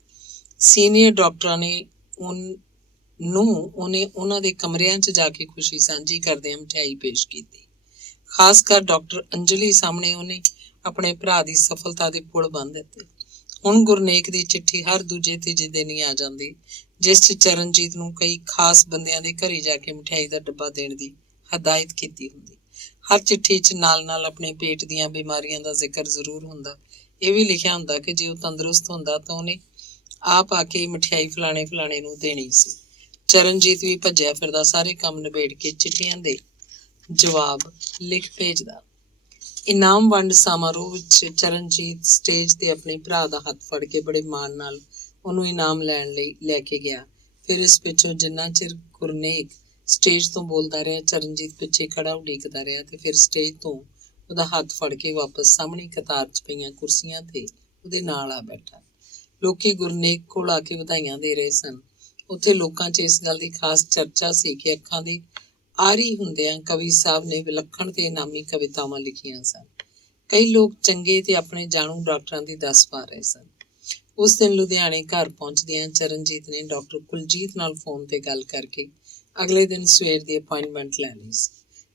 ਸੀਨੀਅਰ ਡਾਕਟਰਾਂ ਨੇ ਉਹਨੇ ਉਹਨਾਂ ਦੇ ਕਮਰਿਆਂ 'ਚ ਜਾ ਕੇ ਖੁਸ਼ੀ ਸਾਂਝੀ ਕਰਦਿਆਂ ਮਠਿਆਈ ਪੇਸ਼ ਕੀਤੀ। ਖਾਸ ਕਰ ਡਾਕਟਰ ਅੰਜਲੀ ਸਾਹਮਣੇ ਉਹਨੇ ਆਪਣੇ ਭਰਾ ਦੀ ਸਫਲਤਾ ਦੇ ਪੁਲ ਬੰਨ੍ਹ ਦਿੱਤੇ। ਹੁਣ ਗੁਰਨੇਕ ਦੀ ਚਿੱਠੀ ਹਰ ਦੂਜੇ ਤੀਜੇ ਦਿਨ ਹੀ ਆ ਜਾਂਦੀ, ਜਿਸ 'ਚ ਚਰਨਜੀਤ ਨੂੰ ਕਈ ਖਾਸ ਬੰਦਿਆਂ ਦੇ ਘਰੇ ਜਾ ਕੇ ਮਠਿਆਈ ਦਾ ਡੱਬਾ ਦੇਣ ਦੀ ਹਦਾਇਤ ਕੀਤੀ ਹੁੰਦੀ। ਹਰ ਚਿੱਠੀ 'ਚ ਨਾਲ ਆਪਣੇ ਪੇਟ ਦੀਆਂ ਬਿਮਾਰੀਆਂ ਦਾ ਜ਼ਿਕਰ ਜ਼ਰੂਰ ਹੁੰਦਾ। ਇਹ ਵੀ ਲਿਖਿਆ ਹੁੰਦਾ ਕਿ ਜੇ ਉਹ ਤੰਦਰੁਸਤ ਹੁੰਦਾ ਤਾਂ ਉਹਨੇ ਆਪ ਆ ਕੇ ਮਠਿਆਈ ਫਲਾਣੇ ਨੂੰ ਦੇਣੀ ਸੀ। ਚਰਨਜੀਤ ਵੀ ਭੱਜਿਆ ਫਿਰਦਾ ਸਾਰੇ ਕੰਮ ਨਿਬੇੜ ਕੇ ਚਿੱਠੀਆਂ ਦੇ ਜਵਾਬ ਲਿਖ ਭੇਜਦਾ। ਇਨਾਮ ਵੰਡ ਸਮਾਰੋਹ ਵਿੱਚ ਚਰਨਜੀਤ ਸਟੇਜ ਤੇ ਆਪਣੇ ਭਰਾ ਦਾ ਹੱਥ ਫੜ ਕੇ ਬੜੇ ਮਾਣ ਨਾਲ ਉਹਨੂੰ ਇਨਾਮ ਲੈਣ ਲਈ ਲੈ ਕੇ ਗਿਆ। ਫਿਰ ਇਸ ਪਿੱਛੋਂ ਜਿੰਨਾ ਚਿਰ ਗੁਰਨੇਕ ਸਟੇਜ ਤੋਂ ਬੋਲਦਾ ਰਿਹਾ। ਚਰਨਜੀਤ ਪਿੱਛੇ ਖੜਾ ਉਡੀਕਦਾ ਰਿਹਾ ਤੇ ਫਿਰ ਸਟੇਜ ਤੋਂ ਉਹਦਾ ਹੱਥ ਫੜ ਕੇ ਵਾਪਸ ਸਾਹਮਣੀ ਕਤਾਰ 'ਚ ਪਈਆਂ ਕੁਰਸੀਆਂ ਤੇ ਉਹਦੇ ਨਾਲ ਆ ਬੈਠਾ। ਲੋਕੀ ਗੁਰਨੇਕ ਕੋਲ ਆ ਕੇ ਵਧਾਈਆਂ ਦੇ ਰਹੇ ਸਨ। ਉੱਥੇ ਲੋਕਾਂ 'ਚ ਇਸ ਗੱਲ ਦੀ ਖਾਸ ਚਰਚਾ ਸੀ ਕਿ ਅੱਖਾਂ ਦੇ ਆਰੀ ਹੁੰਦਿਆਂ ਕਵੀ ਸਾਹਿਬ ਨੇ ਵਿਲੱਖਣ ਤੇ ਇਨਾਮੀ ਕਵਿਤਾਵਾਂ ਲਿਖੀਆਂ ਸਨ। ਕਈ ਲੋਕ ਚੰਗੇ ਤੇ ਆਪਣੇ ਜਾਣੂ ਡਾਕਟਰਾਂ ਦੀ ਦੱਸ ਪਾ ਰਹੇ ਸਨ। ਉਸ ਦਿਨ ਲੁਧਿਆਣੇ ਘਰ ਪਹੁੰਚਦਿਆਂ ਚਰਨਜੀਤ ਨੇ ਡਾਕਟਰ ਕੁਲਜੀਤ ਨਾਲ ਫੋਨ ਤੇ ਗੱਲ ਕਰਕੇ ਅਗਲੇ ਦਿਨ ਸਵੇਰ ਦੀ ਅਪਾਇੰਟਮੈਂਟ ਲੈ ਲਈ ਸੀ।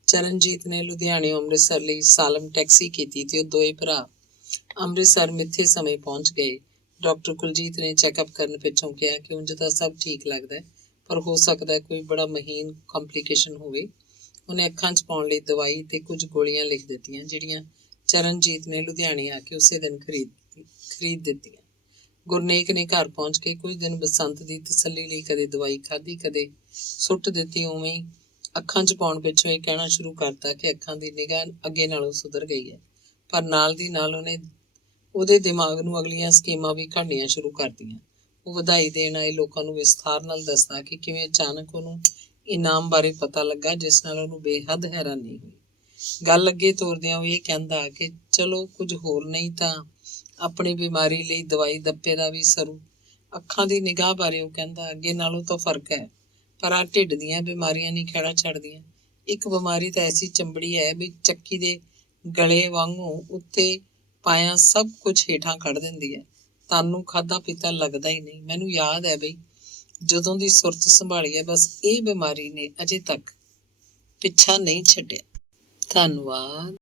ਚਰਨਜੀਤ ਨੇ ਲੁਧਿਆਣੇ ਅੰਮ੍ਰਿਤਸਰ ਲਈ ਸਾਲਮ ਟੈਕਸੀ ਕੀਤੀ ਤੇ ਉਹ ਦੋਏ ਭਰਾ ਅੰਮ੍ਰਿਤਸਰ ਮਿੱਥੇ ਸਮੇਂ ਪਹੁੰਚ ਗਏ। ਡਾਕਟਰ ਕੁਲਜੀਤ ਨੇ ਚੈੱਕਅਪ ਕਰਨ ਪਿੱਛੋਂ ਕਿਹਾ ਕਿ ਉਂਝ ਤਾਂ ਸਭ ਠੀਕ ਲੱਗਦਾ ਹੈ, ਪਰ ਹੋ ਸਕਦਾ ਕੋਈ ਬੜਾ ਮਹੀਨ ਕੰਪਲਿਕੇਸ਼ਨ ਹੋਵੇ। ਉਹਨੇ ਅੱਖਾਂ 'ਚ ਪਾਉਣ ਲਈ ਦਵਾਈ ਤੇ ਕੁਝ ਗੋਲੀਆਂ ਲਿਖ ਦਿੱਤੀਆਂ, ਜਿਹੜੀਆਂ ਚਰਨਜੀਤ ਨੇ ਲੁਧਿਆਣੇ ਆ ਕੇ ਉਸੇ ਦਿਨ ਖਰੀਦ ਦਿੱਤੀਆਂ। ਗੁਰਨੇਕ ਨੇ ਘਰ ਪਹੁੰਚ ਕੇ ਕੁਝ ਦਿਨ ਬਸੰਤ ਦੀ ਤਸੱਲੀ ਲਈ ਕਦੇ ਦਵਾਈ ਖਾਧੀ, ਕਦੇ ਸੁੱਟ ਦਿੱਤੀ। ਉਵੇਂ ਹੀ ਅੱਖਾਂ 'ਚ ਪਾਉਣ ਪਿੱਛੋਂ ਇਹ ਕਹਿਣਾ ਸ਼ੁਰੂ ਕਰਤਾ ਕਿ ਅੱਖਾਂ ਦੀ ਨਿਗਾਹ ਅੱਗੇ ਨਾਲੋਂ ਸੁਧਰ ਗਈ ਹੈ, ਪਰ ਨਾਲ ਦੀ ਨਾਲ ਉਹਦੇ ਦਿਮਾਗ ਨੂੰ ਅਗਲੀਆਂ ਸਕੀਮਾਂ ਵੀ ਘੜਨੀਆਂ ਸ਼ੁਰੂ ਕਰਤੀਆਂ। ਉਹ ਵਧਾਈ ਦੇਣ ਆਏ ਲੋਕਾਂ ਨੂੰ ਵਿਸਥਾਰ ਨਾਲ ਦੱਸਦਾ ਕਿ ਕਿਵੇਂ ਅਚਾਨਕ ਉਹਨੂੰ ਇਨਾਮ ਬਾਰੇ ਪਤਾ ਲੱਗਾ, ਜਿਸ ਨਾਲ ਉਹਨੂੰ ਬੇਹੱਦ ਹੈਰਾਨੀ ਹੋਈ। ਗੱਲ ਅੱਗੇ ਤੋਰਦਿਆਂ ਉਹ ਇਹ ਕਹਿੰਦਾ ਕਿ ਚਲੋ ਕੁਝ ਹੋਰ ਨਹੀਂ ਤਾਂ ਆਪਣੀ ਬਿਮਾਰੀ ਲਈ ਦਵਾਈ ਦੱਪੇ ਦਾ ਵੀ ਸਰੂ। ਅੱਖਾਂ ਦੀ ਨਿਗਾਹ ਬਾਰੇ ਉਹ ਕਹਿੰਦਾ ਅੱਗੇ ਨਾਲੋਂ ਤਾਂ ਫਰਕ ਹੈ, ਪਰ ਆਹ ਢਿੱਡ ਦੀਆਂ ਬਿਮਾਰੀਆਂ ਨਹੀਂ ਖਹਿੜਾ ਛੱਡਦੀਆਂ। ਇੱਕ ਬਿਮਾਰੀ ਤਾਂ ਐਸੀ ਚੰਬੜੀ ਹੈ ਵੀ ਚੱਕੀ ਦੇ ਗਲੇ ਵਾਂਗੂ ਉੱਤੇ ਪਾਇਆ ਸਭ ਕੁਝ ਹੇਠਾਂ ਕੱਢ ਦਿੰਦੀ ਹੈ। ਤੁਹਾਨੂੰ ਖਾਧਾ ਪੀਤਾ ਲੱਗਦਾ ਹੀ ਨਹੀਂ। ਮੈਨੂੰ ਯਾਦ ਹੈ ਬਈ, ਜਦੋਂ ਦੀ ਸੁਰਤ ਸੰਭਾਲੀ ਹੈ, ਬਸ ਇਹ ਬਿਮਾਰੀ ਨੇ ਅਜੇ ਤੱਕ ਪਿੱਛਾ ਨਹੀਂ ਛੱਡਿਆ। ਧੰਨਵਾਦ।